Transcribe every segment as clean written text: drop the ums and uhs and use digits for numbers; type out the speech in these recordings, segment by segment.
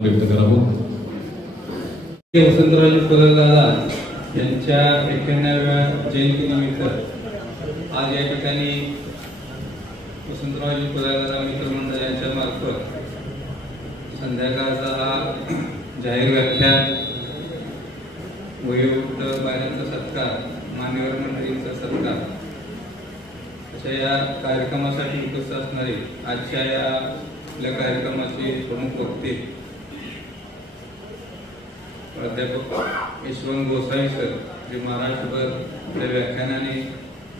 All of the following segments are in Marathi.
व्यक्त करावं। वसंतराव पदरदादा यांच्या 91व्या जयंतीनिमित्त आज या ठिकाणी वसंतराव पदरदादा मित्र मंडळ यांच्या मार्फत संध्याकाळचा हा जाहीर व्याख्यान, वयोवृद्ध बायांचा सत्कार, मान्यवर मंडळींचा सत्कार अशा या कार्यक्रमासाठी उपस्थित असणारे आजच्या या आपल्या कार्यक्रमाचे प्रमुख वक्ते प्राध्यापक यशवंत गोसावी सर, जे महाराष्ट्रभर आपल्या व्याख्यानाने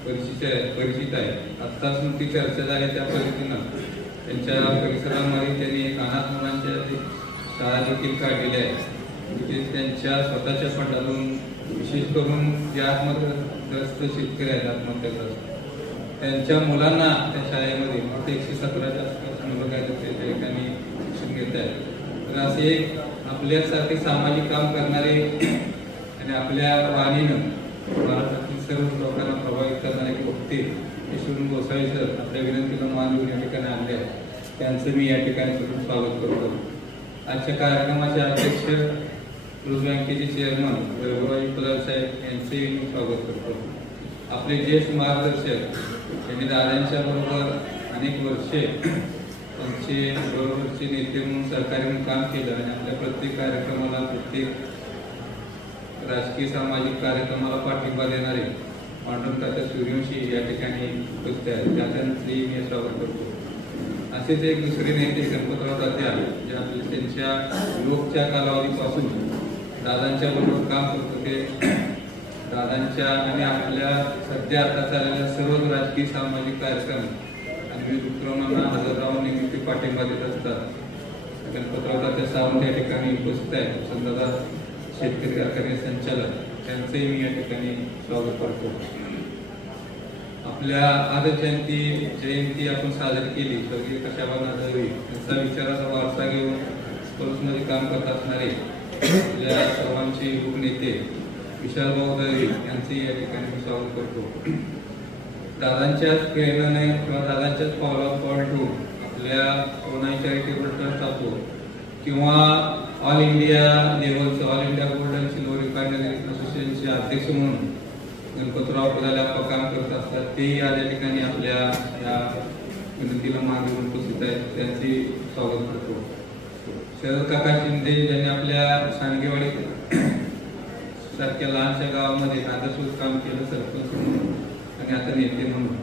परिचित आहे। आत्ताच नुकती चर्चा झाली त्या पद्धतीनं त्यांच्या परिसरामध्ये त्यांनी अनाथ मुलांच्या शाळा देखील काढलेल्या आहे। तिथे त्यांच्या स्वतःच्या फंडातून विशेष करून जे आत्महत्याग्रस्त शेतकरी आहेत, आत्महत्याग्रस्त त्यांच्या मुलांना त्या शाळेमध्ये 117च्या आसपास मुलं काय त्या ठिकाणी शिक्षण घेत आहेत। तर असे आपल्यासारखे सामाजिक काम करणारे आणि आपल्या वाणीनं महाराष्ट्रातील सर्व लोकांना प्रभावित करणारे वक्ते यशवंत गोसावी सर आपल्या विनंतीला मान देऊन या ठिकाणी आणले आहेत। त्यांचं मी या ठिकाणी स्वागत करतो। आजच्या कार्यक्रमाचे अध्यक्ष रिझर्व्ह बँकेचे चेअरमन वैभवराज पदार साहेब यांचेही मी स्वागत करतो। आपले ज्येष्ठ मार्गदर्शक त्यांनी दादांच्या बरोबर अनेक वर्षे त्यांचे बरोबरचे नेते म्हणून सहकार्य म्हणून काम केलं आणि आपल्या प्रत्येक कार्यक्रमाला, प्रत्येक राजकीय सामाजिक कार्यक्रमाला पाठिंबा देणारे पांडुरंग तात्या सूर्यवंशी या ठिकाणी उपस्थित आहेत, त्यांचंही मी स्वागत करतो। असेच एक दुसरे नेते गणपतराव तात्या, जे आपल्या त्यांच्या लोकच्या कालावधीपासून दादांच्या बरोबर काम करत होते। दादांच्या आणि आपल्या सध्या आता चाललेल्या सर्व राजकीय सामाजिक कार्यक्रम आणि विविध उपक्रमांना हजर राहून नेहमी पाठिंबा देत असतात। गणपतराव तात्या सावंत या ठिकाणी उपस्थित आहेत, संदादा शेतकरी कारखाने संचालक, त्यांचेही मी या ठिकाणी स्वागत करतो। आपल्या आदर्श जयंती आपण साजरी केली। स्वर्गीय कशाबा नादवी यांचा विचाराचा वारसा घेऊन पॉलिसमध्ये काम करत असणारे आपल्या सर्वांचे उपनेते विशालभाऊ दळवी यांचेही या ठिकाणी मी स्वागत करतो। दादांच्याच प्रेरणेने किंवा दादांच्याच पावलावर पाऊल ठेवून आपल्या कोणाही चॅरिटेबल ट्रस्ट असो किंवा ऑल इंडिया लेवलचं all India gold and silver refinery असोसिएशनचे अध्यक्ष म्हणून गणपतराव पदाला काम करत असतात। तेही आज या ठिकाणी आपल्या या विनंतीला मान देऊन उपस्थित आहेत, त्यांचे स्वागत करतो। शरद काका शिंदे ज्यांनी आपल्या सांगेवाडी सारख्या लहानशा गावामध्ये आदर्श काम केलं, सरपंच म्हणून आणि आता नेते म्हणून,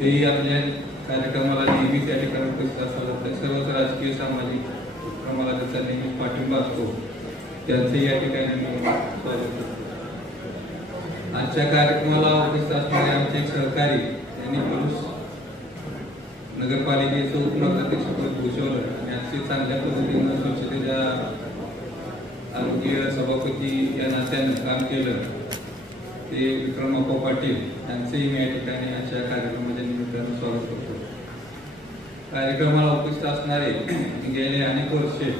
तेही आपल्या कार्यक्रमाला नेहमीच या ठिकाणी उपस्थित असतात। सर्वच राजकीय सामाजिक उपक्रमाला त्याचा नेहमीच पाठिंबा असतो, त्यांचंही या ठिकाणी मी स्वागत करतो। आजच्या कार्यक्रमाला उपस्थित असणारे आमचे एक सहकारी यांनी पुरुष नगरपालिकेचं उपनगराध्यक्षपद भूषवलं आणि अतिशय चांगल्या पद्धतीनं स्वच्छतेच्या आरोग्य सभापती या नात्यानं काम केलं, ते विक्रमप्पा पाटील यांचेही मी या ठिकाणी आजच्या कार्यक्रमाच्या निमित्तानं स्वागत करतो। कार्यक्रमाला उपस्थित असणारे गेले अनेक वर्षे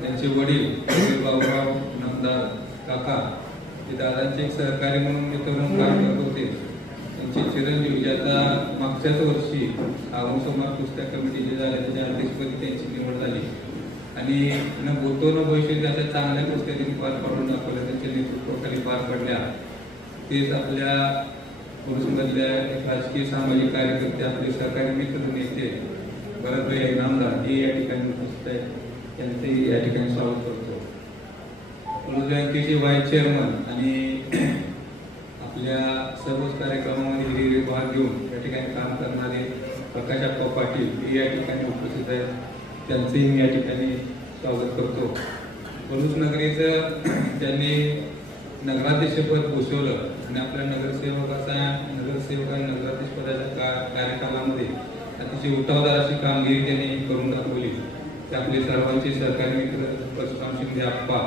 त्यांचे वडील बाबूराव नामदार काका, ते दादांचे एक सहकारी म्हणून मित्र म्हणून काम करत होते। त्यांचे चिरंजीव, ज्याचा मागच्याच वर्षी आव्हान समाज पुस्तक कमिटी जे झाले त्याच्या अध्यक्षपदी त्यांची निवड झाली आणि न भूतो न भविष्य अशा चांगल्या पुस्तकांनी पार पाडून दाखवल्या, त्यांच्या नेतृत्वाखाली पार पडल्या। तेच आपल्या पुरुषमधल्या राजकीय सामाजिक कार्यकर्ते, आपले सहकारी मित्र नेते भरतभाई इनामदार हे या ठिकाणी उपस्थित आहेत, त्यांचे या ठिकाणी स्वागत करतो। रिझर्व्ह बँकेचे व्हाईस चेअरमन आणि आपल्या सर्वच कार्यक्रमामध्ये हिरिरी भाग घेऊन या ठिकाणी काम करणारे प्रकाशप्पा पाटील हे या ठिकाणी उपस्थित आहेत, त्यांचेही मी या ठिकाणी स्वागत करतो। पलूस नगरीचं त्यांनी नगराध्यक्षपद भूषवलं आणि आपल्या नगरसेवक आणि नगराध्यक्ष पदाच्या कार्यकालामध्ये अतिशय उठावदार अशी कामगिरी त्यांनी करून दाखवली। ते आपले सर्वांचे सहकारी मित्र परशुराम शिंदे आप्पा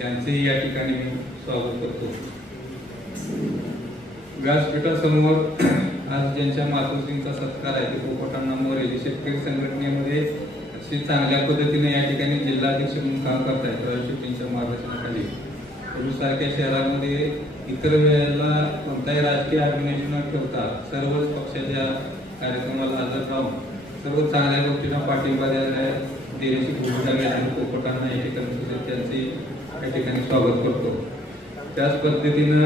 यांचेही या ठिकाणी मी स्वागत करतो। व्यासपीठासमोर आज ज्यांच्या मातोश्रींचा सत्कार आहे ते पोपटांना मोरे, जे शेतकरी संघटनेमध्ये अतिशय चांगल्या पद्धतीने या ठिकाणी जिल्हाध्यक्ष म्हणून काम करतायत त्यांच्या मार्गदर्शनाखाली। सारख्या शहरामध्ये इतर वेळेला कोणताही राजकीय ऑर्गनायझेशन न ठेवता सर्वच पक्षाच्या कार्यक्रमाला हजर राहून सर्व चांगल्या गोष्टींना पाठिंबा देण्याची भूमिका घेणाऱ्या पोपटांना या ठिकाणी त्यांचे या ठिकाणी स्वागत करतो. त्याच पद्धतीनं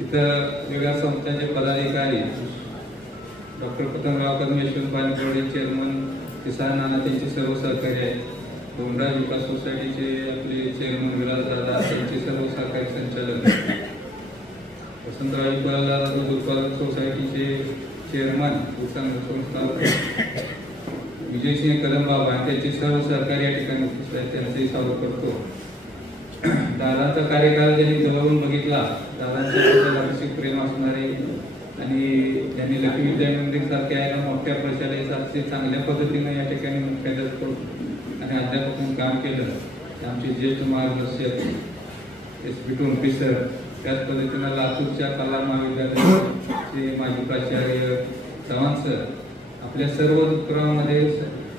इथं वेगळ्या संस्थांचे पदाधिकारी डॉक्टर पतंगराव कदम, यशवंत पानकवडे चेअरमन, किसान नाना त्यांचे सर्व सहकारी आहेत, डोंगराळ विकास सोसायटीचे आपले चेअरमन विलास दादा, त्यांचे सर्व सहकारी संचालक, वसंतराव इक्बाल दूध उत्पादक सोसायटीचे चेअरमन संस्था विजयसिंह कदम बाबा, त्यांचे सर्व सहकारी या ठिकाणी उपस्थित आहेत, त्यांचेही स्वागत करतो. दादांचा कार्यकाळ ज्यांनी जवळून बघितला, दादांचे प्रेम असणारे आणि त्यांनी लक्ष्मी विद्या मंदिर सारख्या मोठ्या प्रशालेसाठी चांगल्या पद्धतीने या ठिकाणी मुख्याध्यापक आणि अध्यापक म्हणून काम केलं. आमचे ज्येष्ठ मार्गदर्शक SP टोंपे सर, त्याच पद्धतीनं लातूरच्या कला महाविद्यालयाचे माजी प्राचार्य चव्हाण सर, आपल्या सर्व उपक्रमामध्ये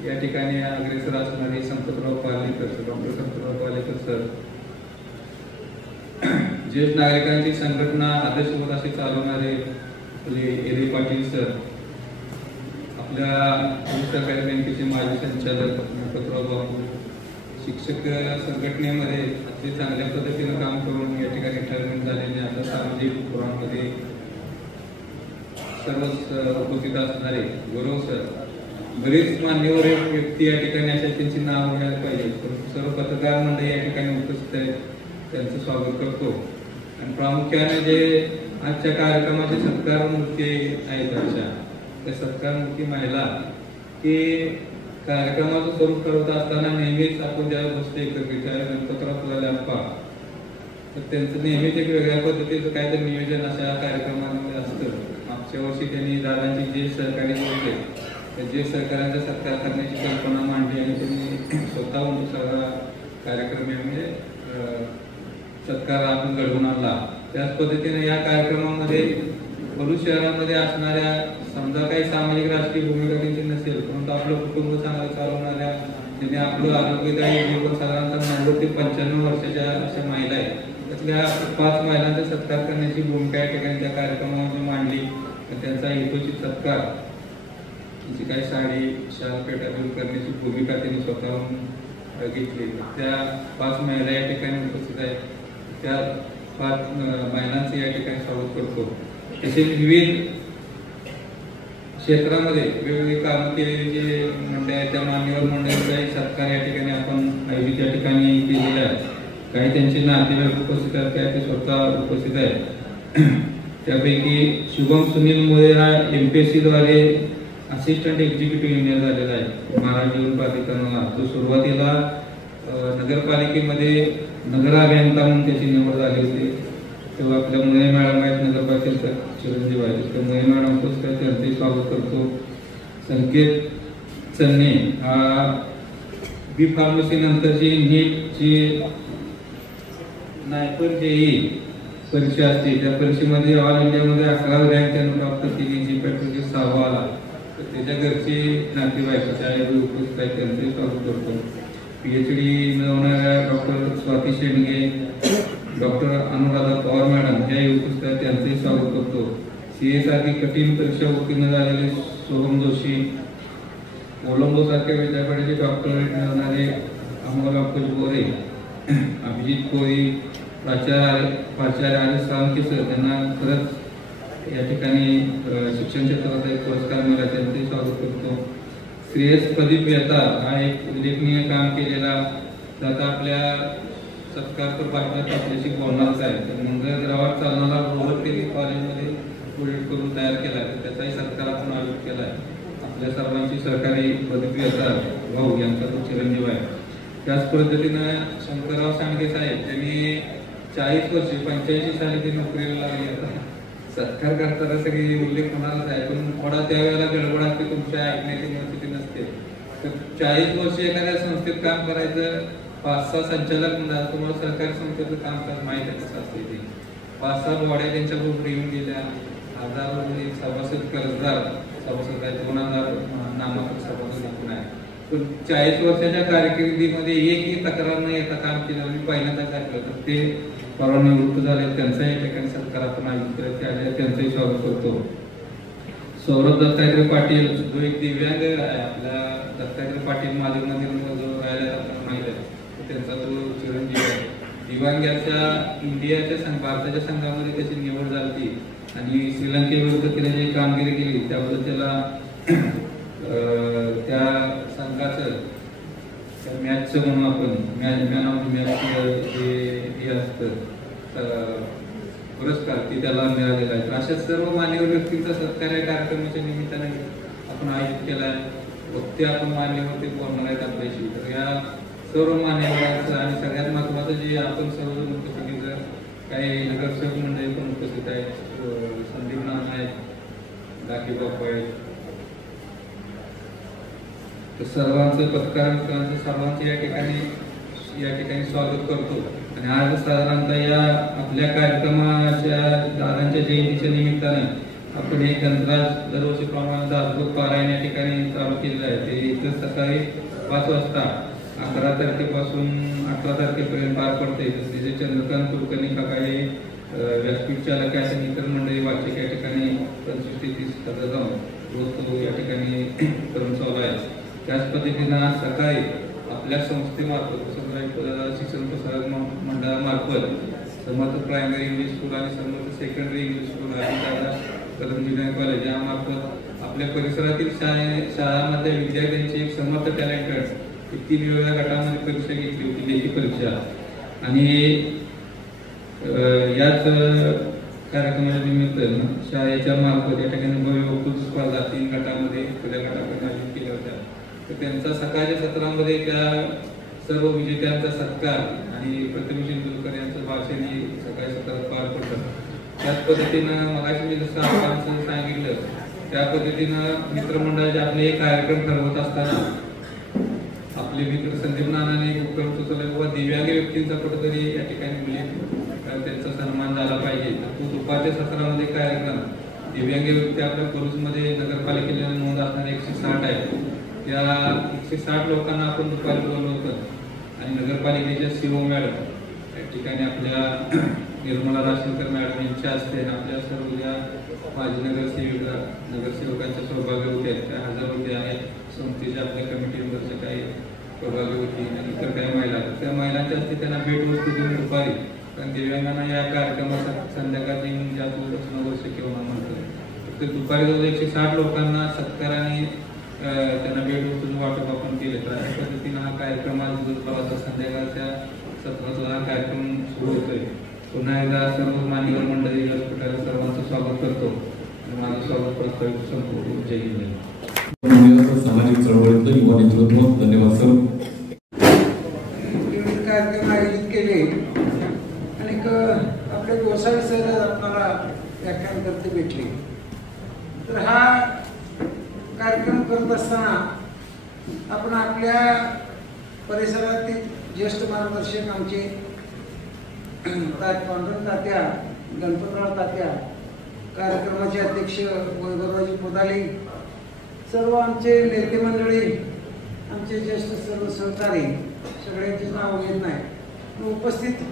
या ठिकाणी अग्रेसर असणारे Sampatrao Palekar sir, doctor Sampatrao Palekar sir, ज्येष्ठ नागरिकांची संघटना आदर्शवत असे चालवणारे एरे पाटील सर, आपल्या सहकारी बँकेचे माजी संचालक गणपतराव बापू, शिक्षक संघटनेमध्ये अगदी चांगल्या पद्धतीनं काम करून या ठिकाणी रिटायरमेंट झालेले आता सामाजिक उपक्रमामध्ये सर्वच उपस्थित असणारे गौरव सर, बरेच मान्यवर व्यक्ती या ठिकाणी अशा त्यांची नाव घ्यायला पाहिजे, परंतु सर्व पत्रकार मंडळी या ठिकाणी उपस्थित आहेत, त्यांचं स्वागत करतो. आणि प्रामुख्याने जे आजच्या कार्यक्रमाचे सत्कारमूर्ती आहेत, त्या सत्कारमूर्ती महिला की कार्यक्रमाचं स्वरूप करत असताना नेहमीच आपण ज्या गोष्टी एकत्रित आहे गणपतराव फुलाले अप्पा, तर त्यांचं नेहमीच एक वेगळ्या पद्धतीचं काहीतरी नियोजन अशा कार्यक्रमामध्ये असतं. मागच्या वर्षी त्यांनी दादांची जे सहकारी होते त्या जे सहकार्यांचा सत्कार करण्याची कल्पना मांडली आणि त्यांनी स्वतःहून सगळा कार्यक्रम म्हणजे सत्कार आपण घडवून आणला. त्याच पद्धतीने या कार्यक्रमामध्ये भरूच शहरामध्ये असणाऱ्या समजा काही सामाजिक राजकीय भूमिका त्यांची नसेल, परंतु आपलं कुटुंब चांगलं चालवणाऱ्या, ज्यांनी आपलं आरोग्यदायी जीवन साधारणतः 90 ते 95 वर्षाच्या अशा महिला आहेत, त्यातल्या 5 महिलांचा सत्कार करण्याची भूमिका या ठिकाणी त्या कार्यक्रमामध्ये मांडली. त्यांचा यथोचित सत्कार, त्यांची काही साडी शाल पेटाटून करण्याची भूमिका त्यांनी स्वतःहून घेतली. त्या 5 महिला या ठिकाणी उपस्थित आहेत, त्या 5 महिलांचे या ठिकाणी स्वागत करतो. तसेच विविध क्षेत्रामध्ये वेगवेगळी कामं केलेली जे मंडळ आहेत त्या मान्यवर मंडळांचाही सत्कार या ठिकाणी आपण आयोजित या ठिकाणी केलेले आहेत. काही त्यांचे नातेवाईक उपस्थित आहेत, काही ते स्वतः उपस्थित आहेत. त्यापैकी शुभम सुनील मोरे हा MPSC द्वारे असिस्टंट एक्झिक्युटिव्ह इंजिनियर झालेला आहे महाराष्ट्र जीवन प्राधिकरणाला. तो सुरुवातीला नगरपालिकेमध्ये नगर अभियंता म्हणून त्याची निवड झाली होती. तेव्हा आपल्या मुळे मॅडम आहेत नगरपालिकेचा चिरंजीव आहे, तर मुळे मॅडम पुस्तक त्यांचे स्वागत करतो. संकेत चन्ने हा बी फार्मसी नंतरची नीटची नायपर JEE परीक्षा असते, त्या परीक्षेमध्ये ऑल इंडियामध्ये 11वी रँक त्यांना प्राप्त केली, जी पॅटर्न 6वा आला. तर त्याच्या घरचे नातेवाईकाच्या आई उपस्थित आहेत, त्यांचे स्वागत करतो. PhD मिळवणाऱ्या doctor Swati Shendge, doctor Anuradha Pawar madam या उपस्थित आहेत, त्यांचेही स्वागत करतो. CA सारखी कठीण परीक्षा उत्तीर्ण झालेले सोहम जोशी, कोलंबो सारख्या विद्यापीठाचे डॉक्टरेट मिळवणारे अमोल अंकुश बोरे, अभिजित कोळी, प्राचार्य आणि सावंत सर, त्यांना खरंच या ठिकाणी शिक्षण क्षेत्राचा एक पुरस्कार मिळाला, त्यांचेही स्वागत करतो. श्रेयस प्रदीप मेहता हा एक उल्लेखनीय काम केलेला, आता आपल्या सत्कार भाषणात आपल्याशी बोलणारच आहे. तर मंगळ गावात चालणारा रोहन टेली कॉलेजमध्ये प्रोजेक्ट करून तयार केला, तर त्याचाही सत्कार आपण आयोजित केला आहे. आपल्या सर्वांची सहकारी प्रदीप मेहता भाऊ यांचा तो चिरंजीव आहे. त्याच पद्धतीनं शंकरराव सांडगे साहेब, त्यांनी 40 वर्षे 85 साली ते नोकरीला लागले. सत्कार करताना सगळी उल्लेख होणारच आहे, पण थोडा त्यावेळेला गडबड असते, तुमच्या ऐकण्याची मनस्थिती नसते. तर 40 वर्ष एखाद्या संस्थेत काम करायचं, 5-6 संचालक म्हणतात, तुम्हाला सहकारी संस्थेचं कामकाज माहीत आहे कसं असते ते. 5-6 बॉड्या त्यांच्याबरोबर येऊन गेल्या, हजारो सभासद कर्जदार सभासद आहे, 2000 नामांकित सभासद एकूण आहे. पण 40 वर्षाच्या कारकिर्दीमध्ये एकही तक्रार न येता काम केलं. मी पहिल्यांदा काय केलं तर ते परवा निवृत्त झाले, त्यांचाही ठिकाणी सत्कार आपण आयोजित केला, त्यांचंही स्वागत करतो. सौरभ दत्तात्रय पाटील जो एक दिव्यांग आहे, आपल्या दत्तात्रय पाटील मालवणमध्ये जो राहिला आपल्याला माहिती आहे, त्यांचा जो चिरंजीव आहे, दिव्यांगाच्या इंडियाच्या भारताच्या संघामध्ये त्याची निवड झाली आणि श्रीलंकेविरुद्ध त्याने जी कामगिरी केली त्याबद्दल त्याला त्या संघाचं त्या मॅचचं म्हणून आपण मॅन ऑफ मॅच जे असतं पुरस्कार ती त्याला मिळालेला आहे. अशा सर्व मान्यवर व्यक्तींचा सत्कार या कार्यक्रमाच्या निमित्ताने आपण आयोजित केला आहे. वक्ते आपण मान्यवरती बोलणार आहेत आपल्याशी. तर या सर्व मान्यवरांचं आणि सगळ्यात महत्वाचं जे आपण सर्वजण उपस्थित काही नगरसेवक मंडळी पण उपस्थित आहेत, संदीप नाना आहेत, दाखी बापू आहेत, तर सर्वांचं पत्रकार मित्रांचं सर्वांचं या ठिकाणी स्वागत करतो. आणि आज साधारणतः या आपल्या कार्यक्रमाच्या दादांच्या जयंतीच्या निमित्तानं आपण एक गणराज दरवर्षीप्रमाणे दासबोध पारायण या ठिकाणी चालू केलेलं आहे. ते इथं सकाळी 5 वाजता 11 तारखेपासून 18 तारखेपर्यंत पार पडते. तिथे चंद्रकांत कुलकर्णी काकाळे व्यासपीठ चालक आहे आणि इतर मंडळी वाचक या ठिकाणी 25 ते 30 हजार जाऊन रोज तो या ठिकाणी क्रम चालू आहे. त्याच पद्धतीनं आज सकाळी आपल्या संस्थेमार्फत शिक्षण प्रसारक मंडळामार्फत समर्थ प्रायमरी इंग्लिश स्कूल आणि समर्थ सेकंडरी इंग्लिश स्कूल आणि दादा कदम ज्युनियर कॉलेज यामार्फत आपल्या परिसरातील शाळांमधल्या विद्यार्थ्यांची एक समर्थ टॅलेंटेड 3 वेगवेगळ्या गटांमध्ये परीक्षा घेतली होती, लेखी परीक्षा. आणि याच कार्यक्रमाच्या निमित्त शाळेच्या मार्फत या ठिकाणी भव्य वक्तृत्व स्पर्धा 3 गटामध्ये खुल्या गटाकडे आयोजित केल्या होत्या. तर त्यांचा सकाळच्या सत्रामध्ये त्या सर्व विजेत्यांचा सत्कार आणि प्रतिमा तेंडुलकर यांचं भाषण सकाळी सत्रात पार पडलं. त्याच पद्धतीनं मगाशी मी जसं आपण सांगितलं त्या पद्धतीनं मित्रमंडळाचे आपले एक कार्यक्रम ठरवत असताना आपले मित्र संदीप नानाने उपक्रम सुचवला किंवा दिव्यांग व्यक्तींचा कुठेतरी या ठिकाणी त्यांचा सन्मान झाला पाहिजे. तर तो दुपारच्या सत्रामध्ये कार्यक्रम दिव्यांग व्यक्ती आपल्या भरूचमध्ये नगरपालिकेला नोंद असणारे 160 आहे. त्या 160 लोकांना आपण दुपारी बोलवलं होतं आणि नगरपालिकेच्या सीओ मॅडम या ठिकाणी आपल्या निर्मला राशीकर मॅडम यांच्या हस्ते आपल्या सर्व ज्या माजी नगरसेवकांच्या सहभागी होते त्या हजर होते आणि संस्थेच्या आपल्या कमिटी मेंबरच्या काही सहभागी होती आणि इतर काही महिला त्या महिलांच्या हस्ते त्यांना भेटवस्तू देऊन दुपारी, कारण दिव्यांगांना या कार्यक्रमासाठी संध्याकाळी ज्या वर्ष किंवा म्हणतो ते दुपारी जवळ 160 लोकांना सत्काराने त्यांना भेटवस्तूचं वाटप आपण केले. तर अशा पद्धतीनं हा कार्यक्रम आज प्रवासा संध्याकाळच्या सत्राचा हा कार्यक्रम सुरू होतोय. पुन्हा एकदा सर्व मान्यवर मंडळी व्यासपीठाला सर्वांचं स्वागत करतो आणि माझं स्वागत प्रस्तावित संपूर्ण जय हिंद. सामाजिक चळवळीतलं युवा नेतृत्व. धन्यवाद सर. विविध कार्यक्रम आयोजित केले आणि आपले गोसावी सर आपल्याला व्याख्यान करते भेटले. तर हा कार्यक्रम करत असताना आपण आपल्या परिसरातील ज्येष्ठ मार्गदर्शक आमचे पांडुरंग तात्या, गणपतराव तात्या, कार्यक्रमाचे अध्यक्ष वैभवरावजी पोदाले, सर्व आमचे नेते मंडळी, आमचे ज्येष्ठ सर्व सहकारी, सगळ्यांचे नाव घेत नाही, उपस्थित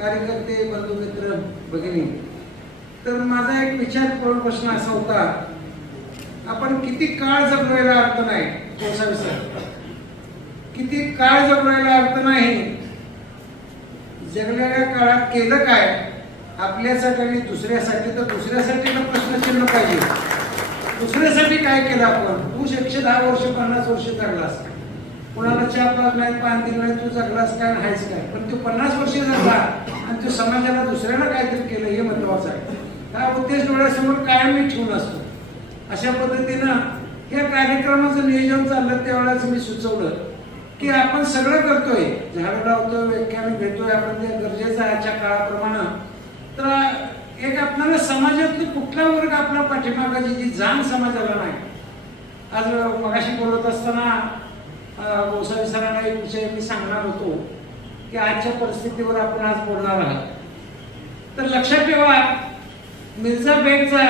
कार्यकर्ते, बंधू मित्र भगिनी. तर माझा एक विचारपूर्ण प्रश्न असा होता, आपण किती काळ जगवायला अर्थ नाही, गोसावी सर, किती काळ जगवायला अर्थ नाही, जगलेल्या काळात केलं काय आपल्यासाठी आणि दुसऱ्यासाठी. तर दुसऱ्यासाठी तर प्रश्नचिन्ह पाहिजे, दुसऱ्यासाठी काय केलं आपण. तू 110 वर्ष 50 वर्ष जगलास, कोणाला चहा पास नाही, पान दिलं नाही, तू जगलास काय हायच काय, पण तू 50 वर्ष जगला आणि तू समाजाला दुसऱ्याला काहीतरी केलं हे महत्वाचं आहे. हा उद्देश डोळ्यासमोर कायम मी ठेवून असतो. अशा पद्धतीनं या कार्यक्रमाचं नियोजन चाललं त्यावेळेस मी सुचवलं की आपण सगळं करतोय, झाडं लावतोय, व्याख्यान घेतोय, आपण ते गरजेचं आहे आजच्या काळाप्रमाणे. तर एक आपल्याला समाजातलं कुठला वर्ग आपल्या पाठीमागाची जी जाण समाजाला नाही. आज मगाशी बोलत असताना गोसावी सरांना एक विषय मी सांगणार होतो की आजच्या परिस्थितीवर आपण आज बोलणार आहात. तर लक्षात ठेवा, मिर्झा बेगचा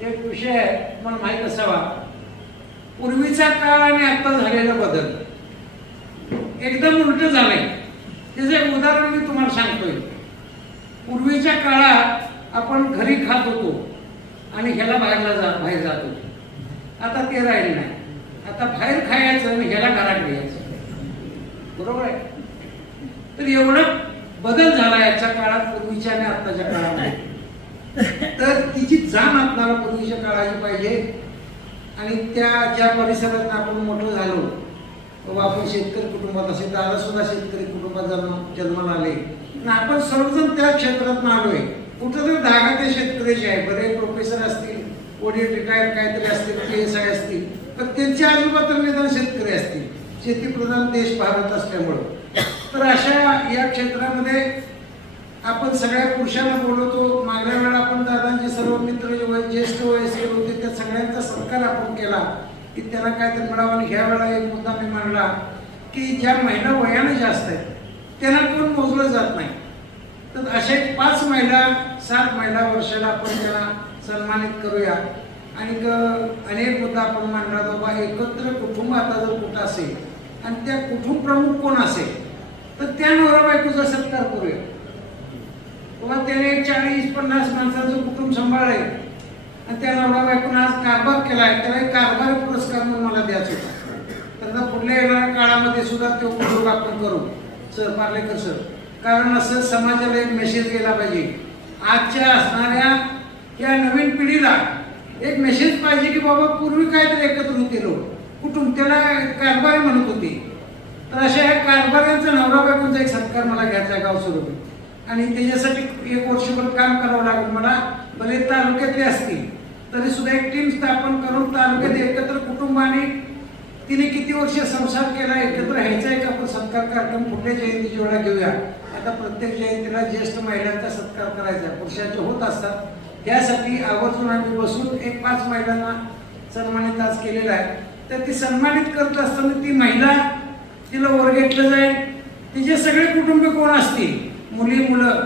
एक विषय मला माहीत असावा. पूर्वीचा काळ आणि आता झालेला बदल एकदम उलट झालंय. त्याचं एक उदाहरण मी तुम्हाला सांगतोय. पूर्वीच्या काळात आपण घरी खात होतो, आणि ह्याला बाहेर जात होते. आता ते राहिले नाही. आता बाहेर खायचं आणि ह्याला घरात घ्यायचं. बरोबर आहे. तर एवढा बदल झाला याच्या काळात पूर्वीच्या आणि आताच्या काळामध्ये. तर तिची जाण आपल्याला पूर्वीच्या काळाची पाहिजे. आणि त्या ज्या परिसरात आपण मोठं झालो, आपण शेतकरी कुटुंबात असेल, दादा सुद्धा शेतकरी कुटुंबात जन्माला आले आणि आपण सर्वजण त्या क्षेत्रात आलोय. कुठं तर धागा ते शेतकऱ्याचे आहे. बरे प्रोफेसर असतील, वडील रिटायर्ड काहीतरी असतील, PSI असतील, तर त्यांच्या आजूबाजूला निदान शेतकरी असतील. शेतीप्रधान देश भारत असल्यामुळं तर अशा या क्षेत्रामध्ये आपण सगळ्या पुरुषांना बोलवतो. मागल्या वेळा आपण दादांचे सर्व मित्र ज्येष्ठ वयस्कर होते त्या सगळ्यांचा सत्कार आपण केला की त्यांना काहीतरी मिळावं. आणि ह्या वेळा एक मुद्दा मी मांडला की ज्या महिला वयाने जास्त आहेत त्यांना कोण मोजलं जात नाही. तर अशा 5 महिला 7 महिला वर्षाला आपण त्यांना सन्मानित करूया. आणि अनेक मुद्दा आपण मांडला बाबा एकत्र कुटुंब आता जर कुठं असेल आणि त्या कुटुंब प्रमुख कोण असेल तर त्या नवरा बायकोचा सत्कार करूया. बाबा त्याने 40-50 माणसाचं कुटुंब सांभाळलंय आणि त्या नवरा बायकोने आज कारभार केलाय, त्याला एक कारभार पुरस्कार म्हणून मला द्यायचा होता. तर पुढल्या येणाऱ्या काळामध्ये सुद्धा तो उपयोग आपण करू सर पार्लेकर सर. कारण असं समाजाला एक मेसेज गेला पाहिजे. आजच्या असणाऱ्या या नवीन पिढीला एक मेसेज पाहिजे की बाबा पूर्वी काहीतरी एकत्र होते लोक, कुटुंब त्याला कारभारी म्हणत होते. तर अशा या कारभाऱ्यांचा नवरा बायकोचा एक सत्कार मला घ्यायचा आहे गाव स्वरूपी. आणि त्याच्यासाठी 1 वर्षभर काम करावं लागेल मला. भले तालुक्यातले असतील तरी सुद्धा एक टीम स्थापन करून तालुक्यात एकत्र कुटुंबाने तिने किती वर्ष संसार केला एकत्र राहायचा एक आपण सत्कार कार्यक्रम पुढल्या जयंतीची वेळा घेऊया. आता प्रत्येक जयंतीला ज्येष्ठ महिलांचा सत्कार करायचा, पुरुषांचे होत असतात. त्यासाठी आवर्जून आम्ही बसून एक 5 महिलांना सन्मानित आज केलेला आहे. तर ती सन्मानित करत असताना ती महिला तिला वर घेतलं जाईल. तिचे सगळे कुटुंबीय कोण असतील, मुली मुलं,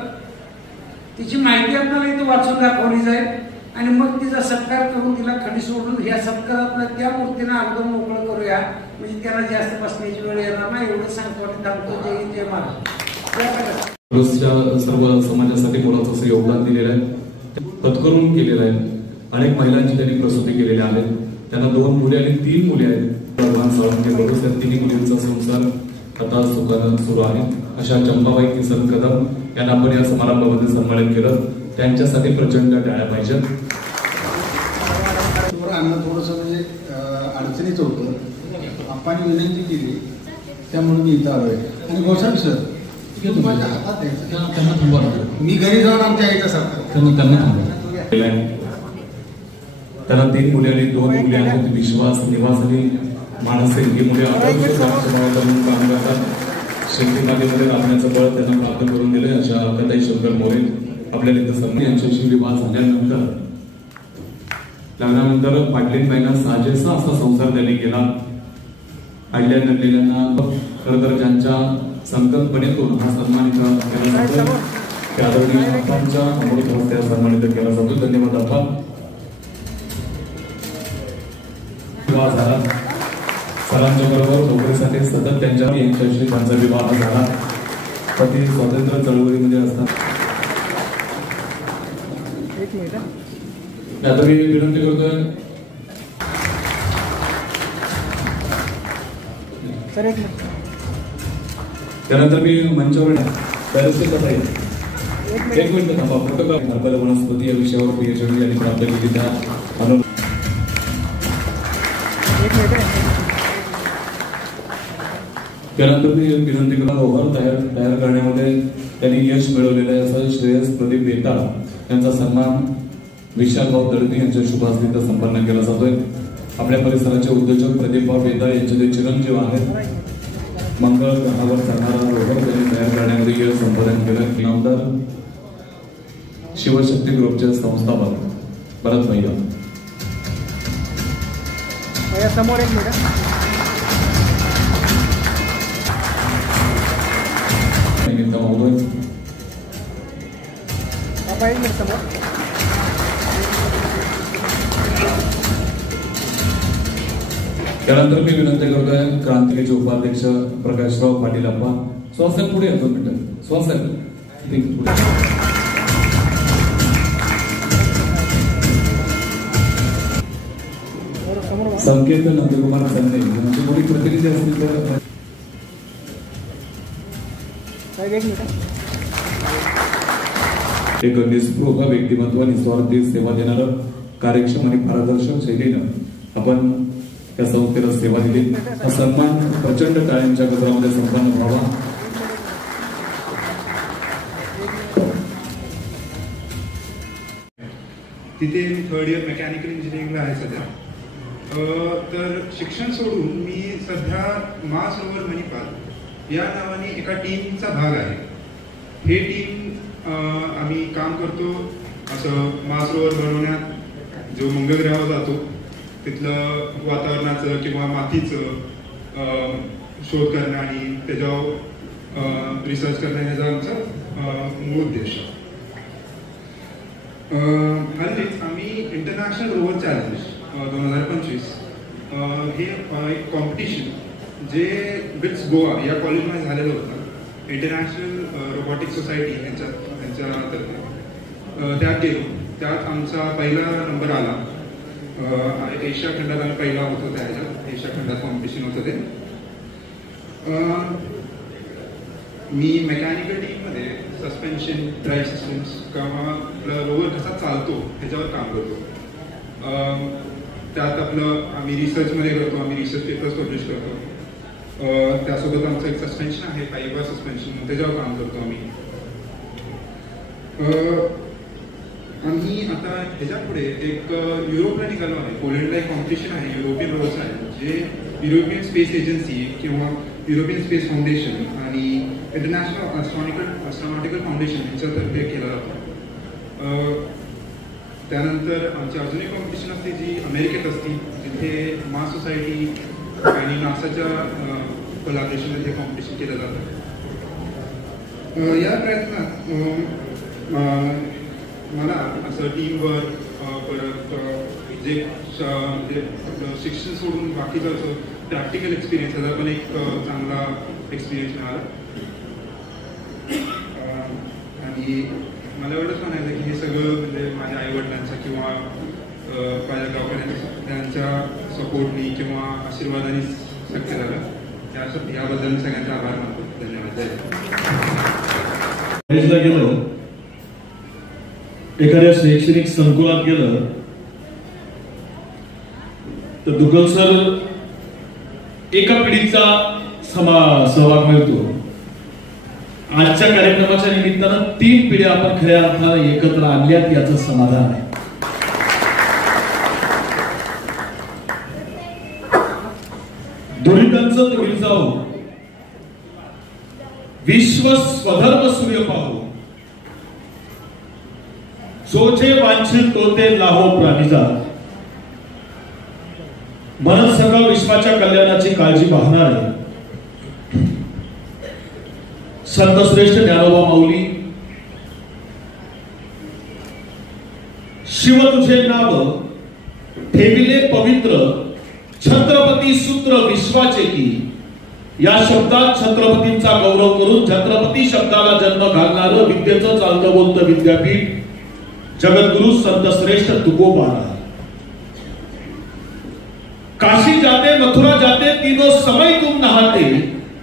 तिची माहिती आपल्याला इथे वाचून दाखवली जाईल. आणि मग तिचा सत्कार करून तिला खडी सोडून या सत्कारातल्या त्या मूर्तीला अगोदर मोकळं करूया. म्हणजे त्याला जास्त बसण्याची वेळ येणार नाही. एवढं सांगतो आणि थांबतो. जय हिंद जय महाराष्ट्र. सर्व समाजासाठी मोलाचं असं योगदान दिलेलं आहे, पत्करून केलेलं आहे. अनेक महिलांची त्यांनी प्रसूती केलेल्या आहेत. त्यांना 2 मुले आणि 3 मुले आहेत. भगवान साळुंखे बरोबर 3 मुलींचा संसार आता सुखानं सुरू आहे. अशा चंपाबाई किसन कदम यांना आपण या समारंभामध्ये सन्मानित केलं. त्यांच्यासाठी प्रचंड टाळ्या पाहिजेत. अन्न थोडंसं म्हणजे अडचणीचं होतं. आपण विनंती केली त्यामुळे मी इथं आलोय. आणि गोसावी सर माझ्या हातात त्यांना थांबवा. मी घरी जाऊन आमच्या आईचा सत्कार त्यांना 3 मुले आणि 2 मुले आहेत. विश्वास, निवास आणि माणसे ही मुले आदर्श म्हणून काम करतात. शेतीमातीमध्ये राहण्याचं बळ त्यांना प्राप्त करून दिले. अशा अकताई शंकर मोरे आपल्याला इथं समजा यांच्याशी विवाह झाल्यानंतर लग्नानंतर पाटलींबाईंना साजेसा असा संसार त्यांनी केला. आडल्या नडलेल्यांना खरं तर ज्यांच्या संकल्पनेतून हा सन्मान केला जातो त्या आदरणीय आपांच्या अमृत हस्ते सन्मानित केला जातो. धन्यवाद आपा. विवाह झाला सरांच्या बरोबर नोकरीसाठी सतत यांच्याशी त्यांचा विवाह झाला. पती स्वातंत्र्य चळवळीमध्ये असतात. आता मी विनंती करतोय त्यानंतर मी मंचावर एक मिनिट थांबा. प्रोटोकॉल हर्बल वनस्पती या विषयावर PhD यांनी प्राप्त केली. त्यानंतर मी विनंती करतो ओव्हर तयार करण्यामध्ये त्यांनी यश मिळवलेलं आहे असं श्रेयस प्रदीप बेता यांचा सन्मान विशालभाऊ दळवी यांच्या शुभास्थितीत संपन्न केला जातोय. आपल्या परिसराचे उद्योजक प्रदीपभाऊ बेता यांचे जे चिरंजीव आहेत. मंगळ ग्रहावर चालणारा रोवर त्यांनी तयार करण्यामध्ये यश संपादन केलं. आमदार शिवशक्ती ग्रुपचे संस्थापक भरत भैया समोर एक मिनिट. निमित्त महोदय त्यानंतर मी विनंती करतोय क्रांतिकीचे उपाध्यक्ष प्रकाशराव पाटील अप्पा. स्वासाहेब पुढे येतो मिनिट. स्वासाहेब संकेत नंदकुमार संने म्हणजे कोणी प्रतिनिधी असतील तर एक निस्पृह व्यक्तिमत्व निस्वार्थी सेवा देणारं कार्यक्षम आणि पारदर्शक शैलीनं आपण त्या संस्थेला सेवा दिली. हा सन्मान प्रचंड टाळ्यांच्या गजरामध्ये संपन्न व्हावा. तिथे मी थर्ड इयर मेकॅनिकल इंजिनिअरिंगला आहे सध्या. तर शिक्षण सोडून मी सध्या मासरोवर मणिपाल या नावाने एका टीमचा भाग आहे. हे टीम आम्ही काम करतो असं मासरोवर बनवण्यात. जो मंगळ ग्रहावर जातो तिथलं वातावरणाचं किंवा मातीचं शोध करणं आणि त्याच्यावर रिसर्च करण्याचा आमचा मूळ उद्देश. हल्लीच आम्ही इंटरनॅशनल रोवर चॅलेंज 2025 हे एक कॉम्पिटिशन जे बिट्स गोवा या कॉलेजमध्ये झालेलं होतं. इंटरनॅशनल रोबोटिक सोसायटी यांच्यातर्फे त्यात गेलो. त्यात आमचा पहिला नंबर आला. एशिया खंडात आम्ही पहिला होतो. त्या ह्याच्यात एशिया खंडात कॉम्पिटिशन होतं ते. मी मेकॅनिकल टीममध्ये सस्पेन्शन, ड्राईव्ह सिस्टम्स किंवा आपला रोवर कसा चालतो ह्याच्यावर काम करतो. त्यात आपलं आम्ही रिसर्चमध्ये करतो. आम्ही रिसर्च पेपर्स पब्लिश करतो. त्यासोबत आमचं एक सस्पेन्शन आहे, फायबर सस्पेन्शन, त्याच्यावर काम करतो आम्ही. आम्ही आता ह्याच्यापुढे एक युरोपला निघालो आहे. पोलंडला एक कॉम्पिटिशन आहे, युरोपियन रोवर्स आहे, जे युरोपियन स्पेस एजन्सी किंवा युरोपियन स्पेस फाउंडेशन आणि इंटरनॅशनल ॲस्ट्रॉनॉटिकल फाउंडेशन यांच्यातर्फे केला जातो. त्यानंतर आमची अजून एक कॉम्पिटिशन असते जी अमेरिकेत असते, जिथे मास सोसायटी आणि नासाच्या कोलॅबोरेशनमध्ये कॉम्पिटिशन केलं जातं. या प्रयत्नात मला असं टीमवर्क, परत जे शिक्षण सोडून बाकीचं असं प्रॅक्टिकल एक्सपिरियन्स याचा पण एक चांगला एक्सपिरियन्स मिळाला. आणि मला एवढंच म्हणायचं की हे सगळं म्हणजे माझ्या आईवडिलांचा किंवा माझ्या गावकऱ्यांचा त्यांच्या सपोर्टनी किंवा आशीर्वादाने शक्य झालं. याबद्दल मी सगळ्यांचा आभार मानतो. धन्यवाद. गेलो, एखाद्या शैक्षणिक संकुलात गेलं तर दुग्गल सर एका पिढीचा सहभाग मिळतो. आजच्या कार्यक्रमाच्या निमित्तानं 3 पिढ्या आपण खऱ्या अर्थाने एकत्र आणल्यात याचं समाधान आहे. दुरितांचं दूर जाऊ, विश्व स्वधर्म सूर्य पाहू, जो जे वांछित तो ते लाहो प्राणीजात. मन सकल विश्वाच्या कल्याणाची काळजी पाहणारे संतश्रेष्ठ ज्ञानोबा माऊली, शिव तुझे नाव ठेविले पवित्र, छत्रपती सूत्र विश्वाचे की. या शब्दात छत्रपतींचा गौरव करून छत्रपती शब्दाला जन्म घालणारं विद्येचं चालतं बोलतं विद्यापीठ जगद्गुरु संतश्रेष्ठ तुकोबा. काशी जाते मथुरा जाते तीनों समय तुम नहाते,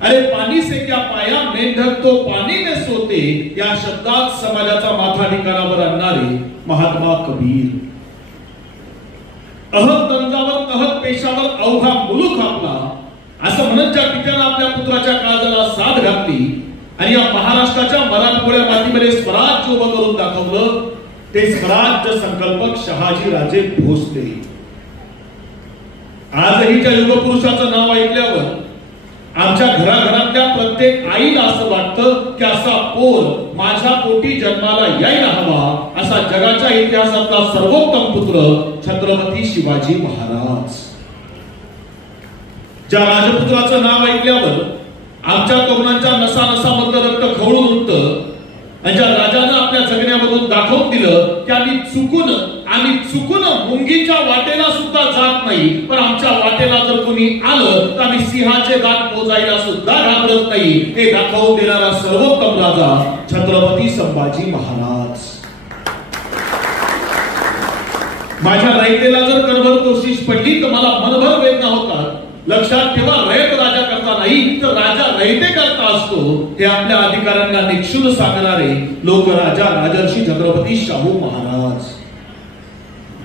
अरे पानी से क्या पाया मेंढक तो पानी में सोते. या शब्दात समाजाचा माथा ठिकाणावर आणणारे महात्मा कबीर. अहत दंजावर तहत पेशावर अवघा मुलूक आपला, असं म्हणत ज्या पित्यानं आपल्या पुत्राच्या काळजाला साथ घातली आणि या महाराष्ट्राच्या मराठमोळ्या मातीमध्ये स्वराज्य उभं करून दाखवलं, ते स्वराज्य संकल्पक शहाजी राजे भोसले. आजही त्या युगपुरुषाचं नाव ऐकल्यावर आमच्या घराघरातल्या प्रत्येक आईला असं वाटतं की असा पोर माझ्या पोटी जन्माला यायला हवा, असा जगाच्या इतिहासातला सर्वोत्तम पुत्र छत्रपती शिवाजी महाराज. ज्या राजपुत्राचं नाव ऐकल्यावर आमच्या तरुणांच्या नसा नसामधलं रक्त खवळून उठतं आणि ज्या राजानं आपल्या जगण्यामधून दाखवून दिलं की आम्ही चुकून मुंगीच्या वाटेला सुद्धा जात नाही, पण आमच्या वाटेला जर कोणी आलं तर आम्ही सिंहाचे दात मोजायला सुद्धा घाबरत नाही, हे दाखवून देणारा सर्वोत्तम राजा छत्रपती संभाजी महाराज. माझ्या रयतेला जर करभर कोशिश पडली तर मला मनभर वेदना होतात. लक्षात ठेवा, रयत राजा करता नाही तर राजा रयते करता असतो. हे आपल्या अधिकाऱ्यांना निक्षुल सांगणारे लोकराजा राजर्षी छत्रपती शाहू महाराज.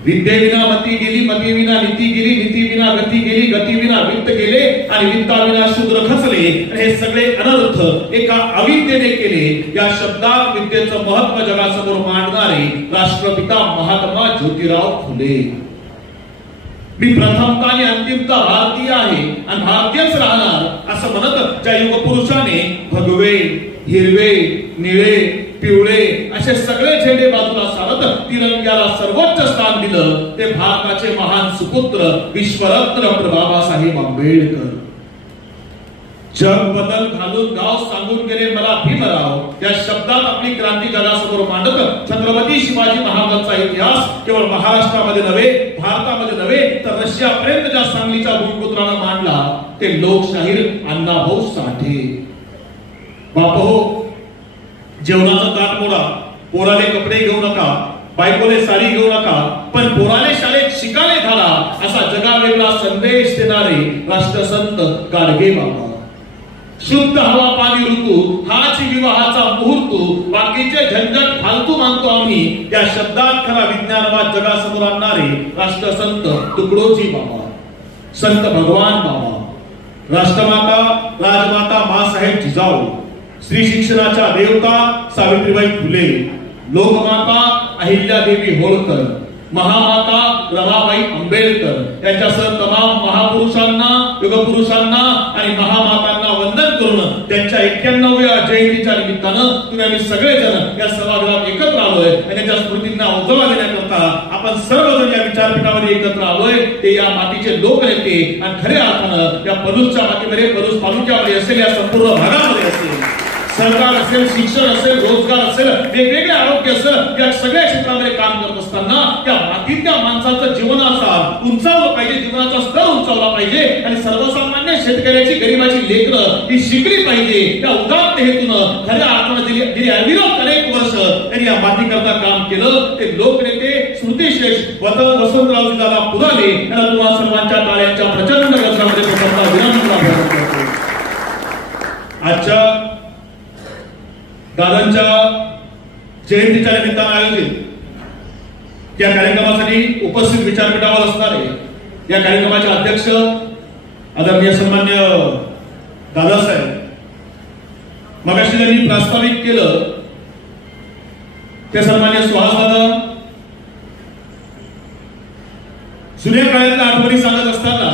विद्येविना मती गेली, मती विना नीती गेली, नीती विना गती गेली, गती विना वित्त गेले आणि वित्ताविना शूद्र खचले. हे सगळे अनर्थ एका अविद्येने केले. या शब्दात विद्येचं महत्व जगासमोर मांडणारे राष्ट्रपिता महात्मा ज्योतिराव फुले. मी प्रथमता आणि अंतिमता भारतीय आहे आणि भारतीयच राहणार असं म्हणत ज्या युगपुरुषाने भगवे, हिरवे, निळे, पिवळे असे सगळे झेंडे बाजूला सारत तिरंग्याला सर्वोच्च स्थान दिलं ते भारताचे महान सुपुत्र विश्वरत्न डॉक्टर बाबासाहेब आंबेडकर. जग बदल घालून गाव सांगून गेले मला भीमराव या शब्दात आपली क्रांती जगासमोर मांडत छत्रपती शिवाजी महाराजांचा इतिहास केवळ महाराष्ट्रामध्ये नव्हे, भारतामध्ये नव्हे तर रशियापर्यंत ज्या सांगलीच्या भूमिपुत्रानं मांडला ते लोकशाहीर अण्णाभाऊ साठे. बापहो, जेवणाचा ताट मोडा, पोराले कपडे घेऊ नका, बायकोले साडी घेऊ नका, पण पोराले शाळेत शिकाले घाला असा जगावेगळा संदेश देणारे राष्ट्रसंत गाडगे बाबा. शुद्ध हवा पाणी ऋतू हाच विवाहाचा मुहूर्त, बाकीचे झंझट फालतू मानतो आम्ही या शब्दात खरा विज्ञानवाद जगासमोर आणणारे राष्ट्रसंत तुकडोजी बाबा, संत भगवान बाबा, राष्ट्रमाता राजमाता मासाहेब जिजाऊ, स्त्री शिक्षणाच्या देवता सावित्रीबाई फुले, लोकमाता अहिल्यादेवी होळकर, महामाता रमाबाई आंबेडकर यांच्यासह तमाम महापुरुषांना, युगपुरुषांना आणि महामातांना वंदन करून त्यांच्या 91व्या जयंतीच्या निमित्तानं तुम्ही आम्ही सगळेजण या सभागृहात एकत्र आलोय आणि त्यांच्या स्मृतींना उजाळा देण्याकरता आपण सर्वजण या विचारपीठावर एकत्र आलोय. ते या मातीचे लोक नेते आणि खऱ्या अर्थानं या पलूसच्या मातीमध्ये, पलूस तालुक्यामध्ये असेल, या संपूर्ण भागामध्ये असेल, सरकार असेल, शिक्षण असेल, रोजगार असेल, वेगवेगळे आरोग्य असेल, या सगळ्या क्षेत्रामध्ये काम करत असताना त्या मातीतल्या माणसाचं जीवनाचा उंचावलं पाहिजे, जीवनाचा स्तर उंचावला पाहिजे आणि सर्वसामान्य शेतकऱ्याची, गरिबाची लेकरं ही शिकली पाहिजे. त्या उदात्त हेतून खऱ्या अर्थानं गेली अविरत अनेक वर्ष त्यांनी या मातीकरता काम केलं. ते लोकनेते स्मृतिशेष वसंतरावजी दादा पुराले यांना तुम्हा सर्वांच्या टाळ्यांच्या प्रचंड गजरामध्ये विनंती करतो. आजच्या दादांच्या जयंतीच्या निमित्तानं आयोजित या कार्यक्रमासाठी उपस्थित विचारपीठावर असणारे या कार्यक्रमाचे अध्यक्ष आदरणीय सन्मान्य दादासाहेब, मगाशी त्यांनी प्रास्ताविक केलं ते सन्मान्य सुहास दादा. जुन्या काळातल्या आठवणी सांगत असताना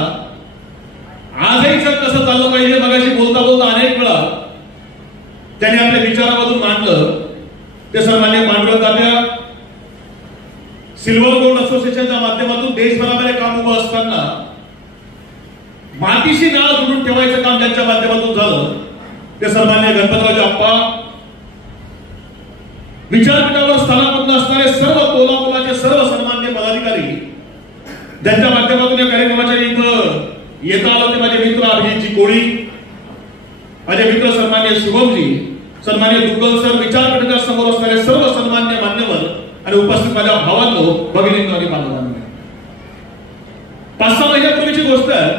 आजही जग कसं चाललं पाहिजे मगाशी बोलता बोलता अनेक वेळा त्यांनी आपल्या विचारामधून मांडलं. ते सन्मान्य पांडुरंग तात्या सिल्वर गोल्ड असोसिएशनच्या माध्यमातून देशभरामध्ये काम उभं असताना मातीशी नाळ जोडून ठेवायचं काम ज्यांच्या माध्यमातून झालं ते सन्मान्य गणपतरावजी आप्पा, विचारपीठावर स्थानापन्न असणारे सर्व तोलामोलाचे सर्व सन्मान्य पदाधिकारी ज्यांच्या माध्यमातून या कार्यक्रमाच्या इथं येता आलं ते माझे मित्र अभिजितजी कोळी, माझे मित्र सन्मान्य शुभमजी, सन्मान्य दुग्गल सर, विचारपीठाच्या समोर असणारे सर्व सन्मान्य मान्यवर आणि उपस्थित माझ्या भावांनो, भगिनींनो आणि बांधवांनो. 5-6 महिन्यापूर्वीची गोष्ट आहे.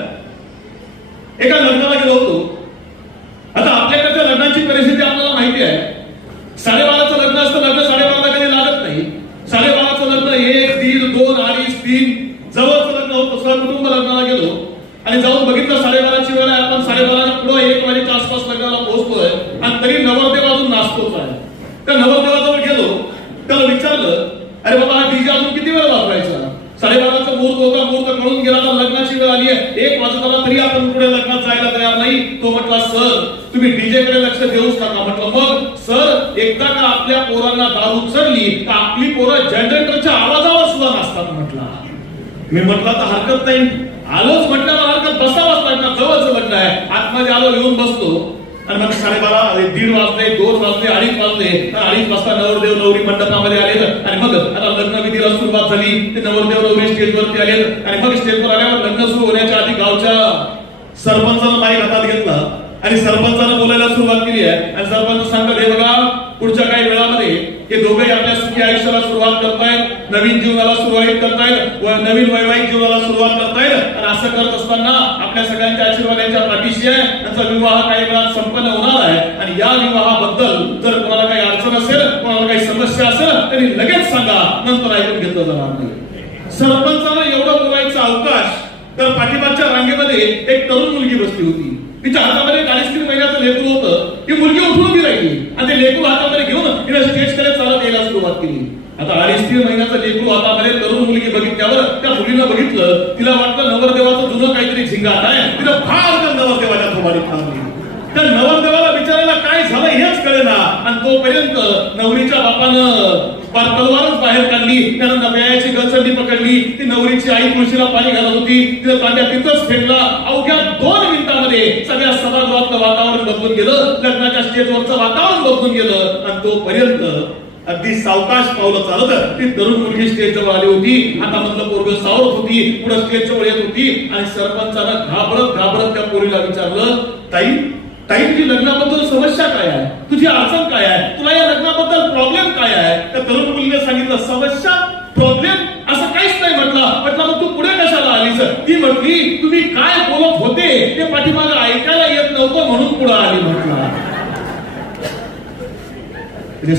एका लग्नाला गेलो होतो. आता आपल्याकडच्या लग्नाची परिस्थिती आपल्याला माहिती आहे. 12:30चं लग्न असतं, लग्न 12:30ला कधी लागत नाही. 12:30चं लग्न 1, 1:30, 2, 2:30, 3 जवळचं लग्न होतं. सहकुटुंब लग्नाला गेलो आणि जाऊन बघितलं 12:30ची वेळ आहे. आपण 12:30च्या पुढे 1 वाजेच्या आसपास लग्नाला पोहोचतोय आणि तरी नवरदेव अजून नाचतोच आहे. त्या नवरदेवाजवळ गेलो, त्याला विचारलं, अरे बाबा हा डीजे अजून किती वेळ वाजवायचा? 12:30चा मुहूर्त होता, मुहूर्त कळून गेला, लग्नाची वेळ आली आहे, 1 वाजत आला तरी आपण पुढे लग्नात जायला तयार नाही. तो म्हटला, सर तुम्ही डीजे कडे लक्ष देऊच नका. म्हटलं मग सर, एकदा का आपल्या पोरांना दारू चढली तर आपली पोरं जनरेटरच्या आवाजावर सुद्धा नाचतात. म्हटला मी म्हटलं तर हरकत नाही, आलोच म्हटल्यावर हरकत, बसावाच लागणार, जवळच लग्न आहे. आतमध्ये आलो, येऊन बसलो आणि मग 12:30, 1:30 वाजले, 2 वाजले, 2:30 वाजले. 2:30 वाजता नवरदेव नवरी मंडपामध्ये आले आणि मग आता लग्नविधीला सुरुवात झाली. ते नवरदेव नवरी स्टेजवरती आले आणि मग स्टेजवर आल्यावर लग्न सुरू होण्याच्या आधी गावच्या सरपंचानं माईक हातात घेतला आणि सरपंचानं बोलायला सुरुवात केली आहे. आणि सरपंच सांगतात, हे बघा पुढच्या काही वेळामध्ये हे दोघे आपल्या सुखी आयुष्याला सुरुवात करतायत. नवीन जीवनाला सुरुवात करता येईल, नवीन वैवाहिक जीवनाला सुरुवात करता येईल. आणि असं करत असताना आपल्या सगळ्यांच्या आशीर्वादांच्या पाठीशी आहे. त्यांचा विवाह काही वेळात संपन्न होणार आहे. आणि या विवाहाबद्दल जर कोणाला काही अडचण असेल, कोणाला काही समस्या असेल तरी लगेच सांगा, नंतर ऐकून घेतलं जाणार नाही. सरपंचाला एवढं बोलायचा अवकाश तर पाठीमागच्या रांगेमध्ये एक तरुण मुलगी बसली होती. तिच्या हातामध्ये 43 महिन्याचं लेकरू होतं. ती मुलगी उठून उभी राहिली आणि ते लेकरू हातामध्ये घेऊन तिने स्टेजकडे चालत यायला सुरुवात केली. आता 43 महिन्याचं लेकरू हातामध्ये तरुण मुलगी बघितल्यावर त्या मुलीनं बघितलं, तिला वाटलं नवरदेवाचं जुनं काहीतरी झिंगाट आहे. तिला फार नवरदेवाच्या थोबाडीत थांबली. त्या नवरदेवाला विचारायला काय झालं हेच कळेना. आणि तोपर्यंत नवरीच्या बापानं तलवारच बाहेर काढली. त्यानं नव्याची गलसंडी पकडली. ती नवरीची आई तुळशीला पाणी घालत होती. तिला तांब्या तिथंच फेकला. अवघ्या 2 मिनिटांमध्ये सगळ्या सभागृहातलं वातावरण बदलून गेलं. लग्नाच्या स्टेजवरचं वातावरण बदलून गेलं. आणि तोपर्यंत अगदी सावकाश पावलं चालत ती तरुण मुलगी स्टेज जवळ आली होती. हातामधलं पोरग सावरत होती. पुढे स्टेज जवळ येत होती. आणि सरपंचानं घाबरत त्या पोरीला विचारलं, ताई ताई तुझी लग्नाबद्दल समस्या काय आहे, तुझी अडचण काय आहे, तुला या लग्नाबद्दल प्रॉब्लेम काय आहे. त्या तरुण मुलीने सांगितलं, समस्या प्रॉब्लेम असं काहीच नाही. म्हटलं मग तू पुढे कशाला आलीस. ती म्हटली, तुम्ही काय बोलत होते ते पाठीमागे ऐकायला येत नव्हतं म्हणून पुढे आली. म्हटलं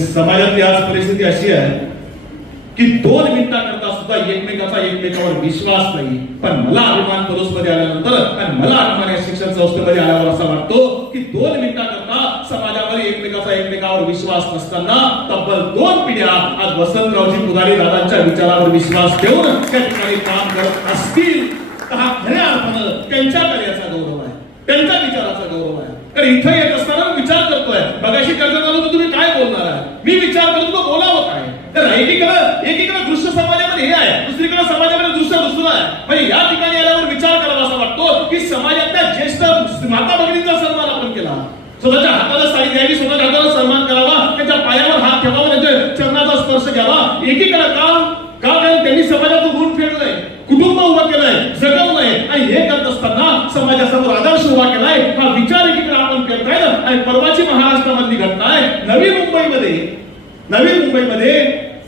समाजातली आज परिस्थिती अशी आहे की 2 मिनिटांकरता सुद्धा एकमेकावर विश्वास नाही. पण मला अभिमान परोसमध्ये आल्यानंतर आणि मला अभिमान या शिक्षण संस्थेमध्ये आल्यावर असा वाटतो की 2 मिनिटांकरता समाजामध्ये एकमेकावर विश्वास नसताना तब्बल 2 पिढ्या आज वसंतरावजी पुजारी दादांच्या विचारावर विश्वास ठेवून त्या ठिकाणी काम करत असतील तर हा खऱ्या अर्थानं त्यांच्या कार्याचा गौरव आहे, त्यांच्या विचाराचा गौरव आहे. कारण इथं येत असताना विचार करतोय, बघाशी करत आलो तर तुम्ही काय बोलणार आहे. मी विचार करतो बोलावं काय. तर एकीकडे दृश्य समाजामध्ये हे आहे, दुसरीकडे समाजामध्ये दृश्य दुसरं आहे. म्हणजे या ठिकाणी आल्यावर विचार करावा असा वाटतो की समाजातल्या ज्येष्ठ माता भगिनींचा सन्मान आपण केला. स्वतःच्या हाताला साडी द्यावी, स्वतःच्या हाताला सन्मान करावा, त्यांच्या पायावर हात ठेवावा, त्यांच्या चरणाचा स्पर्श घ्यावा. एकीकडे का त्यांनी समाजातून ऋण फेडलंय, कुटुंब उभं केलंय, जगवलंय. आणि हे करत असताना समाजासमोर आदर्श उभा केलाय. हा विचार एकीकडे आपण करताय. आणि परवाची महाराष्ट्रामधली घटना आहे. नवी मुंबईमध्ये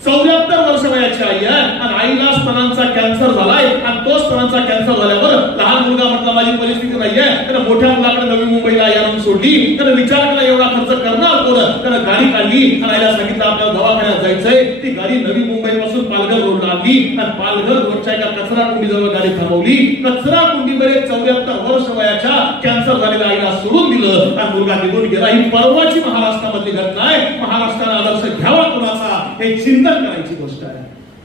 74 वर्ष वयाची आई आहे आणि आईला स्तनांचा कॅन्सर झालाय. आणि तो स्तनांचा कॅन्सर झाल्यावर लहान मुलगा म्हटला माझी परिस्थिती नाहीये, त्यानं मोठ्या मुलाकडे नवी मुंबईला आई आणून सोडली. त्यानं विचार केला एवढा खर्च करणार कोण. त्यानं गाडी काढली आणि आईला सांगितलं आपल्याला दवाखान्यात जायचंय. ती गाडी नवी मुंबईपासून पालघर रोडला आणली आणि पालघर रोडच्या एका कचरा कुंडीजवळ गाडी थांबवली. कचरा कुंडीमध्ये 74 वर्ष वयाच्या कॅन्सर झालेल्या आईला सोडून दिलं आणि मुलगा निघून गेला. ही परवाची महाराष्ट्रामधली घटना आहे. महाराष्ट्राने आदर्श घ्यावा कुणाचा हे चिंतन करायची गोष्ट आहे,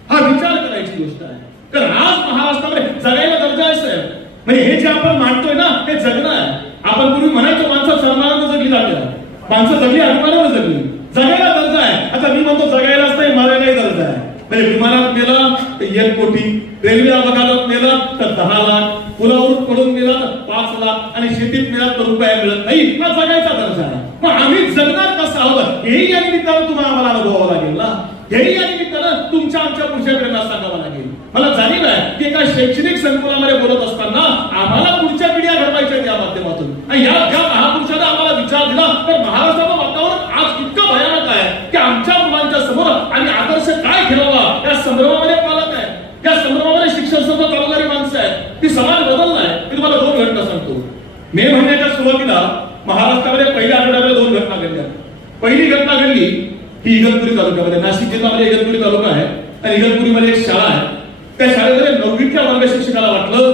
हा विचार करायची गोष्ट आहे. कारण आज महाराष्ट्रामध्ये जगायला दर्जा आहे. म्हणजे हे जे आपण मांडतोय ना हे जगणं आहे. आपण पूर्वी म्हणायचो माणसं सन्मानानं जगली जाते, माणसं जगली अभिमानानं जगली. जगायला दर्जा आहे. आता मी म्हणतो जगायलाच नाही मारायलाही दर्जा आहे. म्हणजे विमानात गेला तर 1 कोटी, रेल्वे अपघातात नेला तर 10 लाख, पुलावरून पडून गेला तर 5 लाख आणि शेतीत मिळाला तर रुपया मिळत नाही. हा जगायचा दर्जा आहे. मग आम्ही जगणार कसं आहोत हेही या निमित्तानं तुम्हाला आम्हाला अनुभवावं लागेल ना. हेही या निमित्तानं तुमच्या आमच्या पुढच्या पिढीला सांगावं लागेल. मला जाणीव आहे की एका शैक्षणिक संकुलामध्ये बोलत असताना आम्हाला पुढच्या पिढ्या घडवायच्या या माध्यमातून आणि या महापुरुषाने आम्हाला विचार दिला. तर महाराष्ट्राचं वातावरण आज इतकं भयानक आहे की आमच्या मुलांच्या समोर आम्ही आदर्श काय ठेवावा या संदर्भामध्ये पालक आहे. या संदर्भामध्ये शिक्षण संस्था चालवणारी माणसं आहेत. ती समाज बदलला आहे. मी तुम्हाला 2 घटना सांगतो. मे महिन्याच्या सुरुवातीला महाराष्ट्रामध्ये पहिल्या आठवड्यामध्ये 2 घटना घडल्या. पहिली घटना घडली ही इगतपुरी तालुक्यामध्ये, नाशिक जिल्ह्यामध्ये इगतपुरी तालुका आहे आणि इगतपुरीमध्ये एक शाळा आहे. त्या शाळेमध्ये 9वीच्या वर्ग शिक्षकाला वाटलं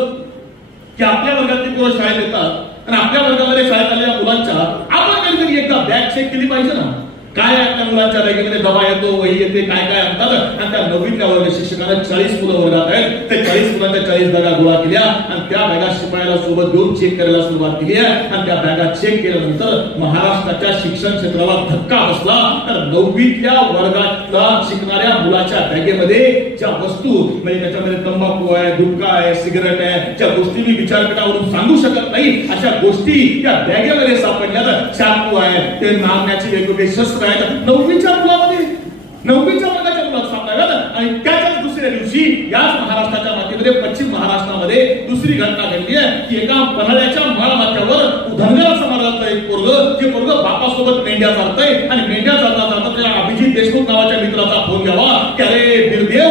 की आपल्या वर्गातली पोरं शाळेत येतात आणि आपल्या वर्गामध्ये शाळेत आलेल्या मुलांच्या आपण कधीतरी एकदा बॅग चेक केली पाहिजे ना. काय आपल्या मुलांच्या बॅगेमध्ये डबा येतो, वही येते, काय आणतात. आणि त्या 9वीच्या वर्ग शिक्षकाला 40 मुलं वर्गात आहेत. त्या 40 मुलांच्या 40 बॅगा गोळा केल्या आणि त्या बॅगा शिपायाला सोबत घेऊन चेक करायला सुरुवात केली आहे. आणि त्या बॅगा चेक केल्यानंतर महाराष्ट्राच्या शिक्षण क्षेत्राला धक्का बसला. तर 9वीच्या वर्गातला शिकणाऱ्या मुलाच्या बॅगेमध्ये ज्या वस्तू म्हणजे त्याच्यामध्ये तंबाखू आहे, गुटखा आहे, सिगरेट आहे, ज्या गोष्टी मी विचारपीठावरून सांगू शकत नाही अशा गोष्टी त्या बॅगेमध्ये सापडल्या. चाकू आहे, ते मारण्याची वेगवेगळे शस्त्र आहेत. 9वीच्या मुलामध्ये 9वीच्या वर्गाच्या मुलात सापडल्यात. आणि त्याच्याच दुसऱ्या दिवशी याच महाराष्ट्राच्या मातीमध्ये पश्चिम महाराष्ट्रामध्ये दुसरी घटना घडली आहे की एका पन्हाळ्याच्या माथ्यावर धनगर समाजातलं एक पोरग बापासोबत मेंढ्या चालतंय आणि मेंढ्या चालता त्याला अभिजित देशमुख नावाच्या मित्राचा फोन घ्यावा की अरे बिरदेव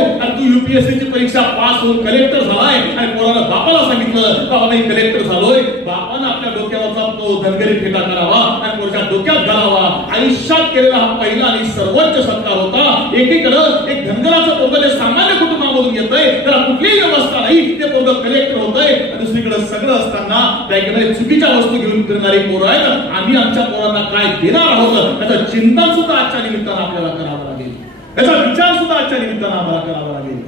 UPSCची परीक्षा पास होऊन कलेक्टर झालाय आणि पोराला बापाला सांगितलं बाबा मी कलेक्टर झालोय. बापानं आपल्या डोक्यावरचा तो धनगरी फेटा करावा आणि पोरच्या डोक्यात घालावा. आयुष्यात केलेला हा पहिला आणि सर्वोच्च सत्कार होता. एकीकडं एक धनगराचं पोरग सामान्य कुटुंबामधून येतंय, त्याला कुठलीही व्यवस्था नाही, ते पोरग कलेक्टर होतंय. दुसरीकडे सगळं असताना बँकेमध्ये चुकीच्या वस्तू घेऊन फिरणारी पोरं आहेत. आम्ही आमच्या पोरांना काय देणार आहोत याचं चिंतन सुद्धा आजच्या निमित्तानं आपल्याला करावं लागेल. याचा विचार सुद्धा आजच्या निमित्तानं आम्हाला करावा लागेल.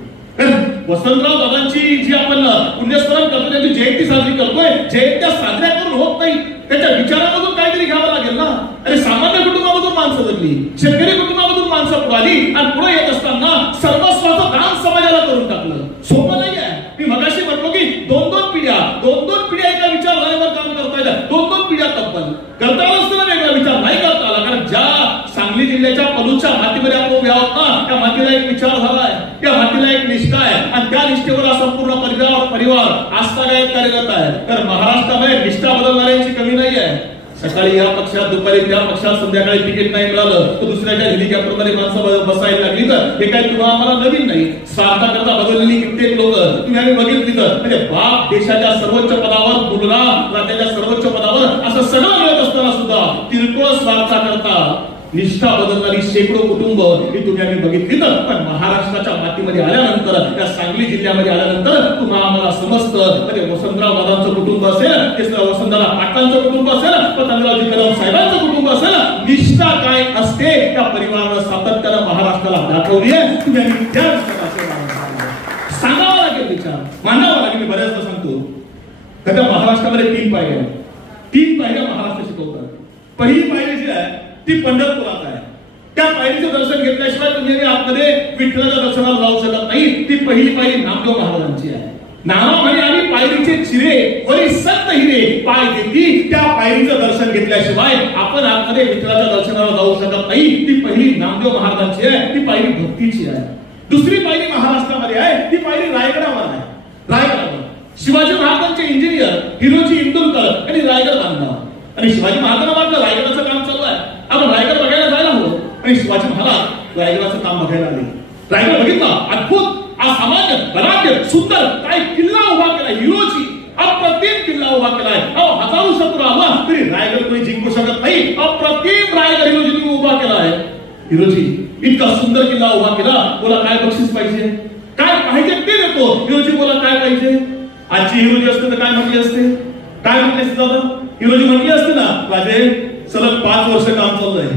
वसंतराव दादांची जी आपण पुण्यस्मरण करतो, त्याची जयंती साजरी करतोय, जयंत्या साजऱ्या करून होत नाही, त्याच्या विचारामधून काहीतरी घ्यावं लागेल ना. अरे सामान्य कुटुंबामधून माणसं जगली, शेतकरी कुटुंबामधून माणसं पुढाली आणि पुढे येत असताना सर्वस्वाचं दान समाजाला करून टाकलं. सोपं नाही आहे. मी मगाशी म्हटलो की दोन दोन पिढ्या एका विचारधारेवर काम करता येतात. दोन पिढ्या तब्बल करता आलं असताना वेगळा विचार नाही करता आला. कारण ज्या सांगली जिल्ह्याच्या पलूच्या मातीमध्ये आपण उभे आहोत ना, त्या मातीला एक विचार झालाय, त्या मातीला एक निष्ठा आहे आणि त्या निष्ठेवर संपूर्ण परिवार आस्थागायत कार्यरत आहे. तर महाराष्ट्रामध्ये निष्ठा बदलणाऱ्यांची कमी नाही आहे. सकाळी या पक्षात, दुपारी त्या पक्षात, संध्याकाळी तिकीट नाही मिळालं तर दुसऱ्याच्या हेलिकॉप्टरमध्ये माणसं बसायला लागली तर हे काय तुम्हाला आम्हाला नवीन नाही. स्वार्थाकरता बदललेली कित्येक लोक तुम्ही आम्ही बघितली तर म्हणजे बाप देशाच्या सर्वोच्च पदावर, मुलगा राज्याच्या सर्वोच्च पदावर असं सगळं मिळत असताना सुद्धा किरकोळ स्वार्थाकरता निष्ठा बदलणारी शेकडो कुटुंब ही तुम्ही आम्ही बघितली तर. पण महाराष्ट्राच्या मातीमध्ये आल्यानंतर, त्या सांगली जिल्ह्यामध्ये आल्यानंतर तुम्हाला आम्हाला समजतं म्हणजे वसंतराव दादांचं कुटुंब असेल, वसंतराव पाटलांचं कुटुंब असेल, पतंगरावजी कदम साहेबांचं कुटुंब असेल, निष्ठा काय असते त्या परिवारानं सातत्यानं महाराष्ट्राला दाखवली आहे. तुम्ही आम्ही त्या सांगावं लागेल, विचार मांडावा लागेल. मी बऱ्याचदा सांगतो त्या महाराष्ट्रामध्ये 3 पायऱ्या आहेत. 3 पायऱ्या महाराष्ट्र शिकवतात. पहिली पायरी जी आहे ती पंढरपुरात आहे. त्या पायरीचं दर्शन घेतल्याशिवाय तुम्ही आतमध्ये विठ्ठलाच्या दर्शनाला जाऊ शकत नाही. ती पहिली पायरी नामदेव महाराजांची आहे. नाना म्हणे आणि पायरीचे चिरे वरी संत हिरे पाय देती, त्या पायरीचं दर्शन घेतल्याशिवाय आपण आतमध्ये विठ्ठलाच्या दर्शनाला जाऊ शकत नाही. ती पहिली नामदेव महाराजांची आहे, ती पायरी भक्तीची आहे. दुसरी पायरी महाराष्ट्रामध्ये आहे, ती पायरी रायगडावर आहे. रायगडावर शिवाजी महाराजांचे इंजिनियर हिरोजी इंदुरकर यांनी रायगड बांधला आणि शिवाजी महाराजांना वाटलं रायगडाचं काम चालू आहे, आपण रायगड बघायला जायला हवं. आणि शिवाजी महाराज रायगडाचं काम बघायला आले. रायगड बघितला, अद्भुत, असामान्य, बलाढ्य, सुंदर काय किल्ला उभा केला. हिरोजी अप्रतिम किल्ला उभा केलाय. हजारो शत्रू आला तरी रायगड कोणी जिंकू शकत नाही. अप्रतिम रायगड हिरोजीने उभा केलाय. हिरोजी इतका सुंदर किल्ला उभा केला. बोला काय बक्षीस पाहिजे, काय पाहिजे ते देतो. हिरोजी बोला काय पाहिजे. आजची हिरोजी असते तर काय म्हटली असते, काय म्हटले असते दादा. हिरोजी म्हटली असते ना, राजे सलग 5 वर्ष काम चाललंय,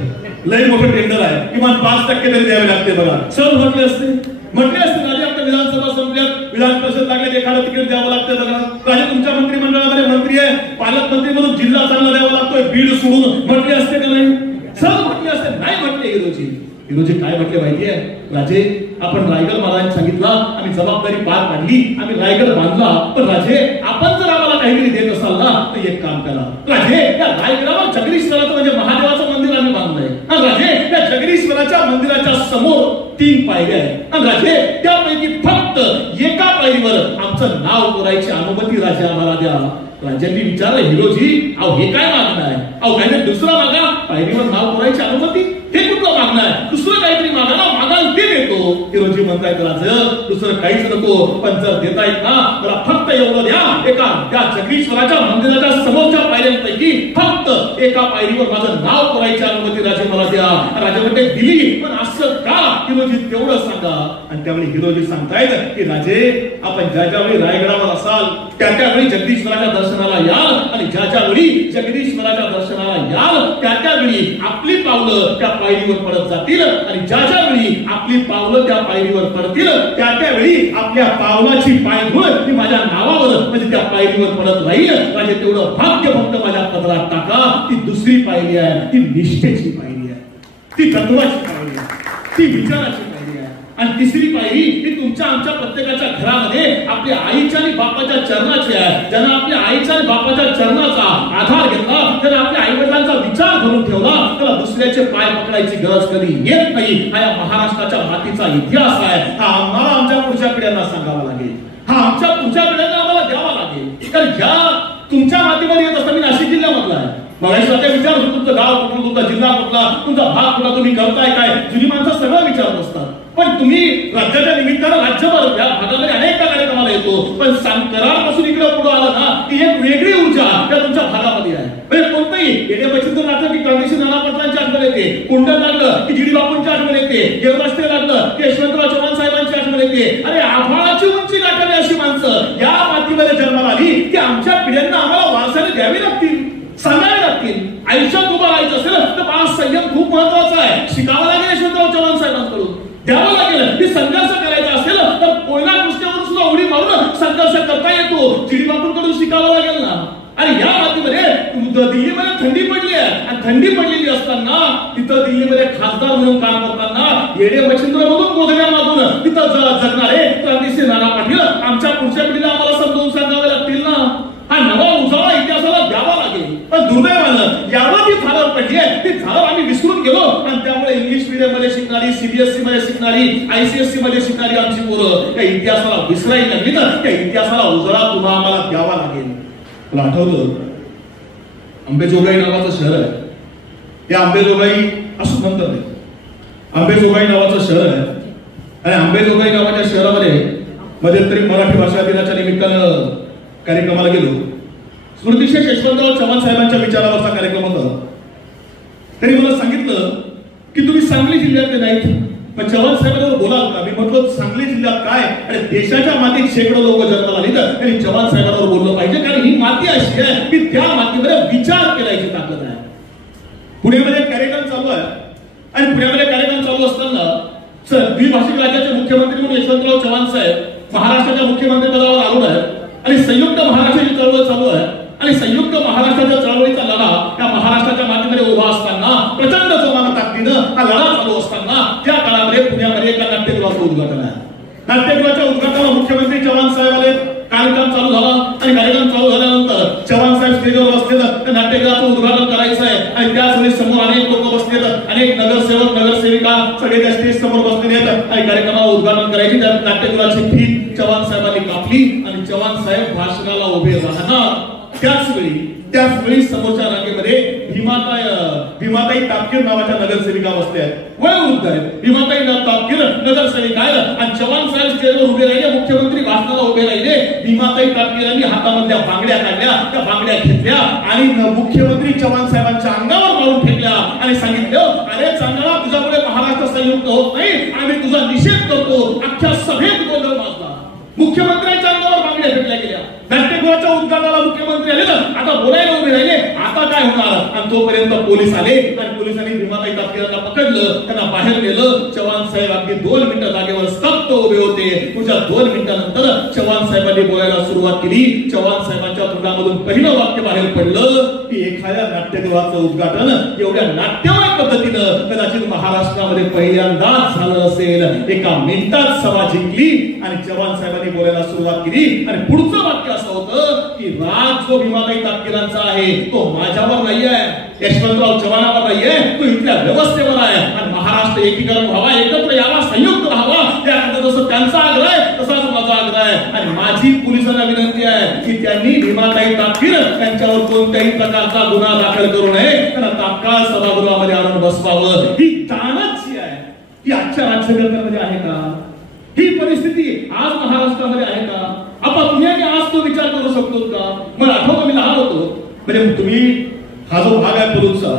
लय मोठं टेंडर आहे, किमान 5% तरी द्यावे लागते बघा. सहज म्हटले असते राजे आपल्या विधानसभा संपल्यात, विधान परिषद लागल्यात, एखादं तिकीट द्यावं लागतं बघा. राजे तुमच्या मंत्रिमंडळामध्ये मंत्री आहे, पालकमंत्री म्हणून जिल्हा चांगला द्यावा लागतोय, बीड सोडून म्हटले असते का नाही. सहज म्हटले असते, नाही म्हटले हिरोजी काय म्हटले माहितीये राजे. आपण रायगड महाराजांनी सांगितलं, आम्ही जबाबदारी पार पाडली, आम्ही रायगड बांधला. पण राजे आपण जर आम्हाला काहीतरी देत असाल ना तर एक काम करा राजे, त्या रायगडावर जगदीश्वराचं म्हणजे महादेवाचं मंदिर आम्ही बांधलंय. आणि राजे त्या जगदीश्वराच्या मंदिराच्या समोर 3 पायऱ्या आहेत. आणि राजे त्यापैकी फक्त एका पायरीवर आमचं नाव कोरायची अनुमती राजे आम्हाला द्या. राजांनी विचारलं, हिरोजी अहो हे काय मागणं आहे. अहो काही दुसरा मागा, पायरीवर नाव कोरायची अनुमती हे कुठलं मागणं आहे. दुसरं काहीतरी मागा ना, मागाल ते देतो. हिरोजी म्हणतायत राजा दुसरं काहीच नको, पण जर देतायत ना मला फक्त एवढं द्या, एका त्या जगदीश्वराच्या मंदिराच्या समोरच्या पायऱ्यांपैकी फक्त एका पायरीवर माझं नाव कोरायची अनुमती राजे मला द्या. राजा म्हणते दिली, पण असं का हिरोजी तेवढं सांगा. आणि त्यावेळी हिरोजी सांगतायत की राजे आपण ज्या ज्यावेळी रायगडावर असाल त्या त्यावेळी जगदीश्वराच्या दर्शनाला याल, आणि ज्या ज्यावेळी जगदीश्वराच्या दर्शनाला याल त्या त्यावेळी आपली पावलं त्या पायरीवर पडत जातील, आणि ज्या ज्यावेळी आपली पावलं त्या पायरीवर पडतील त्या त्यावेळी आपल्या पावलाची पायधूळ ही माझ्या नावावर म्हणजे त्या पायरीवर पडत राहील. राजे तेवढं भाग्य फक्त माझ्या पदरात टाका. ती दुसरी पायरी आहे, ती निष्ठेची पायरी आहे, ती तत्वाची पायरी आहे, ती विचाराची पायरी आहे. आणि तिसरी पायरी ही तुमच्या आमच्या प्रत्येकाच्या घरामध्ये आपल्या आईच्या आणि बापाच्या चरणाची आहे. ज्यांना आपल्या आईच्या आणि बापाच्या चरणाचा आधार घेतला, ज्यांना आपल्या आई वडिलांचा विचार धरून ठेवला, त्याला दुसऱ्याचे पाय पकडायची गरज कधी येत नाही. हा या महाराष्ट्राच्या मातीचा इतिहास आहे. हा आम्हाला आमच्या पुढच्या पिढ्यांना सांगावा लागेल, हा आमच्या पुढच्या पिढ्यांना आम्हाला द्यावा लागेल. कारण ज्या तुमच्या मातीमध्ये येत असता, मी नाशिक जिल्ह्यामधला आहे, मगाशी आता विचार होतो तुमचं गाव कुठलं, तुमचा जिल्हा कुठला, तुमचा भाग कुठला, तुम्ही करताय काय, जुनी माणसं सगळं विचारत असतात. पण तुम्ही राज्याच्या निमित्तानं राज्यभर क्रांतिसिंह नाना पाटलांची आठवण येते, कुंडल लागलं की जीडी बापूंची आठवण येते, गेरवास्ते लागलं की यशवंतराव चव्हाण साहेबांची आठवण येते. अरे आभाळाची उंची गाठावी अशी माणसं या मातीमध्ये जन्माला आली की आमच्या पिढ्यांना आम्हाला वारसाने द्यावी लागतील, सांगावे लागतील. आयुष्यात उभं राहायचं असेल तर मला संयम खूप महत्वाचा आहे, शिकावं लागेल यशवंतराव चव्हाण साहेबांकडून, द्यावं लागेल. की संघर्ष करायचा असेल तर कोयना कृष्णावरून सुद्धा उडी मारून संघर्ष करता येतो, जीडी बापूंकडून शिकावं लागेल ना. आणि या मातीमध्ये दिल्लीमध्ये थंडी पडली आहे, आणि थंडी पडलेली असताना तिथं दिल्लीमध्ये खासदार म्हणून काम करताना येडे मच्छिंद्रमधून गोधड्या मागून तिथं जगणारे क्रांतिसिंह नाना पाटील आमच्या पुढच्या पिढीला आम्हाला समजावून सांगावे लागतील ना. हा नवा उजाळा इतिहासाला द्यावा लागेल. पण दुर्दैवानं यावर जी झाडं पडली आहे ती झाडं आम्ही विसरून गेलो, आणि त्यामुळे इंग्लिश मीडियम मध्ये शिकणारी, सीबीएसई मध्ये शिकणारी, आयसीएससी मध्ये शिकणारी आमची पोरं त्या इतिहासाला विसरायला लागली ना. त्या इतिहासाला उजाळा पुन्हा आम्हाला द्यावा लागेल. मला आठवतं अंबेजोगाई नावाचं शहर आहे, त्या अंबेजोगाई असं म्हणतात नाही, अंबेजोगाई नावाचं शहर आहे. आणि अंबेजोगाई नावाच्या शहरामध्ये मध्यंतरी मराठी भाषा दिनाच्या निमित्तानं कार्यक्रमाला गेलो. स्मृतिशेष यशवंतराव चव्हाण साहेबांच्या विचारावरचा कार्यक्रम होता. त्यांनी मला सांगितलं की तुम्ही सांगली जिल्ह्यातले नाहीत, पण चव्हाण साहेबांवर बोला होता. मी म्हटलं सांगली जिल्ह्यात काय, आणि देशाच्या मातीत शेकडो लोक जन्माला आली तर त्यांनी चव्हाण साहेबांवर बोललं पाहिजे, कारण ही माती अशी आहे की त्या मातीमध्ये विचार करायची ताकद आहे. पुण्यामध्ये कार्यक्रम चालू आहे, आणि पुण्यामध्ये कार्यक्रम चालू असताना द्विभाषिक राज्याचे मुख्यमंत्री म्हणून यशवंतराव चव्हाण साहेब महाराष्ट्राच्या मुख्यमंत्री पदावर आरूढ आहेत, आणि संयुक्त महाराष्ट्राची चळवळ चालू आहे. आणि संयुक्त महाराष्ट्राच्या चळवळीचा लढा त्या महाराष्ट्राच्या मातीमध्ये उभा असताना प्रचंड जोमानं ताकदीनं हा लढा चालू असताना त्या काळामध्ये पुण्यामध्ये एका नाट्यगृहाचं उद्घाटन आहे. नाट्यगृहाच्या उद्घाटनाला मुख्यमंत्री चव्हाण साहेब आले. कार्यक्रम चालू झाला, आणि कार्यक्रम चालू झाल्यानंतर चव्हाण साहेब स्टेजवर बसलेलं त्या नाट्यगृहाचं उद्घाटन करायचं आहे. आणि त्याच वेळी समोर अनेक लोक बसलेत, अनेक नगरसेवक नगरसेविका सगळे त्या स्टेज समोर बसलेले आहेत, आणि कार्यक्रमाला उद्घाटन करायची. त्या नाट्यगृहाची फीत चव्हाण साहेबांनी कापली, आणि चव्हाण साहेब भाषणाला उभे राहणार. त्याच वेळी समोरच्या रांगेमध्ये भीमाताई तापकीर नावाच्या नगरसेविका बसल्या आहेत, वयोवृद्ध आहेत. भीमाताई तापकीर नगरसेविका आहेत, आणि चव्हाण साहेब स्टेजवर उभे राहिले, मुख्यमंत्री भाषणाला उभे राहिले. भीमाताई तापकीरांनी हातामधल्या बांगड्या काढल्या, त्या बांगड्या घेतल्या, आणि मुख्यमंत्री चव्हाण साहेबांच्या अंगावर मारून फेकल्या, आणि सांगितलं अरे चांगला तुझ्यामुळे महाराष्ट्र संयुक्त होत नाही, आम्ही तुझा निषेध करतो. अख्ख्या सभेत गोंधळ माजला, मुख्यमंत्र्यांच्या अंगावर बांगड्या फेकल्या गेल्या. नाट्यगृहाच्या उद्घाटनाला मुख्यमंत्री आले, तर आता बोलायला उभे राहिले, आता काय होणार. आणि तोपर्यंत पोलीस आले, आणि पोलिसांनी भीमाताई तापकीरांना पकडलं, त्यांना बाहेर नेलं. चव्हाण साहेब अगदी 2 मिनिटं जागेवर स्तब्ध उभे होते. पुढच्या 2 मिनिटानंतर चव्हाण साहेबांनी बोलायला सुरुवात केली. चव्हाण साहेबांच्या तोंडामधून पहिलं वाक्य बाहेर पडलं की एखाद्या नाट्यगृहाचं उद्घाटन एवढ्या नाट्यमय पद्धतीनं कदाचित महाराष्ट्रामध्ये पहिल्यांदाच झालं असेल. एका मिनिटात सभा जिंकली, आणि चव्हाण साहेबांनी बोलायला सुरुवात केली. आणि पुढचं वाक्य असं होतं की राज जो भीमाताई तापकीरांचा आहे तो माझ्यावर नाही आहे, यशवंतराव चव्हाणावर नाही आहे, तो इथल्या व्यवस्थेवर आहे. आणि महाराष्ट्र एकीकरण व्हावा, एकत्र यावा, संयुक्त राहावा, त्याकडे जसं त्यांचा आग्रह आहे तसाच माझा आग्रह आहे. आणि माझी पोलिसांना विनंती आहे की त्यांनी भीमाताई तापकीर यांच्यावर कोणत्याही प्रकारचा गुन्हा दाखल करू नये, त्यांना तात्काळ सभागृहामध्ये आणून बसवावं. ही ताणच जी आहे ही आजच्या राज्यकर्त्यांमध्ये आहे का? ही परिस्थिती आज महाराष्ट्रामध्ये आहे का? आपण तुम्ही आज तो विचार करू शकतो का? मला आठवतं मी लहान होतो, म्हणजे तुम्ही हा जो भाग आहे पलूसचा,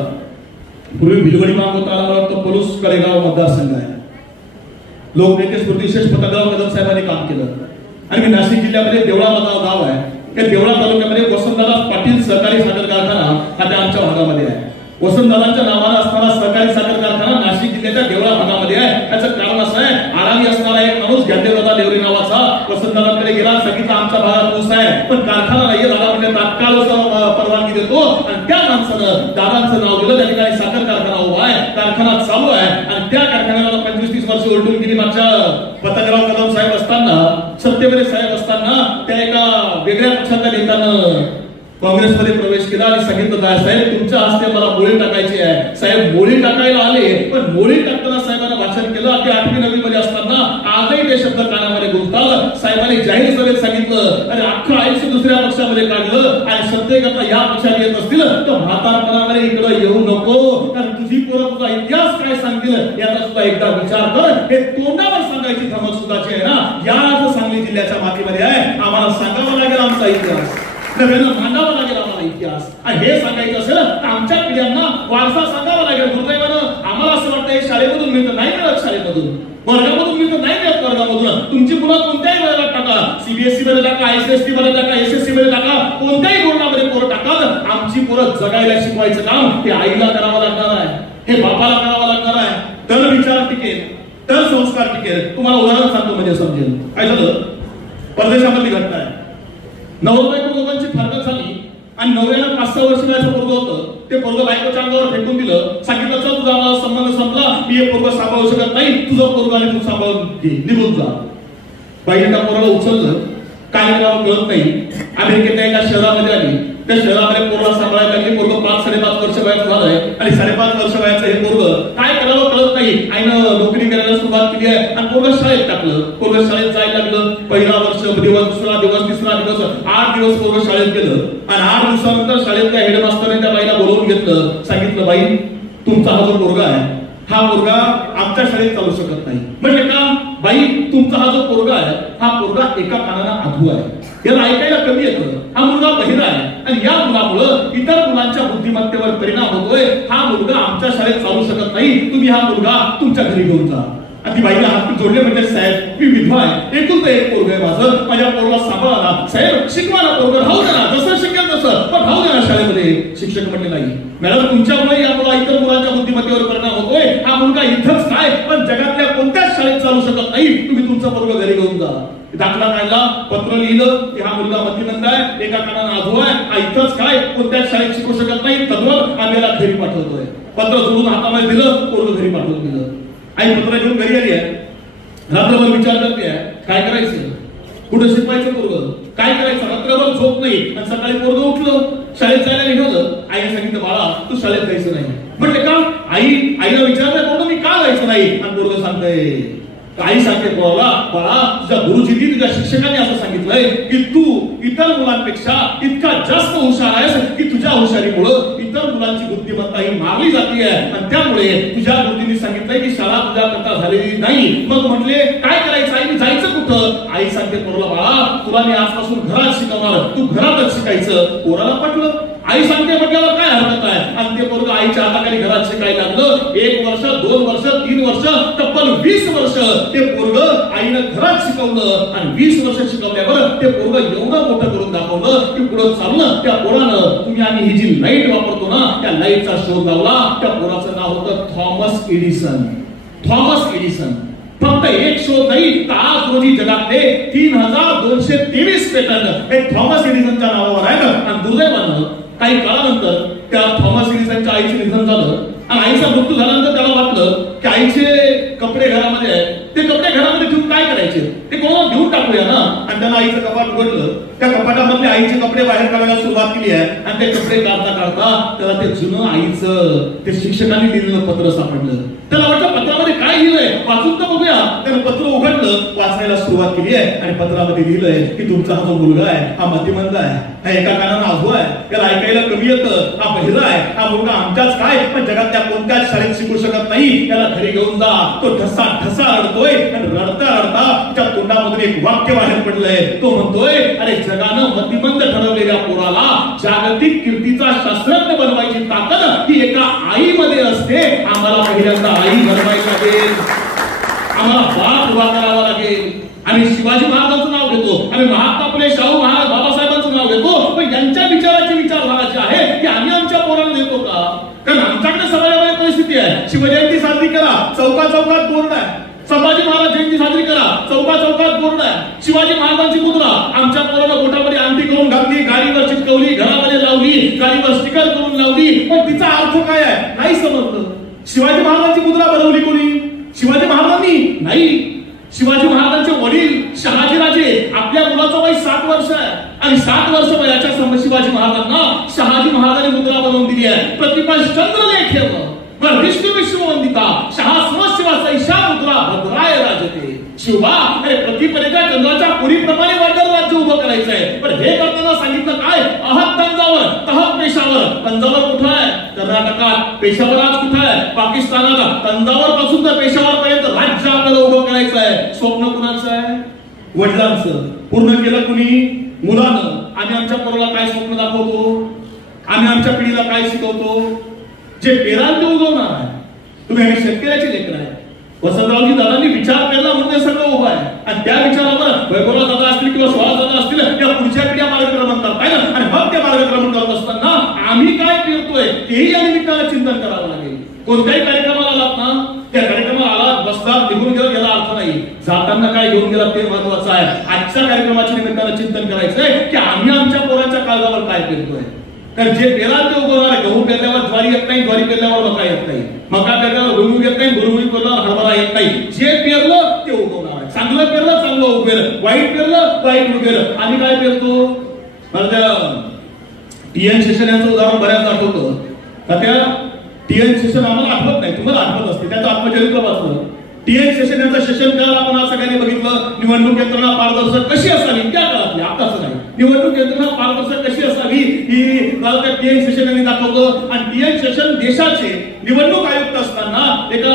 पूर्वी भिलवडी भाग होता, मला वाटतं पलूस कडेगाव मतदारसंघ आहे. लोकनेते स्मृतिशेष पतंगराव कदम साहेबांनी काम केलं. आणि मी नाशिक जिल्ह्यामध्ये देवळा गाव आहे, त्या देवळा तालुक्यामध्ये वसंतदादा पाटील सहकारी साखर कारखाना हा त्या आमच्या भागामध्ये आहे. वसंतदादांच्या नावानं असणारा सहकारी साखर कारखाना नाशिक जिल्ह्याच्या देवळा भागामध्ये आहे. त्याचं कारण असं आहे, आरामी असणारा एक माणूस ज्ञानेदादा देवरी नावाचा वसंतदादांकडे गेला, सांगितलं आमच्या भागात ऊस आहे पण कारखाना नाहीये, दादा म्हणजे तात्काळ परवानगी देतो. आणि त्या माणसानं दादांचं नाव दिलं, त्या ठिकाणी साखर कारखाना उभा आहे, कारखाना चालू आहे. आणि त्या कारखान्याला 25-30 वर्ष उलटून गेली. मागच्या पतंगराव कदम साहेब असताना, सत्यवेरे साहेब असताना त्या एका वेगळ्या पक्षाच्या नेत्यानं काँग्रेसमध्ये प्रवेश केला, आणि सांगितलं साहेब तुमच्या हस्ते मला मोळी टाकायची आहे. साहेब मोळी टाकायला आले, पण मोळी टाकताना साहेबांना भाषण केलं. अगदी 8वी-9वी मध्ये असताना आजही ते शब्द कानामध्ये घुसतात. साहेबांनी जाहीर सभेत सांगितलं अरे अख्खं आयुष्य दुसऱ्या पक्षामध्ये काढलं, आणि सत्तेकरता या पक्षात येत असतील तर म्हातारपणामध्ये इकडे येऊ नको, कारण तुझी पोरं तुझा इतिहास काय सांगतील याचा सुद्धा एकदा विचार कर. हे तोंडावर सांगायची धमक सुद्धाची आहे ना, याच सांगली जिल्ह्याच्या मातीमध्ये आहे. आम्हाला सांगावं लागेल आमचा इतिहास, नव्यानं मांडावा लागेल आम्हाला इतिहास. आणि हे हे सांगायचं असेल तर आमच्या पिढ्यांना वारसा सांगावा लागेल. दुर्दैवानं आम्हाला असं वाटतं हे शाळेमधून मिळतं, नाही मिळत. शाळेमधून वर्गामधून मिळतं, नाही मिळत वर्गामधून. तुमची मुलं कोणत्याही वर्गात टाका, सीबीएसई मध्ये टाका, आयसीएससी मध्ये टाका, एसएससी मध्ये टाका, कोणत्याही बोर्डामध्ये पोरं टाका, आमची पोरं जगायला शिकवायचं काम हे आईला करावं लागणार आहे, हे बापाला करावं लागणार आहे. तर विचार टिकेल, तर संस्कार टिकेल. तुम्हाला उदाहरण सांगतो म्हणजे समजेल. काय झालं, परदेशामधली घटना आहे. नवरा बायको दोघांची फारकत झाली आणि नवऱ्याला 5-6 वर्ष वयाचं पोरगं होतं. ते पोरगं बायकोच्या अंगावर फेकून दिलं. सांगितलं चल तुझा मला संबंध संपला, मी हे पोरगं सांभाळू शकत नाही, तुझं पोरगं आणि तू सांभाळून घे, निघून जा. बाईने त्या पोराला उचललं, काय करावं कळत नाही. अमेरिकेच्या एका शहरामध्ये आली. त्या शहरामध्ये पोरला सांभाळायला लागली. पोरगं 5-5.5 वर्ष वयाचं झालंय आणि 5.5 वर्ष वयाचं हे पोरगं काय करावं कळत नाही. आईनं नोकरी करायला सुरुवात केली आहे आणि पोरगं शाळेत टाकलं. पोरगं शाळेत जायला लागलं. पहिला वर्ष, दिवस, दुसरा दिवस, तिसरा दिवस, 8 दिवस पोरगं शाळेत गेलं आणि 8 दिवसानंतर शाळेतल्या हेडमास्टरने त्या बाईला बोलवून घेतलं. सांगितलं, बाई तुमचा हा जो पोरगा आहे, हा पोरगा आमच्या शाळेत चालू शकत नाही. म्हणजे का, बाई तुमचा हा जो पोरगा आहे, हा पोरगा एका कानाला अधू आहे, याला ऐकायला कमी येतं, हा मुलगा बहिरा आहे आणि या मुलामुळं इतर मुलांच्या बुद्धिमत्तेवर परिणाम होतोय. हा मुलगा आमच्या शाळेत चालू शकत नाही, तुम्ही हा मुलगा तुमच्या घरी घेऊन जा. आणि ती बाईला हात जोडले. म्हणजे साहेब मी विधवा आहे, एकूण एक पोरग आहे माझं, माझ्या पोरला सांभाळा ना साहेब, शिकवा ना, पोरग राहू दे ना, जसं शिकेल तसं, पण राहू दे ना शाळेमध्ये. शिक्षक म्हणले नाही मॅडम, तुमच्यामुळे या मुला इतर मुलांच्या बुद्धिमत्तेवर परिणाम होतोय. हा मुलगा इथंच काय पण जगातल्या कोणत्याच शाळेत चालू शकत नाही, तुम्ही तुमचं पोरग घरी घेऊन जा. दाखला काढला, पत्र लिहिलं की हा मुलगा मतिमंद आहे, एका कानानं आधू आहे, हा इथंच काय कोणत्याच शाळेत शिकू शकत नाही, तद्वत आम्हाला घरी पाठवतोय. पत्र जोडून हातामध्ये दिलं, पोरग घरी पाठवून दिलं. आई पत्र घेऊन घरी आली आहे. रात्रभर विचार करते आहे काय करायचं, कुठं शिकवायचं पोरग, काय करायचं. रात्रभर झोप नाही आणि सकाळी पोरग उठलं, शाळेत जायला निघालं. आईने सांगितलं, बाळा तू शाळेत जायचं नाही. म्हटले का, आईला विचारलं पोरग मी का जायचं नाही. आणि पोरग सांगतंय, आई सांगते पोराला, बाळा तुझ्या गुरुजींनी, तुझ्या शिक्षकांनी असं सांगितलंय की तू इतर मुलांपेक्षा इतका जास्त हुशार आहेस की तुझ्या हुशारीमुळं इतर मुलांची बुद्धिमत्ता ही मारली जाते आणि त्यामुळे तुझ्या गुरुजींनी सांगितलंय की शाळा तुझ्या करता झालेली नाही. मग म्हटले काय करायचं आई, जायचं कुठं. आई सांगते पोराला, बाळा तुला मी आजपासून घरात शिकवणार, तू घरातच शिकायचं. पोराला पटलं. आई सांगते म्हटल्यावर काय हरकत आहे. आणि ते पोरग आईच्या हाताखाली घरात शिकायला लागलं. 1 वर्ष, 2 वर्ष, 3 वर्ष, तब्बल 20 वर्ष ते पोरग आईनं घरात शिकवलं आणि 20 वर्ष शिकवल्यावर ते पोरग एवढं मोठं करून दाखवलं की पुढे चाललं. त्या पोरानं तुम्ही आम्ही ही जी लाईट वापरतो ना, त्या लाईटचा शोध लावला. त्या पोराचं नाव होतं थॉमस एडिसन. Thomas Edison. फक्त एक शोध नाही, तर आज रोजी जगातले 3223 पेटंट हे थॉमस एडिसनच्या नावावर आहेत. आणि दुर्दैवानं काही काळानंतर त्या थॉमस एडिसनच्या आईचे निधन झालं आणि आईचा मृत्यू झाल्यानंतर त्याला वाटलं की आईचे कपडे घरामध्ये आहेत, ते कपडे घरामध्ये ठेवून काय करायचे, ते कोणाला घेऊन टाकूया ना. आणि त्याला आईचं कपाट उघडलं. त्या कपाटामधले आईचे कपडे बाहेर काढायला सुरुवात केली आहे आणि ते कपडे काढता काढता त्याला ते जुनं आईचं ते शिक्षकांनी दिलेलं पत्र सापडलं. त्याला वाटलं पत्रामध्ये काय लिहिलंय, वाचून तर बघूया. त्याने पत्र उघडलं, वाचायला सुरुवात केली आहे आणि पत्रामध्ये लिहिलंय की तुमचा हा जो मुलगा आहे हा मतिमंद आहे, हा एका कानानं आधू आहे, त्याला ऐकायला कमी येतं, हा बहिरा आहे, हा मुलगा आमच्याच काय पण जगातल्या कोणत्याच शाळेत शिकू शकत नाही, त्याला घरी घेऊन जा. तो ठसा ठसा रडतोय आणि रडता रडता त्या तोंडामधून एक वाक्य बाहेर पडलंय. तो म्हणतोय, अरे जगानं मतिमंद ठरवलेल्या पोराला जागतिक कीर्तीचा शास्त्रज्ञ बनवायची ताकद ही एका आईमध्ये असते. आम्हाला पहिल्यांदा आई बनवायला लागेल, आम्हाला बाप उभा करावा लागेल. आम्ही शिवाजी महाराजांचं नाव घेतो, आम्ही महात्मा फुले, शाहू महाराज, बाबासाहेबांचं नाव घेतो, पण यांच्या विचाराची विचारधारा जी आहे ती आम्ही आमच्या पोरांना देतो का. कारण आमच्याकडे समाजामध्ये परिस्थिती आहे, शिवजयंती साजरी करा, चौका चौकात बोर्ड आहे. संभाजी महाराज जयंती साजरी करा, चौका चौकात बोर्ड आहे. शिवाजी महाराजांची मुद्रा आमच्या पोराला बोटामध्ये अंगठी करून घातली, गाडीवर चिटकवली, घरामध्ये लावली, गाडीवर स्टिकर करून लावली, पण तिचा अर्थ काय आहे नाही समजलं. शिवाजी महाराजांची मुद्रा बनवली कोणी, शिवाजी महाराजांनी नाही. शिवाजी महाराजांचे वडील शहाजीराजे, आपल्या मुलाचं वय 7 वर्ष आहे आणि 7 वर्ष वयाच्या शिवाजी महाराजांना शहाजी महाराजांनी मुद्रा बनवून दिली आहे. प्रतिभा चंद्रलेख विष्णू विश्ववंदिता शहा समशिवाचा ईशा मुद्रा भद्राय राजते. शिवबा अरे प्रतिपरेच्या चंद्राच्या पुरीप्रमाणे वाटलं राज्य उभं करायचं आहे. पण हे करताना सांगितलं काय, अहत तंजावर, तहत पेशावर. तंजावर कुठं आहे, कर्नाटकात. पेशावर आज कुठं आहे, पाकिस्तानात. तंजावर पासून तर पेशावर पर्यंत राज्य आपल्याला उभं करायचं आहे. स्वप्न कुणाचं आहे, वडिलांचं. पूर्ण केलं कुणी, मुलानं. आम्ही आमच्या पोराला काय स्वप्न दाखवतो, आम्ही आमच्या पिढीला काय शिकवतो? जे पेराल ते उगवणार आहे. तुम्ही आम्ही शेतकऱ्याचे लेकर आहे. वसंतरावजी दादांनी विचार केला म्हणून हे सगळं उभं आहे. आणि त्या विचारावर वैभवराव दादा असतील किंवा सोळा दादा असतील या पुढच्या पिढ्या मार्गक्रमण करताय ना. आणि मग ते मार्गक्रमण करत असताना आम्ही काय पेरतोय तेही या निमित्तानं चिंतन करावं लागेल. कोणत्याही कार्यक्रमाला आलात ना, त्या कार्यक्रमाला आलात बसतात निघून गेला याला अर्थ नाही. जाताना काय घेऊन गेला ते महत्वाचं आहे. आजच्या कार्यक्रमाच्या निमित्तानं चिंतन करायचंय की आम्ही आमच्या पोरांच्या काळजावर काय पेरतोय. कारण जे पेराल ते उगवणार आहे. गहू पेरल्यावर ज्वारी येत नाही, ज्वारी पेरल्यावर मका येत नाही, मका पेरल्यावर भुईमूग येत नाही, भुईमूग पेरल्यावर हरभरा येत नाही. जे पेरलं ते उगवणार आहे. चांगलं पेरलं चांगलं उगवेल, वाईट पेरलं वाईट उगवेल. आम्ही काय पेरतो? मला त्या टीएन शेषन यांचं उदाहरण बऱ्याच आठवतं. त्या टीएन शेषन आम्हाला आठवत नाही, तुम्हाला आठवत असते. त्याचं आत्मचरित्र वाचलं. टीएन शेषन यांचं सेशन काळ आपण आज सगळ्यांनी बघितलं. निवडणूक यंत्रणा पारदर्शक कशी असावी त्या काळातली, आताच नाही. निवडणूक यंत्रणा पारदर्शक कशी असावी ही मला त्या टीएन शेषन यांनी दाखवलं. आणि टीएन शेषन देशाचे निवडणूक आयुक्त असताना एका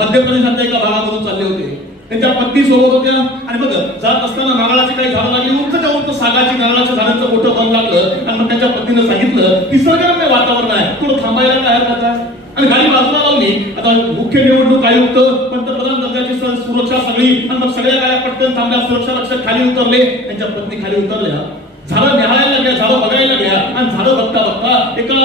मध्य प्रदेशातल्या एका भागामधून चालले होते. त्यांच्या पत्नी सोबत होत्या. आणि बघ जात असताना नारळाची काही झाडं लागली, उंचच्या उंच सागाची नारळाच्या झाडांचं मोठं बन लागलं. आणि मग त्यांच्या पत्नीनं सांगितलं निसर्गरम्य वातावरण आहे, थोडं थांबायला काय हरकत आहे. आणि गाडी बाजूला लावली. आता मुख्य निवडणूक आयुक्त पंतप्रधान दर्जाची सुरक्षा सगळी. आणि मग सगळ्या गाड्या पटकन थांबल्या, सुरक्षा रक्षक खाली उतरले, त्यांच्या पत्नी खाली उतरल्या, झाडं न्याहायला लागल्या, झाडं बघायला लागल्या. आणि झाडं बघता बघता एका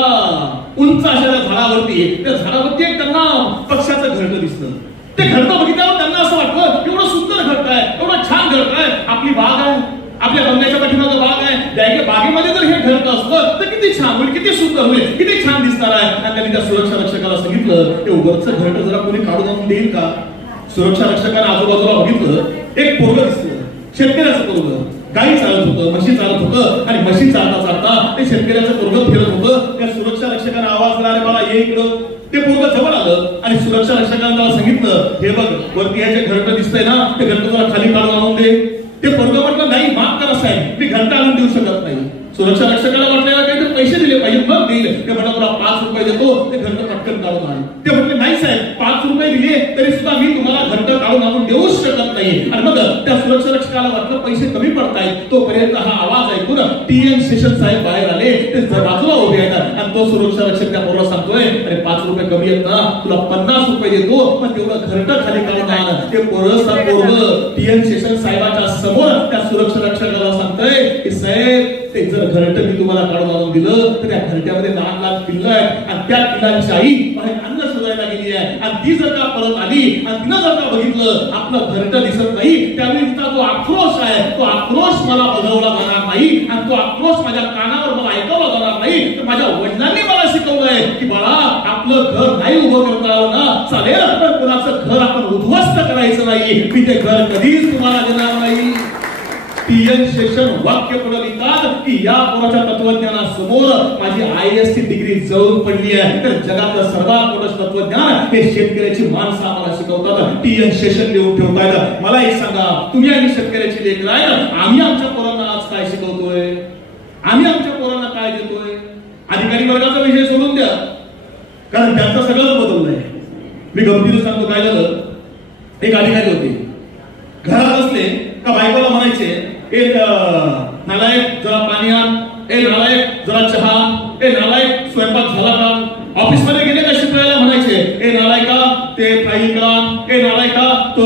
उंच अशा झाडावरती, त्या झाडावरती एक त्यांना पक्षाचं घरटं दिसलं. ते घरटं बघितल्यावर त्यांना असं वाटलं एवढं सुंदर घरटं आहे, एवढं छान घरटं आहे, आपली बाग आहे, आपल्या बंगल्याच्या पाठीमागं बाग आहे. बागेमध्ये जर हे घरटं असतं तर किती छान होईल, किती सुंदर होईल, किती छान दिसणार आहे. आणि त्यांनी त्या सुरक्षा रक्षकाला सांगितलं ते उगरचं घरटं जरा कोणी काढून आणून देईल का? सुरक्षा रक्षकाने आजूबाजूला बघितलं, एक पोरगं दिसलं, शेतकऱ्याचं पोरगं. गाई चालत होतं, म्हशी चालत होतं. आणि म्हशी चालता चालता ते शेतकऱ्याचं पोरगं फिरत होतं. त्या सुरक्षा रक्षकाने आवाज दिला, अरे मला ये इकडं. ते पोरगं जवळ आलं आणि सुरक्षा रक्षकाने त्याला सांगितलं, हे बघ वरती हे जे घरटं दिसतंय ना, ते घरटं जरा खाली काढून आणून दे. ते पोरगं म्हटलं नाही, माफ करा साहेब, मी घंटा आणून देऊ शकत नाही. सुरक्षा रक्षकाला वाटलेला काहीतरी पैसे दिले पाहिजे मग देईल. ते म्हणा तुला 5 रुपये देतो, ते घंटा पटकन काढून आण. ते म्हटले नाही साहेब, 5 रुपये दिले तरी सुद्धा मी तुम्हाला घंटा काढून आणून देऊच शकत नाही. आणि मग त्या सुरक्षा रक्षकाला वाटलं पैसे कमी पडतायत. तोपर्यंत हा आवाज ऐकून टीएन शेषन साहेब बाहेर आले. ते बाजूला उभे आहेत आणि तो सुरक्षा रक्षक त्या पोराला सांगतोय, अरे 5 रुपये कमी आहेत ना, तुला 50 रुपये देतो, पण तेवढं घंटा खाली काढून आण. ते पोरं टीएन शेषन साहेबाच्या समोर त्या सुरक्षा रक्षकाला सांगतोय की साहेब ते जर घरटं मी तुम्हाला काढून आणून दिलं तर त्या घरट्यामध्ये लहान लहान पिल्लं आहेत. आणि त्या पिल्लांची आई बाहेर अन्न शोधायला गेली आहे. आणि ती जर का परत आली आणि तिनं जर का बघितलं आपलं घरटं दिसत नाही, त्यावेळी तिचा जो आक्रोश आहे तो आक्रोश मला बघवला जाणार नाही. आणि तो आक्रोश माझ्या कानावर मला ऐकवला जाणार नाही. तर माझ्या वडिलांनी मला शिकवलंय की बाळा आपलं घर नाही उभं करता आलं ना चालेल, पण कोणाचं घर आपण उद्ध्वस्त करायचं नाही. मी ते घर कधीच तुम्हाला देणार नाही. टीएन शेषन वाक्य पुढे लिहितात की या पोराच्या तत्वज्ञानासमोर माझी IAS ची डिग्री जळून पडली आहे. तर जगातलं सर्वात मोठं तत्वज्ञान हे शेतकऱ्याची माणसं आम्हाला शिकवतात. टीएन शेषन लिहून ठेवतायत. मला एक सांगा, तुम्ही आणि शेतकऱ्याची लेकर आहे, आम्ही आमच्या पोरांना आज काय शिकवतोय? आम्ही आमच्या पोरांना काय देतोय? अधिकारी वर्गाचा विषय सोडून द्या, कारण त्यांचं सगळं बदललंय. मी गंभीर सांगतो, काय झालं, एक अधिकारी होते, घरात असले का बायकोला म्हणायचे, ए नालायक जरा पाणी आण, ए नालायक जरा चहा, ए नालायक स्वयंपाक झाला का? ऑफिस मध्ये गेले का शिकवायला म्हणायचे, ए नालायका ते फाईल करा, ए नालायका तो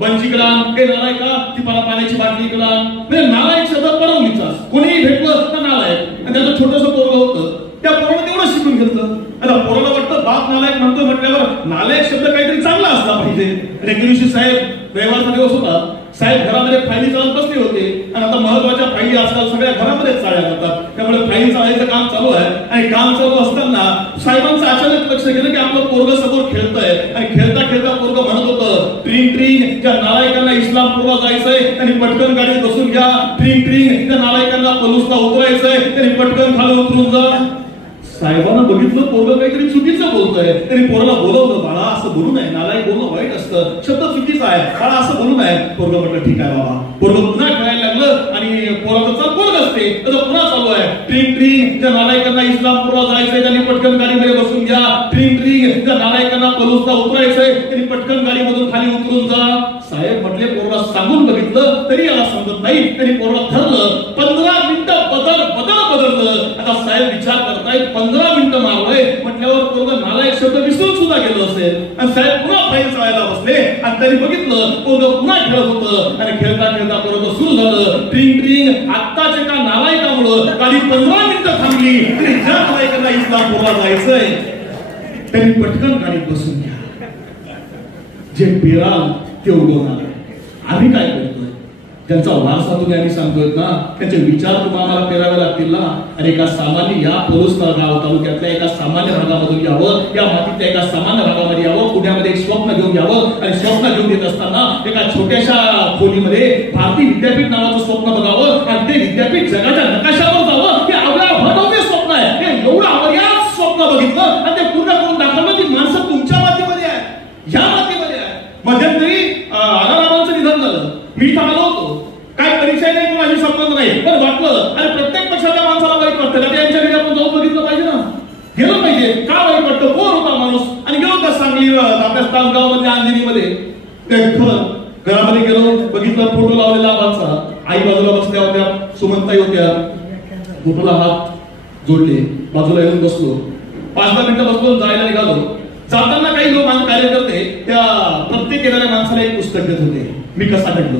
बंची करा, ए नालायका ती मला पाण्याची बाटली करा. म्हणजे नालायक शब्द परवलीचा, कोणीही भेटलं तर नालायक. आणि त्याचं छोटंसं पोरगं होतं, त्या पोरानं तेवढं शिकून घेतलं. आता पोराला वाटतं बाप नालायक म्हणतो म्हटल्यावर नालायक शब्द काहीतरी चांगला असला पाहिजे. आणि एक दिवशी साहेब रविवारचा दिवस होता, साहेब घरामध्ये फायली चालत बसले होते. आणि आता महत्वाच्या फायली आजकाल सगळ्या घरामध्येच चालल्या जातात, त्यामुळे फायली चालायचं काम चालू आहे. आणि काम चालू असताना साहेबांचं अचानक लक्ष गेलं की आपलं पोरगं समोर खेळतंय. आणि खेळता खेळता पोरगं म्हणत होतं, ट्रिंग ट्रिंग ज्या नालायकांना इस्लामपूरला जायचंय त्यांनी पटकन गाडीत बसून घ्या, ट्रिंग ट्रिंग त्या नालायकांना पलूसला उतरायचंय त्यांनी पटकन खाली उतरून जा. साहेबांना बघितलं पोरगं काहीतरी चुकीचं बोलतोय. तरी पोराला बोलवलं, बाळा असं बोलू नये, नालायक बोलणं वाईट असतं, शब्द चुकीचा आहे, बाळा असं बोलू नये. पोरगं म्हटलं ठीक आहे बाबा. पोरगं पुन्हा खेळायला लागलं आणि पोराचं पोरग असते त्याचं पुन्हा चालू आहे, ट्रिंग ट्रिंग त्या नालायकांना इस्लामपूरला जायचंय त्यांनी पटकन गाडीमध्ये बसून घ्या, ट्रिंग ट्रिंग त्या नालायकांना पलूसला उतरायचंय त्यांनी पटकन गाडीमधून खाली उतरून जा. साहेब म्हटले पोरला सांगून बघितलं तरी याला समजत नाही. त्यांनी पोरला ठरलं, 15 मिनिटं बदललं. आता साहेब विचार करतात 15 मिनिटं मारलोय म्हटल्यावर पोरग नालायक शब्द विसरून सुद्धा गेलो असेल आणि साहेब पुन्हा फाईल चाळायला बसले आणि त्यांनी बघितलं पोरग पुन्हा खेळत होतं आणि खेळता खेळता पोरग सुरू झालं ट्रिंग ट्रिंग. आत्ताच्या एका नालायकामुळं गाडी 15 मिनिटं थांबली आणि ज्या नालायकांना इस्लामपूरला जायचंय त्यांनी पटकन गाडीत बसून घ्या. जे पेराल ते उगवणार. आम्ही काय करतोय त्यांचा वारसा तुम्ही आम्ही सांगतोय ना, त्यांचे विचार तुम्हाला पेरावे लागतील ना. आणि एका सामान्य या पोरुसगाव गाव तालुक्यातल्या एका सामान्य भागामधून यावं, या मातीतल्या एका सामान्य भागामध्ये यावं, पुण्यामध्ये एक स्वप्न घेऊन यावं आणि स्वप्न घेऊन येत असताना एका छोट्याशा खोलीमध्ये भारतीय विद्यापीठ नावाचं स्वप्न बघावं आणि ते विद्यापीठ जगाच्या नकाशावर जावं. हे आपल्या भटवते स्वप्न आहे. हे एवढं अमर्याद स्वप्न बघितलं आणि ते पूर्ण करून दाखवलं की माणसं तुमच्या मातीमध्ये आहे, या मातीमध्ये आहे. मध्यंतरी आरामांचं निधन झालं. मी इथं आलो होतो, काय परीक्षा नाही माझी संबंध नाही, पण वाटलं आणि प्रत्येक पक्षाच्या माणसाला वाईट वाटतं का त्यांच्या घरी आपण जाऊन बघितलं पाहिजे ना, गेलं पाहिजे. का वाईट वाटतं, कोण होता माणूस आणि गेलो त्या सांगली आपल्या तासगाव मधल्या अंजनीमध्ये ते घरामध्ये गेलो, बघितलं फोटो लावलेला माणसा, आई बाजूला बसल्या होत्या, सुमनताई होत्या, फोटोला हात जोडले, बाजूला येऊन बसलो. 5-10 मिनिटं बसलो, जायला निघालो. जाताना काही लोक कार्यकर्ते त्या प्रत्येक येणाऱ्या माणसाला एक पुस्तक देत होते. मी कसा घडलो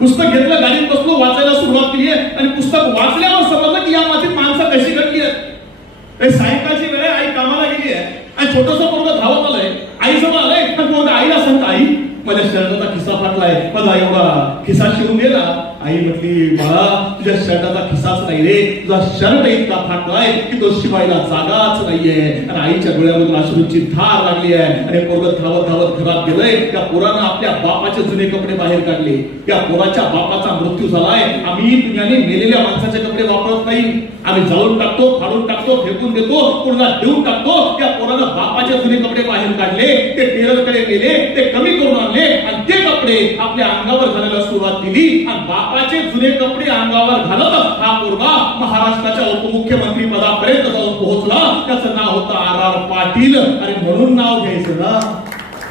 पुस्तक घेतलं, गाडीत बसलो, वाचायला सुरुवात केली आहे आणि पुस्तक वाचल्यावर समजलं की या मातीत माणसं कशी घडली आहेत. सायंकाळची वेळ आहे, आई कामाला गेली आहे आणि छोटंसं पोरगं धावत आलंय, आई जवळ आलंय आणि पोरगं आईला सांगतं, आई माझ्या शर्टाचा खिसा फाटलाय, माझा एवढा खिसा शिवून गेला. आई म्हटली, बाळा तुझ्या शर्टाचा खिसाच नाही रे, तुझा शर्ट इतका फाटलाय की तो शिवायला जागाच नाहीये. आणि आईच्या डोळ्यामधून अश्रूंची धार लागली आहे आणि पोरगं धावत धावत घरात गेलंय. त्या पोरानं आपल्या बापाचे जुने कपडे बाहेर काढले. त्या पोराच्या बापाचा मृत्यू झालाय. आम्ही दुनियाने मेलेल्या माणसाचे कपडे वापरत नाही, आम्ही जाळून टाकतो, फाडून टाकतो, फेकून देतो, पुन्हा देऊन टाकतो. त्या पोरानं बापाचे जुने कपडे बाहेर काढले, ते टेलरकडे गेले, ते कमी करून आणले आणि ते कपडे आपल्या अंगावर घालायला सुरुवात केली आणि बापाचे जुने कपडे अंगावर घालत हा पोरगा महाराष्ट्राच्या उपमुख्यमंत्री पदापर्यंत जाऊन पोहोचला. त्याचं नाव होतं R.R. पाटील. आणि म्हणून नाव घ्यायचं ना,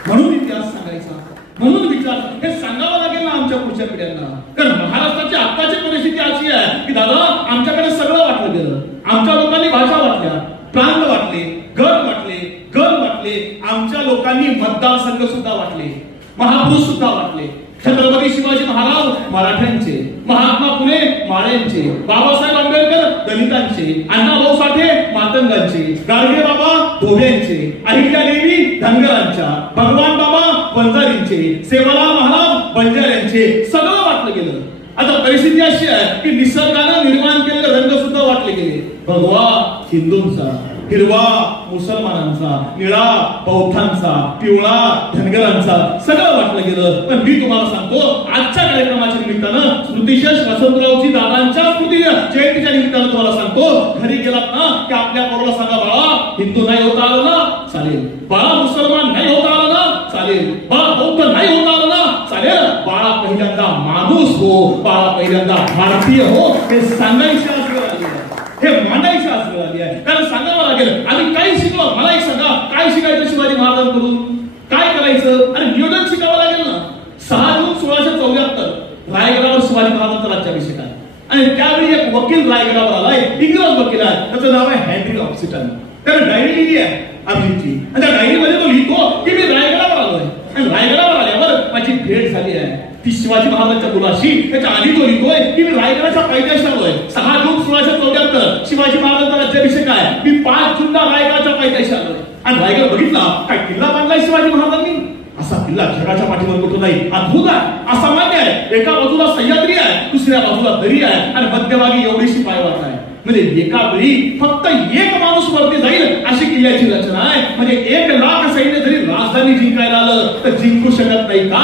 म्हणून इतिहास सांगायचा, म्हणून विचार हे सांगावं लागेल ना आमच्या पुढच्या पिढ्यांना. कारण महाराष्ट्राची आत्ताची परिस्थिती अशी आहे की दादा आमच्याकडे सगळं वाटलं गेलं. आमच्या लोकांनी भाषा वाटल्या, प्रांत वाटले, गट वाटले, गण वाटले. आमच्या लोकांनी मतदारसंघ सुद्धा वाटले, महापुरुष सुद्धा वाटले. छत्रपती शिवाजी महाराज मराठ्यांचे, महात्मा फुले माळ्यांचे, बाबासाहेब आंबेडकर दलितांचे, अण्णाभाऊ साठे मातंगांचे, गाडगे बाबा धोब्यांचे, अहिल्यादेवी धनगरांच्या, भगवान बाबा वंजारींचे, सेवालाल महाराज बंजाऱ्यांचे, सगळं वाटलं गेलं. आता परिस्थिती अशी आहे की निसर्गानं निर्माण केलेले रंग सुद्धा वाटले गेले. भगवा हिंदूंचा, हिरवा मुसलमानांचा, निळा बौद्धांचा, पिवळा धनगरांचा, सगळं वाटलं गेलं. पण मी तुम्हाला सांगतो आजच्या कार्यक्रमाच्या निमित्तानं स्मृतिशेष वसंतरावजी दादांच्या स्मृती जयंतीच्या निमित्तानं तुम्हाला सांगतो, घरी गेलात ना की आपल्या पोराला सांगा, बाळा हिंदू नाही होता आलं ना चालेल, बाळा मुसलमान नाही होता आलं ना चालेल, बाळा बौद्ध नाही होता आलं ना चालेल, बाळा पहिल्यांदा माणूस हो, बाळा पहिल्यांदा भारतीय हो. हे सांगायचं हे मांडायचं आज वेळ आली आहे. कारण सांगावं लागेल आम्ही काही शिकलो. मला एक सांगा, काय शिकायचं शिवाजी महाराजांकडून, काय करायचं? आणि नियोजन शिकावं लागेल ना. 6 जून 1674 रायगडावर शिवाजी महाराजांचा राज्याभिषेक आहे आणि त्यावेळी एक वकील रायगडावर आलाय, इंग्रज वकील आहे, त्याचं नाव आहे हेनरी ऑक्सिटन. त्याने डायरी लिहिली आहे अभिजीतची आणि त्या डायरीमध्ये तो लिहितो की मी रायगडावर आलोय आणि रायगडावर आल्यावर माझी भेट झाली आहे ती शिवाजी महाराजांच्या मुलाशी. त्याच्या आधी तो लिहितोय की मी रायगडाच्या पायथ्याशी आलोय. 6 जून 1674 शिवाजी महाराजांचा राज्याभिषेक आहे. मी 5 जूनला रायगडाच्या पायथ्याशी आलोय आणि रायगड बघितला, काय किल्ला बांधलाय शिवाजी महाराजांनी. असा किल्ला जगाच्या पाठीवर कुठं नाही, अद्भुत आहे, असामान्य आहे. एका बाजूला सह्याद्री आहे, दुसऱ्या बाजूला दरी आहे आणि मध्यभागी एवढीशी पायवाट आहे. म्हणजे एका वेळी फक्त एक माणूस वरती जाईल अशी किल्ल्याची रचना आहे. म्हणजे 1 लाख सैन्य जरी राजधानी जिंकायला आलं तर जिंकू शकत नाही का?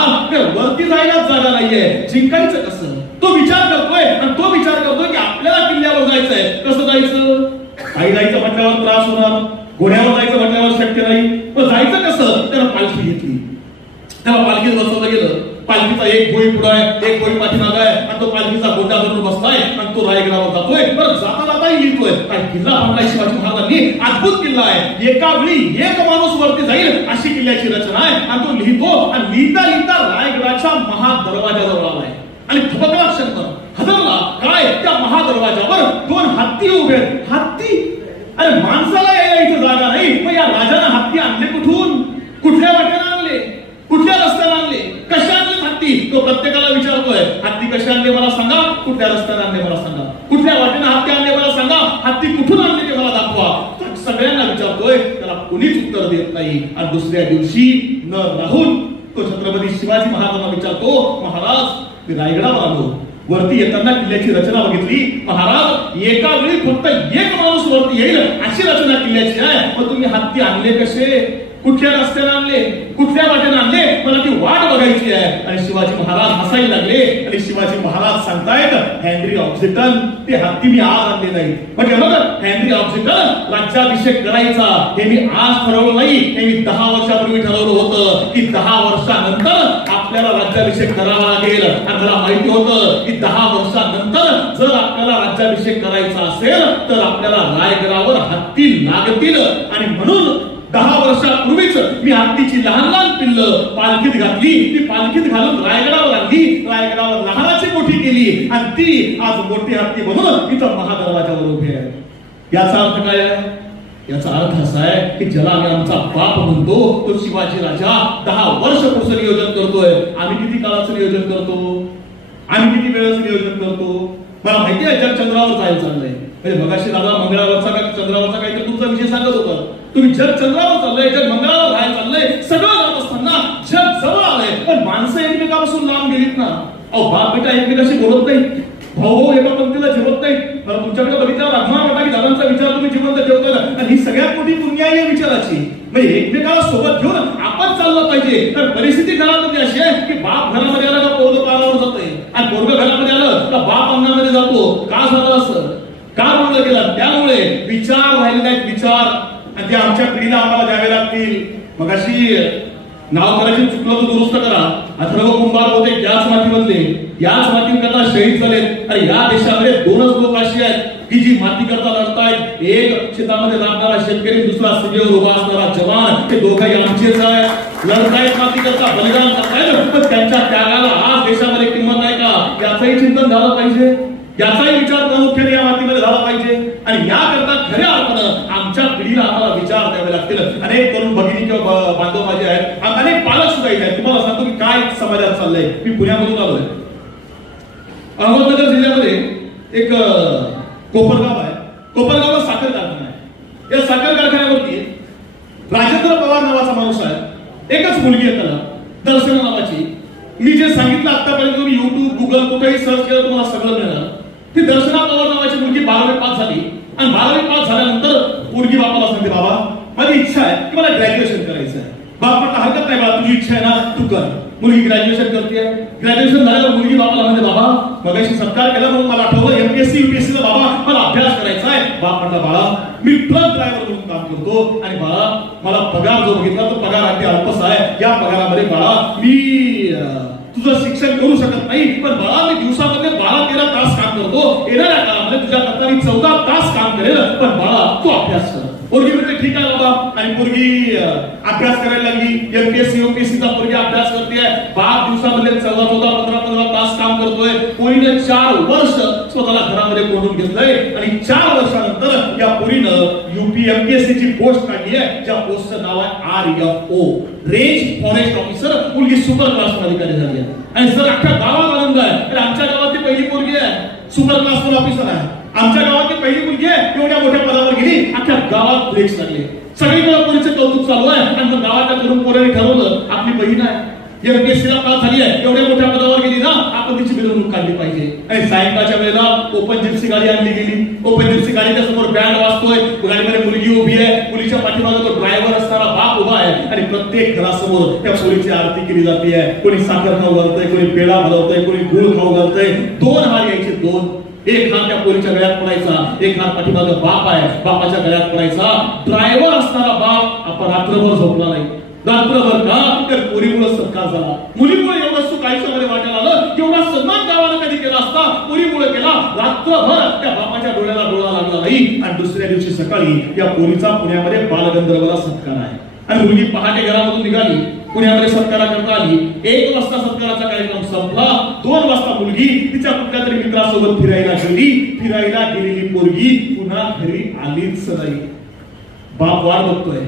वरती जायलाच जागा नाहीये, जिंकायचं कसं? तो विचार करतोय आणि तो विचार करतोय की आपल्याला किल्ल्यावर जायचंय, कसं जायचं? काही जायचं म्हटल्यावर त्रास होणार, घोड्यावर जायचं म्हटल्यावर शक्य नाही. पण जायचं कसं? त्याला पालखी घेतली, त्याला पालखीत बसवलं गेलं. पालखीचा एक भोई पुढे आहे, एक भोई पाठीमागे आहे आणि तो पालखीचा गोंडा धरून बसलाय आणि तो रायगडावर जातोय. बरं जाता जाताही लिहितोय काय किल्ला बांधलाय शिवाजी महाराजांनी, अद्भुत किल्ला आहे. एका वेळी एक माणूस वरती जाईल अशी किल्ल्याची रचना आहे आणि तो लिहितो आणि लिहिता लिहिता रायगडाच्या महादरवाजाजवळ आलाय आणि थबकला क्षण हजरला. काय त्या महादरवाजावर 2 हत्ती उभे आहेत. हत्ती अरे माणसाला यायला इथं जागा नाही, मग या राजानं हत्ती आणले कुठून? कुठल्या वाटेने आणले? कुठल्या रस्त्याने आणले? कशा आणले हत्ती? तो प्रत्येकाला विचारतोय, हत्ती कशा आणले मला सांगा, कुठल्या रस्त्याने आणले मला सांगा, कुठल्या वाटेने हत्ती आणले मला सांगा, हत्ती कुठून आणले ते मला दाखवा. सगळ्यांना विचारतोय, त्याला कोणीच उत्तर देत नाही. आणि दुसऱ्या दिवशी न राहून तो छत्रपती शिवाजी महाराजांना विचारतो, महाराज मी रायगडावर आलो, वरती येताना किल्ल्याची रचना बघितली, महाराज एका वेळी फक्त एक माणूस वरती येईल अशी रचना किल्ल्याची आहे, मग तुम्ही हत्ती आणले कसे? कुठल्या रस्त्याने आणले? कुठल्या वाटेने आणले? मला ती वाट बघायची आहे. आणि शिवाजी महाराज हसायला लागले आणि शिवाजी महाराज सांगतायत, हेनरी ऑक्सिटन ते हत्ती मी आज आणले नाही. म्हणजे बघ, हेनरी ऑक्सिटन राज्याभिषेक करायचा हे मी आज ठरवलं नाही, हे मी 10 वर्षापूर्वी ठरवलं होतं की 10 वर्षानंतर आपल्याला राज्याभिषेक करावा लागेल. आणि मला माहिती होतं की 10 वर्षानंतर जर आपल्याला राज्याभिषेक करायचा असेल तर आपल्याला रायगडावर हत्ती लागतील. आणि म्हणून 10 वर्षापूर्वीच मी हत्तीची लहान लहान पिल्लं पालखीत घातली, ती पालखीत घालून रायगडावर आणली, रायगडावर लहानाची मोठी केली आणि ती आज मोठी हत्ती बनवून इथं महादरवाजावर उभी आहे. याचा अर्थ काय आहे? याचा अर्थ असा आहे की ज्याला आम्ही आमचा बाप म्हणतो तो शिवाजी राजा 10 वर्ष पुढचं नियोजन करतोय. आम्ही किती काळाचं नियोजन करतो? आम्ही किती वेळेचं नियोजन करतो? मला माहिती आहे जग चंद्रावर जायला चाललंय. म्हणजे मगाशी दादा मंगळावरचा का चंद्रावरचा काही तर तुमचा विषय सांगत होता. तुम्ही जग चंद्रावर चाललंय, जग मंगळावर राहायला चाललंय, सगळं जात असताना जग जवळ आलंय, पण माणसं एकमेकापासून लांब गेलीत ना. अहो बाप बेटा एकमेकाशी बोलत नाही, भाऊ एका पंक्तीला जेवत नाही. बरं तुमच्याकडे बघितल्यावर अभिमान वाटा की दादांचा विचार तुम्ही जिवंत ठेवताय, आणि ही सगळ्यात मोठी पुण्य आहे या विचाराची. म्हणजे एकमेकाला सोबत घेऊन आपण चाललं पाहिजे. तर परिस्थिती घरामध्ये अशी आहे की बाप घरामध्ये आला का पोरग पारावर जातोय, आणि पोरग घरामध्ये आलं का बाप अंगणामध्ये जातो. का झालं असं? का बोललं गेलं? त्यामुळे विचार राहिले नाहीत, विचार, आणि ते आमच्या पिढीला आम्हाला द्यावे लागतील. मगाशी नाव करायचे चुकलं तर दुरुस्त करा. अथर्व कुंभार होते याच मातीमधले, याच मातीकरता शहीद झालेत. आणि या देशामध्ये 2च लोक अशी आहेत की जी मातीकरता लढतायत. एक शेतामध्ये राबणारा शेतकरी, दुसरा सीमेवर उभा असणारा जवान. ते दोघंही आमचेच आहेत, लढतायत मातीकरता, बलिदान करतायत, पण त्यांच्या त्यागाला आज देशामध्ये किंमत नाही का? याचंही चिंतन झालं पाहिजे, याचाही विचार प्रामुख्याने या मातीमध्ये झाला पाहिजे. आणि याकरता खऱ्या अर्थानं आमच्या पिढीला आम्हाला विचार द्यावे लागतील. अनेक तरुण भगिनी किंवा बांधव माझे आहेत, अनेक पालक सुद्धा इथे आहेत. तुम्हाला सांगतो की काय समाजात चाललंय. मी पुण्यामधून आलोय. अहमदनगर जिल्ह्यामध्ये एक कोपरगाव आहे. कोपरगावला साखर कारखाना आहे. या साखर कारखान्यावरती राजेंद्र पवार नावाचा माणूस आहे. एकच मुलगी आहे त्याला, दर्शना नावाची. मी जे सांगितलं आतापर्यंत तुम्ही युट्यूब गुगल कुठेही सर्च केलं तुम्हाला सगळं मिळणार. ती दर्शना पवार नावाची मुलगी 12वी पास झाली. आणि 12वी पास झाल्यानंतर मुलगी बापाला सांगते, बाबा माझी इच्छा आहे की मला ग्रॅज्युएशन करायचं आहे. बाप म्हटलं हरकत नाही बाळा, तुझी इच्छा आहे ना तू कर. मुलगी ग्रॅज्युएशन करते. ग्रॅज्युएशन झाल्यावर मुलगी बापाला म्हणते, बाबा मगाशी सत्कार केला म्हणून मला आठवलं एमपीएससी यूपीएससी ला बाबा मला अभ्यास करायचा आहे. बाप म्हटलं, बाळा मी ट्रक ड्रायव्हर म्हणून काम करतो आणि बाळा मला पगार जो बघितला तो पगार अगदी अल्पच आहे. या पगारामध्ये बाळा मी तुझं शिक्षण करू शकत नाही, पण बाळा मी दिवसामध्ये 12-13 तास काम करतो. येणाऱ्या काळामध्ये तुझ्या करता मी 14 तास काम करेल, पण बाळा तू अभ्यास कर. पोरगी म्हणते ठीक आहे बाबा. आणि पोरगी अभ्यास करायला लागली. एमपीएससी यूपीएससीचा पोरगी अभ्यास करते. बाप दिवसामध्ये 14, 15 तास काम करतोय. पोरीने 4 वर्ष स्वतःला घरामध्ये कोंडून घेतलंय. आणि 4 वर्षानंतर या पोरीनं एमपीएससी ची पोस्ट काढली आहे, ज्या पोस्टचं नाव आहे RFO, रेंज फॉरेस्ट ऑफिसर. मुलगी सुपर क्लास अधिकारी झाली आहे. आणि जर अख्ख्या गावात आनंद आहे, तर आमच्या गावात ती पहिली पोरगी आहे, सुपर क्लास ऑफिसर आहे. आमच्या गावातली पहिली मुलगी आहे, एवढ्या मोठ्या पदावर गेली, अख्ख्या गावात ब्रेक्स लागले. सगळीकडे पोरीचं कौतुक चालू आहे. आणि मग गावाच्या तरुण पोरांनी ठरवलं आपली बहीण आहे, एमपीएससीला पास झाली आहे, एवढ्या मोठ्या पदावर गेली ना, आपण तिची मिरवणूक काढली पाहिजे. आणि सायंकाळच्या वेळेला ओपन जिप्सी गाडी आणली गेली. ओपन जिप्सी गाडीच्या समोर बँड वाजतोय, गाडीमध्ये मुलगी उभी आहे, मुलीच्या पाठीमागे तो ड्रायव्हर असणारा बाप उभा आहे. आणि प्रत्येक घरासमोर त्या पोरीची आरती केली जाते आहे. कोणी साखर खाऊ घालतंय, कोणी पेढा घालवतंय, कोणी गुळ खाऊ घालतंय. 2 हार यायचे, 2. एक हात त्या पोरीच्या गळ्यात पडायचा, एक हात पाठीमागे बाप आहे, बापाच्या गळ्यात पडायचा. ड्रायव्हर असणारा बाप आपण रात्रभर झोपला नाही. रात्रभर का? तर पोरीमुळे सत्कार झाला. मुलीमुळे एवढं सुख आयुष्यामध्ये वाटायला आलं, एवढा सन्मान गावाला कधी केला असता, पोरीमुळे केला. रात्रभर त्या बापाच्या डोळ्याला डोळा लागला नाही. आणि दुसऱ्या दिवशी सकाळी या पोरीचा पुण्यामध्ये बालगंधर्वाला सत्कार आहे. आणि मुलगी पहाटे घरामधून निघाली, पुण्यामध्ये सत्काराकरता आली. 1 वाजता सत्काराचा कार्यक्रम संपला. 2 वाजता मुलगी तिच्या कुठल्या तरी मित्रासोबत फिरायला गेली. फिरायला गेलेली पोरगी पुन्हा घरी आलीच नाही. बाप वाट बघतोय.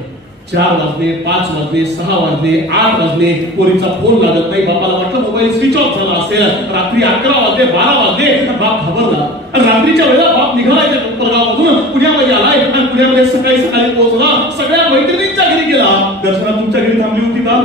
4 वाजले, 5 वाजले, 6 वाजले, 8 वाजले, पोरीचा फोन लागत नाही. बापाला वाटलं मोबाईल स्विच ऑफ झाला असेल. रात्री 11 वाजले, 12 वाजले, बाप घाबरला. रात्रीच्या वेळेला बाप निघालाय त्या कोपरगावमधून पुण्यामध्ये आलाय आणि पुण्यामध्ये सकाळी पोहोचला. सगळ्या मैत्रिणींच्या घरी गेला. दर्शना तुमच्या घरी थांबली होती का?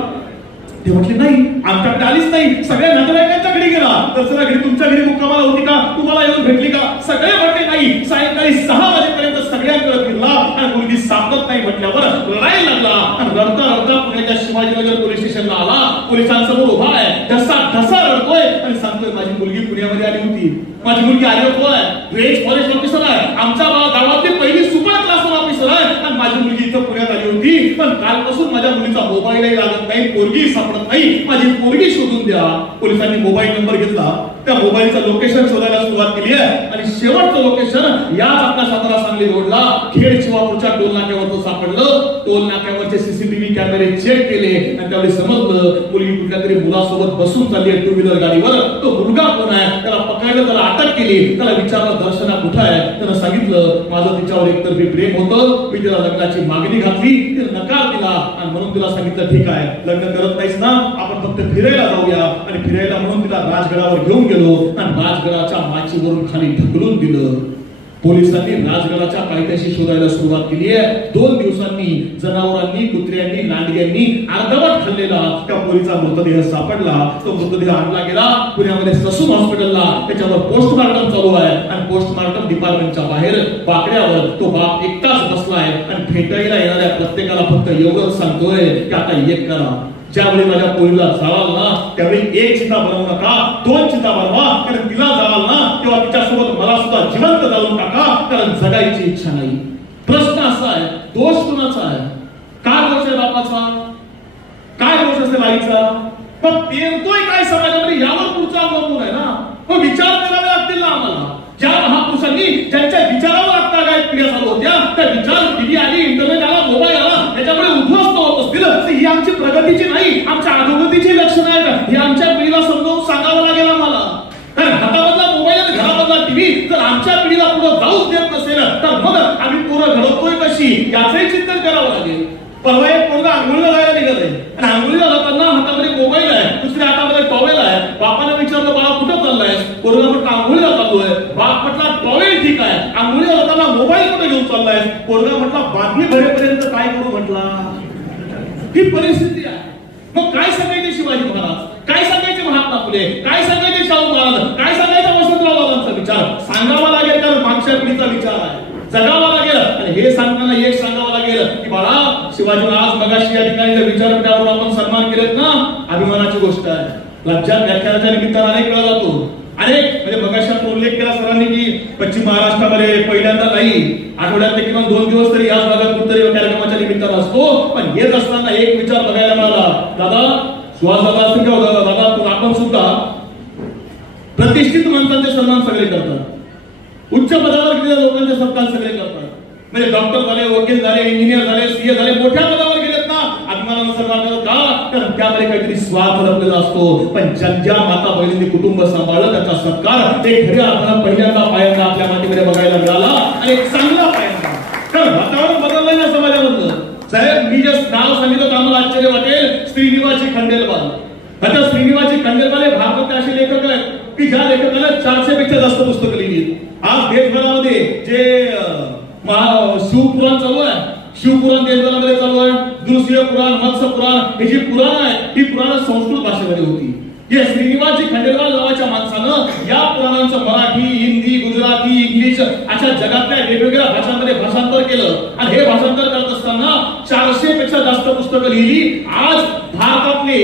ते म्हटले नाही, आमच्याकडे आलीच नाही. सगळ्या नातेवाईकांच्या घरी गेला. दर्शना घरी तुमच्या घरी मुक्कामाला होती का? तुम्हाला येऊन भेटली का? सगळे म्हटले नाही. सायंकाळी 6 वाजेपर्यंत सगळ्यांकडे फिरला आणि मुलगी सापडत नाही म्हटल्यावर लढाई लागला आणि रडता रडता पुण्याच्या शिवाजीनगर पोलीस स्टेशनला आला. पोलिसांसमोर उभा आहे, ढसा ढसा रडतोय आणि सांगतोय माझी मुलगी पुण्यामध्ये आली होती. माझी मुलगी आरोप आहे, रेंज फॉरेस्ट ऑफिसर आहे, आमच्या गावातली पहिली सुपर क्लास ऑफिसर आहे आणि माझी मुलगी इथं पुण्यात आली होती. पण कालपासून माझ्या मुलीचा मोबाईलही लागत नाही, पोरगी सापडत नाही, माझी पोरगी शोधून द्या. पोलिसांनी मोबाईल नंबर घेतला, त्या मोबाईलचं लोकेशन शोधायला सुरुवात केली आहे आणि शेवटचं लोकेशन याच आपल्या सातारा सांगली रोडला खेड शिवापूरच्या टोल नाक्यावर सापडलं. टोल नाक्यावरचे सीसीटीव्ही कॅमेरे चेक केले आणि त्यावेळी समजलं मुलगी कुठल्या तरी मुलासोबत बसून चालली आहे 2 व्हीलर गाडीवर. तो मुलगा कोण आहे त्याला पकडलं, त्याला अटक केली. त्याला विचारलं दर्शना कुठं आहे? त्यानं सांगितलं माझं तिच्यावर एकतर्फी प्रेम होतं, मी तिला लग्नाची मागणी घातली, तिला नकार दिला आणि म्हणून तिला सांगितलं ठीक आहे लग्न करत नाहीस ना, आपण फक्त फिरायला जाऊया. आणि फिरायला म्हणून तिला राजगडावर घेऊन गेलो आणि राजगडाच्या माचीवरून खाली ढकलून दिलं. पोलिसांनी राजगडाच्या पायथ्याशी शोधायला सुरुवात केली आहे. 2 दिवसांनी जनावरांनी, कुत्र्यांनी, लांडग्यांनी अर्धवट खाल्लेला त्या पोरीचा मृतदेह सापडला. तो मृतदेह आणला गेला पुण्यामध्ये ससून हॉस्पिटलला. त्याच्यावर पोस्टमार्टम चालू आहे आणि पोस्टमार्टम डिपार्टमेंटच्या बाहेर बाकड्यावर तो बाप एकटाच बसलाय आणि भेटायला येणाऱ्या प्रत्येकाला फक्त एवढंच सांगतोय की आता एक करा, ज्यावेळी माझ्या पोरीला जाळाल ना त्यावेळी 1 चिता बनवू नका, 2 चिता बनवा, कारण तिला जाळाल ना तेव्हा तिच्यासोबत मला सुद्धा जिवंत जाळून टाका, कारण जगायची इच्छा नाही. प्रश्न असा आहे दोष कुणाचा आहे? काय दोष आहे बापाचा? काय दोष असेल आईचा? पण पेरतोय काय समाजामध्ये यावर पुढचा अवलंबून आहे ना. मग विचार करावे लागतील ना आम्हाला. ज्या महापुरुषांनी ज्यांच्या विचारावर आता काय पिढ्या चालू होत्या, त्या विचार टीव्ही आली, इंटरनेट आला, मोबाईल आला, त्याच्यामुळे उद्ध्वस्त होत असतील तर ही आमची प्रगतीची नाही, आमच्या अधोगतीची लक्षणं आहेत. हे आमच्या पिढीला समजावून सांगावं लागेल आम्हाला. कारण हातामधला मोबाईल आणि घरामधला टीव्ही जर आमच्या पिढीला पुढे जाऊच देत नसेल तर मग आम्ही पोरं घडवतोय कशी याचंही चिंतन करावं लागेल. परवा एक पोरगा आंघोळीला जायला निघालंय आणि आंघोळीला जाताना हातामध्ये मोबाईल आहे, दुसऱ्या हातामध्ये टॉवेल आहे. बापाने विचारलं बाळा कुठं चाललाय? पोरगा म्हटलं आंघोळीला चाललोय. बाप म्हटला टॉवेल ठीक आहे, आंघोळीला जाताना मोबाईल कुठे घेऊन चाललाय? पोरगा म्हटला बातमी भरेपर्यंत काय करू म्हटला. ही परिस्थिती आहे. मग काय सांगायचे शिवाजी महाराज, काय सांगायचे महात्मा फुले, काय सांगायचे शाहू महाराज, काय सांगायचा वसंतराव बाबांचा विचार? सांगावा लागेल कारण मागच्या पिढीचा विचार आहे, जगावा लागेल. आणि हे सांगताना एक सांगावं लागेल की बाळा शिवाजी महाराज मगाशी या ठिकाणी जर विचारपीठावर आपण सन्मान केलेत ना, अभिमानाची गोष्ट आहे. राज्यात व्याख्यानाच्या निमित्तानं अनेक वेळा जातो, अनेक म्हणजे मगाशी आपण उल्लेख केला सरांनी की पश्चिम महाराष्ट्रामध्ये पहिल्यांदा नाही, आठवड्यातले किमान 2 दिवस तरी याच भागात कुठतरी कार्यक्रमाच्या निमित्तानं असतो. पण येत असताना एक विचार बघायला मिळाला. दादा सुहास दादा असतील किंवा दादा आपण सुद्धा प्रतिष्ठित माणसांचे सन्मान सगळे करतात, उच्च पदावर गेलेल्या लोकांचे सत्कार सगळे करतात. म्हणजे डॉक्टर झाले, वकील झाले, इंजिनियर झाले, सीए झाले, मोठ्या पदावर गेलेत ना अभिमानानं सन्मान करतात का? कारण त्यामध्ये काहीतरी स्वार्थ लपलेला असतो. पण ज्या माता बहिणींनी कुटुंब सांभाळलं त्याचा सत्कार एक खऱ्या अर्थानं पहिल्यांदा पायांना आपल्या मातीमध्ये बघायला मिळाला आणि एक चांगला पायांना. कारण वातावरण बदललंय ना समाजामधलं. साहेब मी जे नाव सांगितलं आम्हाला आश्चर्य वाटेल, श्रीनिवाजी खंडेलवाल. आता श्रीनिवाजी खंडेलवाल हे भारताचे असे लेखक आहेत की ज्या लेखकाने 400 पेक्षा जास्त पुस्तकं लिहिली. आज देशभरामध्ये जे शिवपुराण चालू आहे, शिवपुराण देशभरामध्ये चालू आहे, नृसिंह पुराण, मत्स्य पुराण, हे जी पुराण आहे ही पुराण संस्कृत भाषेमध्ये होती. या श्रीनिवाजी खंडेलवाल नावाच्या माणसानं या पुराणांचं मराठी, हिंदी, गुजराती, इंग्लिश अशा जगातल्या वेगवेगळ्या भाषांमध्ये भाषांतर केलं. आणि हे भाषांतर करत असताना 400 पेक्षा जास्त पुस्तकं लिहिली. आज भारतातले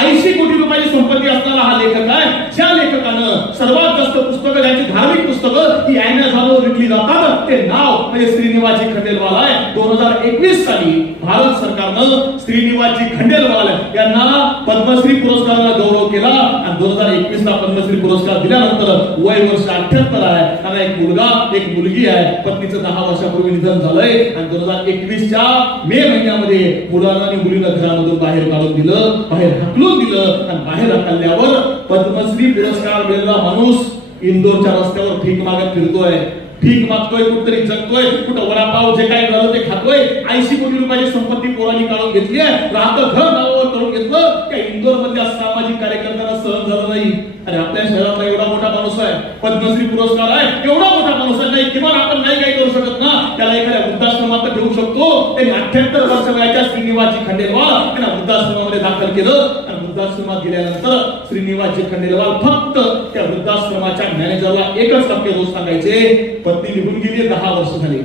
80 कोटी रुपयाची संपत्ती असणारा हा लेखक आहे. ज्या लेखकानं सर्वात जास्त पुस्तकं, ज्यांची धार्मिक पुस्तकं ही अॅमेझॉनवर विकली जातात, ते नाव म्हणजे श्रीनिवाजी खंडेलवाल आहे. 2021 साली भारत सरकारनं श्रीनिवाजी खंडेलवाल यांना पद्मश्री पुरस्काराने गौरव केला आणि 2021 ला पद्मश्री पुरस्कार दिल्यानंतर वय वर्ष 78 आहे. त्यांना एक मुलगा, एक मुलगी आहे. पत्नीचं 10 वर्षापूर्वी निधन झालंय आणि 2021च्या मे महिन्यामध्ये मुलांना आणि मुलीला घरामधून बाहेर काढून दिलं, बाहेर दिलं आणि बाहेर हकलल्यावर पद्मश्री पुरस्कार मिळालेला माणूस इंदोरच्या रस्त्यावर भीक मागत फिरतोय. भीक मागतोय, कुठतरी जगतोय, कुठं वडापाव जे काय झालं ते खातोय. 80 कोटी रुपयाची संपत्ती पोरांनी काढून घेतली आहे, राहतं घर नावावर करून घेतलं. त्या इंदोर मधल्या सामाजिक कार्यकर्त्यांना सहन झालं नाही. आणि आपल्या शहरातला एवढा मोठा माणूस आहे, पद्मश्री पुरस्कार आहे, एवढा मोठा माणूस आहे, नाही किमान आपण नाही काही करू शकत ना, त्याला एखाद्या वृद्धाश्रमात ठेवू शकतो. त्यांनी 78 वर्ष वयाच्या श्रीनिवासजी खंडेलवाल यांना वृद्धाश्रमामध्ये दाखल केलं. आणि वृद्धाश्रमात गेल्यानंतर श्रीनिवासजी खंडेलवाल फक्त त्या वृद्धाश्रमाच्या मॅनेजरला एकच वाक्य रोज सांगायचे, पत्नी निघून गेली, 10 वर्ष झाली.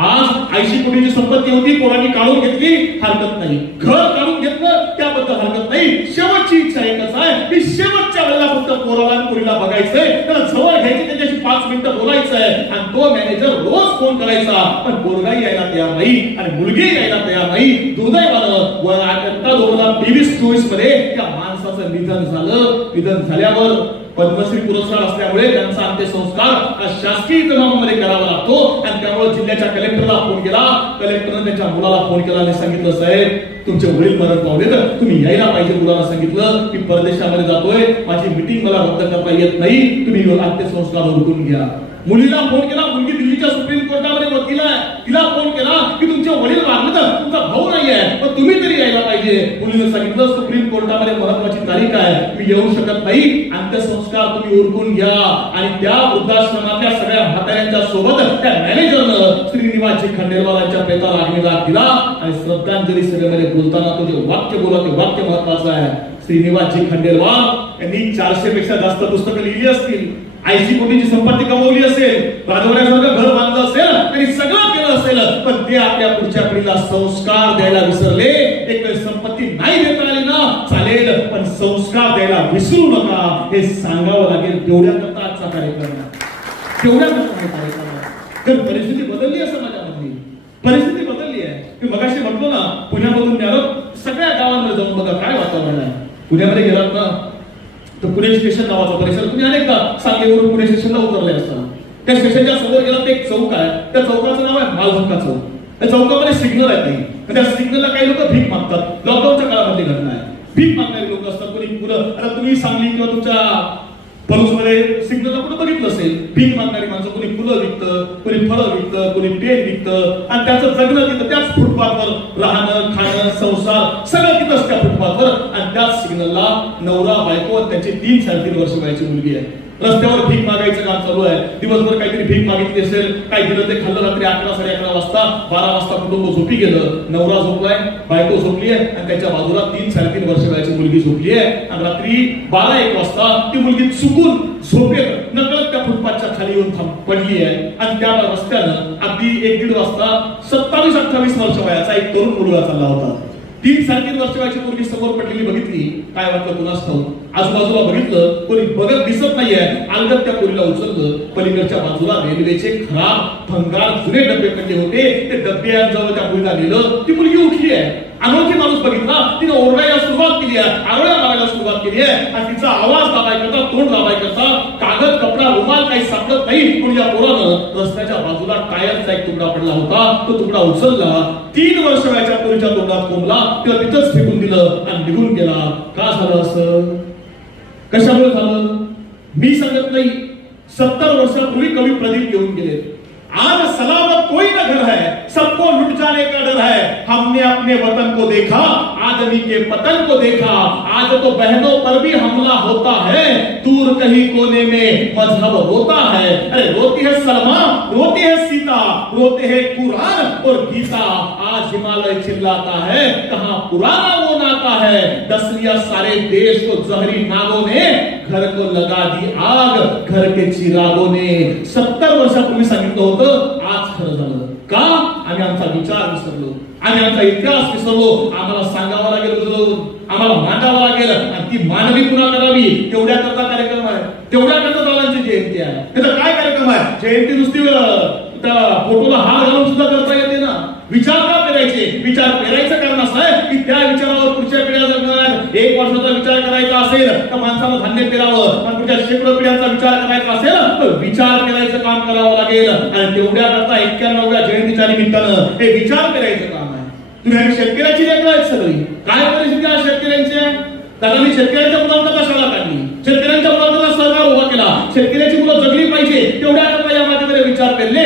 आज 80 कोटीची संपत्ती होती, पोरांनी काढून घेतली, हरकत नाही. घर काढून घेतलं, त्याबद्दल हरकत नाही. शेवटची इच्छा एकच आहे, मी शेवटच्या वेळेला फक्त पोराला आणि पोरीला बघायचंय, त्याला जवळ घ्यायची, त्याच्याशी 5 मिनिटं बोलायचं आहे. आणि तो मॅनेजर रोज फोन करायचा, पण पोरगाही यायला तयार नाही आणि मुलगी यायला तयार नाही. दुर्दैवानं 2023-24 मध्ये त्या माणसाचं निधन झालं. निधन झाल्यावर पद्मश्री पुरस्कार असल्यामुळे त्यांचा अंत्यसंस्कार शासकीय इतमामामध्ये करावा लागतो. आणि त्यामुळे जिल्ह्याच्या कलेक्टरला फोन केला. कलेक्टरने त्यांच्या मुलाला फोन केला आणि सांगितलं, साहेब तुमचे वडील मरण पावले, तर तुम्ही यायला पाहिजे. मुलाला सांगितलं की परदेशामध्ये जातोय, माझी मीटिंग मला रद्द करता येत नाही, तुम्ही अंत्यसंस्कार उरकून घ्या. मुलीला फोन केला, मुलगी दिल्लीच्या सुप्रीम कोर्टामध्ये वकील आहे, तिला फोन केला की तुमचे वडील वारले तर तुमचा भाऊ नाही आहे, पण तुम्ही तरी यायला पाहिजे. मुलीने सांगितलं सुप्रीम कोर्टामध्ये महत्वाची तारीख आहे, मी येऊ शकत नाही, अंत्यसंस्कार तुम्ही उरकून घ्या. आणि त्या वृद्धाश्रमातल्या सगळ्या म्हाताऱ्यांच्या सोबत त्या मॅनेजरनं श्रीनिवासजी खंडेलवालांच्या प्रेताला अग्निदान दिला. आणि श्रद्धांजली सभेमध्ये बोलताना तो जे वाक्य बोला ते वाक्य महत्वाचं आहे. श्रीनिवासजी खंडेलवाल यांनी 400 पेक्षा जास्त पुस्तकं लिहिली असतील, 80 कोटीची संपत्ती कमवली असेल, राजवाड्यासारखं घर बांधलं असेल आणि सगळं केलं असेल, पण ते आपल्या पुढच्या पिढीला संस्कार द्यायला विसरले. एक संपत्ती नाही देता आली ना चालेल, पण संस्कार द्यायला विसरू नका, हे सांगावं लागेल. तेवढ्या करता आजचा कार्यक्रम आहे, तेवढ्या करता कार्यक्रम आहे. तर परिस्थिती बदलली आहे समाजामध्ये, परिस्थिती बदलली आहे. मी मगाशी म्हटलो ना, पुण्यामधून न्यारो सगळ्या गावांमध्ये जाऊन बघा काय वातावरण आहे. पुण्यामध्ये गेलात ना तर पुणे स्टेशन नावाचा परिसर तुम्ही अनेकदा सांगलीवरून पुणे स्टेशनला उतरले असताना त्या स्टेशनच्या समोर गेला एक चौक आहे, त्या चौकाचं नाव आहे मालधक्का चौक. त्या चौकामध्ये सिग्नल आहे काही, त्या सिग्नलला काही लोक भीक मागतात. लॉकडाऊनच्या काळामध्ये घटना आहे, भीक मागणारे लोक असतात. कोणी पुढं, आता तुम्ही सांगली किंवा तुमच्या पलूसमध्ये सिग्नलला कुठं बघितलं असेल, भीक मागणारी माणसं, कोणी फुलं विकतं, कोणी फळं विकतं, कोणी पेन विकतं. आणि त्याचं जगणं तिथं त्याच फुटपाथवर, राहणं खाणं संसार सगळं तिथंच त्या फुटपाथवर. आणि त्याच सिग्नलला नवरा बायको त्याची 3-3.5 वर्ष वयाची मुलगी आहे. रस्त्यावर भीक मागायचं काम चालू आहे. दिवसभर काहीतरी भीक मागितली असेल, काही दिलं ते खाल्लं. रात्री 11-11:30 वाजता 12 वाजता कुटुंब झोपी गेलं. नवरा झोपलाय, बायको झोपली आहे आणि त्याच्या बाजूला 3-3.5 वर्ष वयाची मुलगी झोपली आहे. आणि रात्री 12-1 वाजता ती मुलगी चुकून झोपेत नकळत त्या फुटपाथच्या खाली येऊन पडली आहे. आणि त्या रस्त्यानं अगदी 1-1.5 वाजता 27-28 वर्ष वयाचा एक तरुण मुलगा चालला होता. 3-3.5 वर्ष वयाची मुलगी समोर पडलेली बघितली, काय वाटलं कुणास ठाऊक. आजूबाजूला बघितलं, कोणी बघत दिसत नाहीये. अलगद त्या मुलीला उचललं. पलीकडच्या बाजूला रेल्वेचे खराब भंगार जुने डबे पडले होते, ते डब्यांजवळ त्या मुलीला नेलं. ती मुलगी उठली आहे, अनोळखी माणूस बघितला, तिने ओरडायला सुरुवात केली आहे, आरोळ्या मारायला सुरुवात केली आहे. आणि तिचा आवाज दाबाय करता, तोंड दाबाय करता, कागद कपडा रुमाल काही सापडत नाही. पण या पोरानं रस्त्याच्या बाजूला टायरचा एक तुकडा पडला होता, तो तुकडा उचलला, 3 वर्ष वयाच्या पोरीच्या तोंडात कोंबला, तिला तिथंच फेकून दिलं आणि निघून गेला. का झालं असं, कशामुळे झालं मी सांगत नाही. 70 वर्षापूर्वी कवी प्रदीप येऊन गेले. आज सलामत कोई न घर है, सबको लुट जाने का डर है. हमने अपने वतन को देखा, आदमी के पतन को देखा. आज तो बहनों पर भी हमला होता है, दूर कहीं कोने में मजहब रोता है. अरे रोती है सलमा, रोती है सीता, रोते हैं कुरान और गीता. आज हिमालय चिल्लाता है, कहां पुराना वो नाता है. दस लिया सारे देश को जहरी नागों ने, घर को लगा दी आग घर के चिरागों ने. 70 वर्षापूर्वी सांगितलं होतं, आज खरं झालं. का आम्ही आमचा विचार विसरलो, आम्ही आमचा इतिहास विसरलो. आम्हाला सांगावं लागेल, आम्हाला मांडावं लागेल. आणि ती मानवी पुन्हा करावी. तेवढ्या करता कार्यक्रम आहे, तेवढ्या करता दादांची जयंती आहे. त्याचा काय कार्यक्रम आहे, जयंती नुसती त्या फोटोला हार घालून सुद्धा करता येते ना. विचार का करायचे, विचार पेरायचं कारण असं आहे की त्या विचारावर पुढच्या पिढ्या जगणार. 1 वर्षाचा विचार करायचा असेल तर माणसानं धान्य पेरावं, आणि पुढच्या शेकडो पिढ्यांचा विचार करायचा असेल तर विचार करायचं काम करावं लागेल. आणि तेवढ्या करता 91व्या जयंतीच्या निमित्तानं हे विचार करायचं काम आहे. तुम्ही शेतकऱ्याची लेकरं आहेत सगळी. काय परिस्थिती आहे शेतकऱ्यांची. दादा मी शेतकऱ्यांच्या मुलांना कशाला काढली, शेतकऱ्यांच्या मुलांना सहकार उभा केला, शेतकऱ्याची मुलं जगली पाहिजे, तेवढ्या करता या माझ्याकडे विचार पेरले.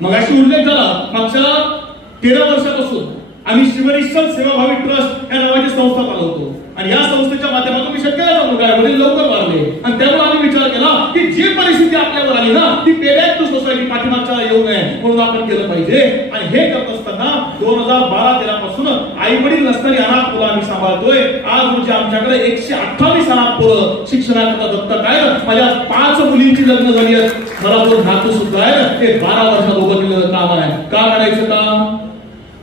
मगाशी उल्लेख झाला, मागच्या 13 वर्षापासून आम्ही शिवनिश्चल सेवाभावी ट्रस्ट या नावाची संस्था चालवतो आणि या संस्थेच्या माध्यमातून मी शेतकऱ्याचा मुलगा आहे, वडील लवकर वारले आणि त्यामुळे आम्ही विचार केला की जी परिस्थिती आपल्यावर आली ना ती पेबॅक टू सोसायटी पाठीमागच्या येऊ नये म्हणून आपण केलं पाहिजे. आणि हे करत असताना 2012-13 पासून आई वडील नसताना अनाथ मुलं आम्ही सांभाळतोय. आज म्हणजे आमच्याकडे 128 अनाथ मुलं शिक्षणाकरता दत्तक आहेत. माझ्या 5 मुलींची लग्न झाली आहेत. मला दोन नातू सुद्धा आहे. ते 12 वर्षात उभं केलेलं काम आहे. का करायचं काम?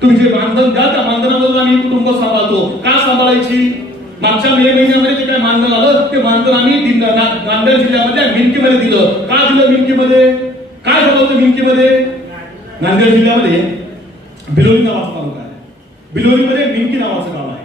तुम्ही जे मानधन द्या त्या मानधनामधून आम्ही कुटुंब सांभाळतो. का सांभाळायची? मागच्या मे महिन्यामध्ये जे काय मानधन आलं ते मानधन आम्ही नांदेड जिल्ह्यामध्ये मिनकीमध्ये दिलं. का दिलं मिनकीमध्ये? काय झालं होतं मिनकीमध्ये? नांदेड जिल्ह्यामध्ये बिलोली नावाचा तालुका आहे. बिलोलीमध्ये मिनकी नावाचं गाव आहे.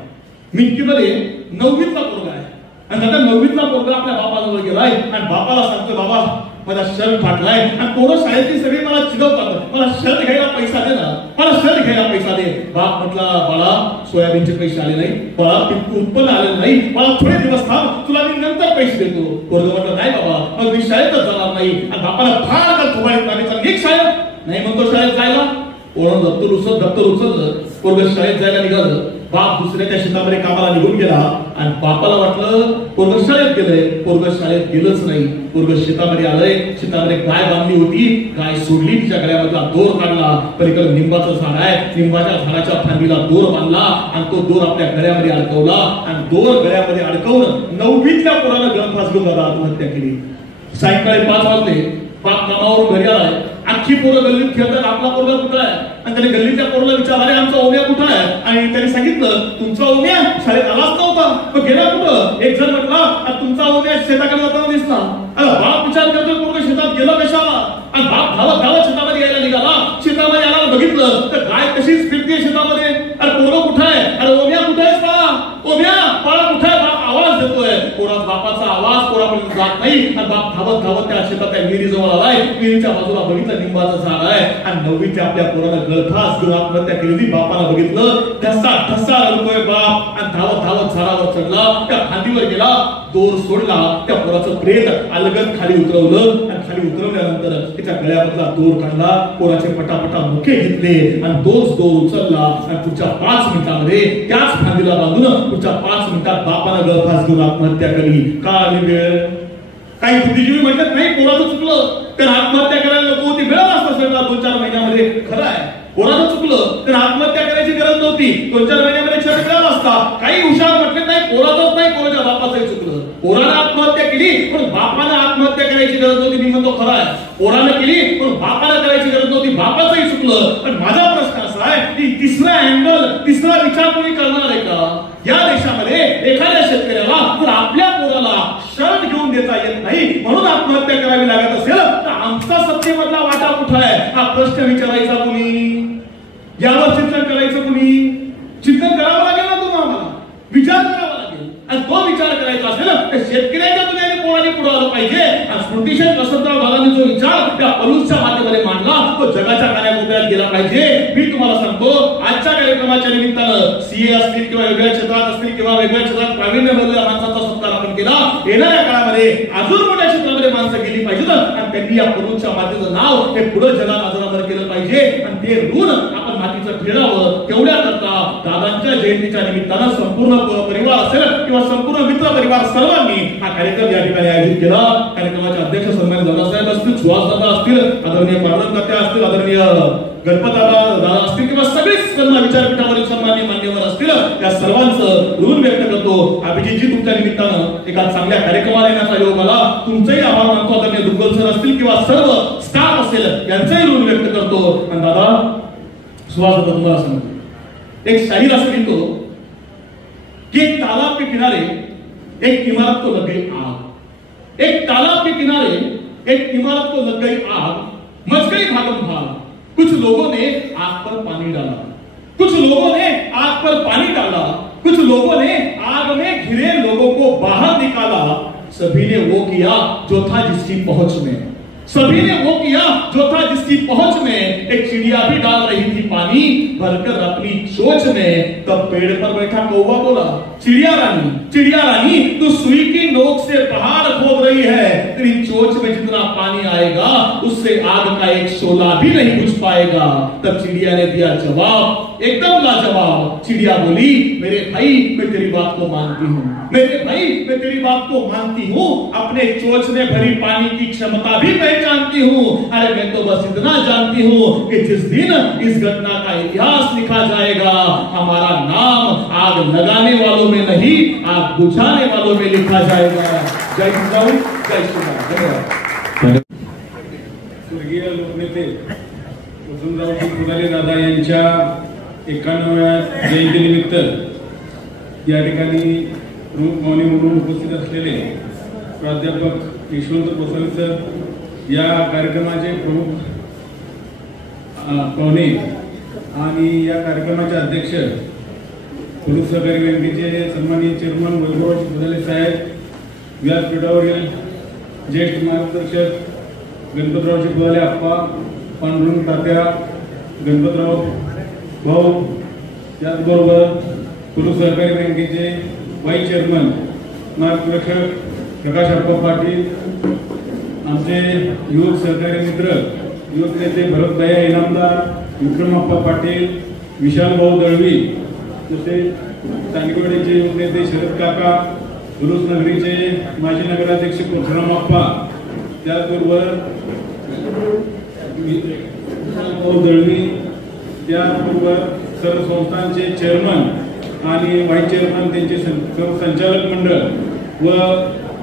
मिनकीमध्ये 9वीतला पोरगा आहे आणि आता 9वीतला पोरगा आपल्या बापाजवळ गेलाय आणि बापाला सांगतो, बाबा माझा शर्ट फाटलाय. आणि पोरं शाळेतली सगळी मला चिडवतात, मला शर्ट घ्यायला पैसा दे ना, मला शर्ट घ्यायला पैसा दे. बाप म्हटला, बाळा सोयाबीनचे पैसे आले नाही, बाळा उत्पन्न आलेलं नाही, बाळा थोडे दिवस थांब, तुला मी नंतर पैसे देतो. पोरगं म्हटलं, नाही बाबा मग मी शाळेतच जाणार नाही. आणि बापाला फार का थोबाडीत मागितलं, निघ शाळेत. नाही म्हणतो शाळेत जायला. पोरं दप्तर उचललं, पोरगं शाळेत जायला निघालं. बाप दुसऱ्याच्या शेतामध्ये कामाला निघून गेला आणि बापाला वाटलं पोरगं शाळेत गेलंय. पोरगं शाळेत गेलंच नाही. पोरगं शेतामध्ये आलंय. शेतामध्ये गाय बांधली होती, गाय सोडली, तिच्या गळ्यामधला दोर काढला. पलीकडे निंबाचं झाड आहे, निंबाच्या झाडाच्या फांदीला दोर बांधला आणि तो दोर आपल्या गळ्यामध्ये अडकवला आणि दोर गळ्यामध्ये अडकवून 9वीतल्या पोरानं गळफास घेऊन आत्महत्या केली. सायंकाळी 5 वाजले, बाप कामावरून घरी आलाय. अख्खी पोरं गल्लीत खेळतात, आपला पोरगा कुठं आहे? आणि त्याने गल्लीतल्या पोराला विचारलं, अरे आमचा ओम्या कुठं आहे? आणि त्याने सांगितलं, तुमचा ओम्या शाळेत आलाच नव्हता, मग गेला कुठं? एक जण म्हटला, तुमचा ओम्या शेताकडे जाताना दिसला. अरे बाप विचार करतोय, पोरगं शेतात गेला कशाला? आणि बाप धावत धावत शेतामध्ये यायला निघाला. शेतामध्ये आला, बघितलं तर गाय तशीच फिरते शेतामध्ये. अरे पोरगं कुठं आहे? अरे ओम्या कुठं आहेस बाळा? ओम्या बाळा कुठं आहे? बाप आवाज देतोय. पोरात बापाचा आवाज पोरापर्यंत जात नाही आणि बाप धावत धावत त्या शेतात त्या विहिरीजवळ आलाय. विहिरीच्या बाजूला बघितलं निंबाचं झाड आहे आणि 9वीच्या आपल्या पोरानं गळफास घेऊन आत्महत्या केली. बापाला बघितलं, ठसा ठसा रडतोय बाप आणि धावत धावत झाडावर चढला, त्या फांदीवर गेला, दोर सोडला, त्या पोराचं प्रेत अलगद खाली उतरवलं आणि खाली उतरवल्यानंतर त्याच्या गळ्यामधला दोर काढला. पोराचे पटापटा मुखे घेतले आणि तोच दोर उचलला आणि पुढच्या 5 मिनिटांमध्ये त्याच फांदीला बांधून पुढच्या 5 मिनिटात बापानं गळफास घेऊन आत्महत्या केली. का आली वेळ? काही बुद्धिजीवी म्हणतात नाही पोराचं चुकलं तर आत्महत्या करायला नको होती, वेळ असतं सगळं 2-4 महिन्यामध्ये. खरं आहे, पोराचं चुकलं तर आत्महत्या करायची गरज नव्हती, 2-4 महिन्यामध्ये क्षण मिळाला असता. काही हुशार म्हटले नाही पोराचंच नाही, पोराच्या बापाचंही चुकलं. पोरानं आत्महत्या केली पण बापानं आत्महत्या करायची गरज नव्हती. मी म्हणतो खरं आहे, पोरानं केली पण बापानं करायची गरज नव्हती, बापाचंही चुकलं. पण माझा प्रश्न असा आहे की तिसरा अँगल, तिसरा विचार कोणी करणार आहे का? या देशामध्ये एखाद्या शेतकऱ्याला जर आपल्या पोराला शर्ट घेऊन देता येत नाही म्हणून आत्महत्या करावी लागत असेल तर आमचा सत्तेमधला वाटा कुठं आहे? हा प्रश्न विचारायचा कुणी? यावर चिंतन करायचं कुणी? चिंतन करावं लागेल ना तुम्हाला, विचार करावा लागेल. आणि तो विचार करायचा असेल तर शेतकऱ्याच्या दुनियाने पोराने पुढे आलं पाहिजे. आणि स्मृतिशेठ वसंतराव दादांनी जो विचार त्या पलूसच्या माध्यमाने मांडला तो जगाच्या कानाकोपऱ्यात गेला पाहिजे. मी तुम्हाला सांगतो, आजच्या कार्यक्रमाच्या निमित्तानं सीए असतील किंवा वेगळ्या क्षेत्रात असतील किंवा वेगळ्या क्षेत्रात प्रावीण्य मिळवलेल्या माणसाचा सत्कार आपण केला. येणाऱ्या काळामध्ये अजून मोठ्या क्षेत्रामध्ये माणसं गेली पाहिजेत आणि त्यांनी या पलूसच्या मातीचं नाव हे पुढे जगात अजरामर केलं पाहिजे. आणि ते ऋण आपण मातीचं फेडावं. तेवढ्या करता दादांच्या जयंतीच्या निमित्तानं संपूर्ण परिवार असेल किंवा संपूर्ण मित्र परिवार सर्वांनी हा कार्यक्रम या ठिकाणी आयोजित केला. कार्यक्रमाचे अध्यक्ष सन्माननीय दादासाहेब असतील, सुहासदादा असतील, आदरणीय पांडुरंग असतील, आदरणीय गणपतदादा असतील किंवा सगळेच कन्या विचारपीठावरील सन्माननीय मान्यवर असतील, या सर्वांचं ऋण व्यक्त करतो. अभिजितजी तुमच्या निमित्तानं एका चांगल्या कार्यक्रमाला येण्याचा योग आला, तुमचंही आभार मानतो. आदरणीय दुग्गल सर असतील किंवा सर्व स्टाफ असेल यांचंही ऋण व्यक्त करतो. आणि दादा सुहासदादा तुम्हाला सांगतो, एक शाहीर असं लिहितो कि एक तालाब के किनारे एक इमारत को लग गई आग. एक तालाब के किनारे एक इमारत को लग गई आग, मच गई भागम भाग. कुछ लोगों ने आग पर पानी डाला, कुछ लोगों ने आग पर पानी डाला, कुछ लोगों ने आग में घिरे लोगों को बाहर निकाला. सभी ने वो किया जो था जिसकी पहुंच में, सभी ने वो किया जो था जिसकी पहुंच में. एक चिड़िया भी डाल रही थी पानी भरकर अपनी चोंच में. तब पेड़ पर बैठा कौवा बोला, चिड़िया रानी तो सुई की नोक से पहाड़ खोद रही है, तेरी चोंच में जितना पानी आएगा उससे आग का एक शोला भी नहीं बुझ पाएगा। तब चिड़िया ने दिया जवाब, एकदम लाजवाब। चिड़िया बोली, मेरे भाई मैं तेरी बात को मानती हूँ, मेरे भाई मैं तेरी बात को मानती हूँ, अपने चोंच में भरी पानी की क्षमता भी पहचानती हूँ। अरे मैं तो बस इतना जानती हूँ कि जिस दिन इस घटना का इतिहास लिखा जाएगा, हमारा नाम आग लगाने वालों में नहीं, आग बुझाने वालों में लिखा जाएगा। जय हिंद, जय श्री राम। धन्यवाद। स्वर्गीय लोकनेते वसंतरावजी पुजारी दादा यांच्या 91व्या जयंतीनिमित्त या ठिकाणी प्रमुख पाहुणे म्हणून उपस्थित असलेले प्राध्यापक यशवंत गोसावी सर या कार्यक्रमाचे प्रमुख पाहुणे आणि या कार्यक्रमाचे अध्यक्ष पोलीस सहकारी बँकेचे सन्माननीय चेअरमन वैभवराव पुजारी साहेब, व्यासपीठावरील ज्येष्ठ मार्गदर्शक गणपतरावजी पुजारी आप्पा, पांडुरंग तात्या, गणपतराव भाऊ, त्याचबरोबर पोलीस सहकारी बँकेचे वाईस चेअरमन मार्गदर्शक प्रकाश आप्पा पाटील, आमचे युवक सहकारी मित्र युवक नेते भरतभाई इनामदार, विक्रम आप्पा पाटील, विशाल भाऊ दळवी, तसेच तांडीवाडीचे युवक नेते शरद काका, उरुस नगरीचे माजी नगराध्यक्ष परशुराम आप्पा, त्याचबरोबर भाऊ दळवी, त्याचबरोबर सर्व संस्थांचे चेअरमन आणि व्हाईस चेअरमन, त्यांचे संचालक मंडळ व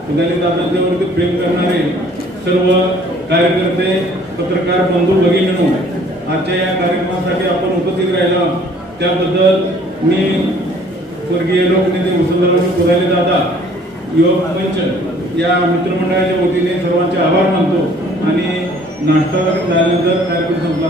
पुजारी दादांच्यावरती प्रेम करणारे सर्व कार्यकर्ते, पत्रकार बंधू भगिनींनो, आजच्या या कार्यक्रमासाठी आपण उपस्थित राहिला त्याबद्दल मी स्वर्गीय लोकनेते वसंतरावजी पुजारी दादा युवक मंच या मित्रमंडळाच्या वतीने सर्वांचे आभार मानतो आणि नाश्ता झाल्यानंतर कार्यक्रम संपला.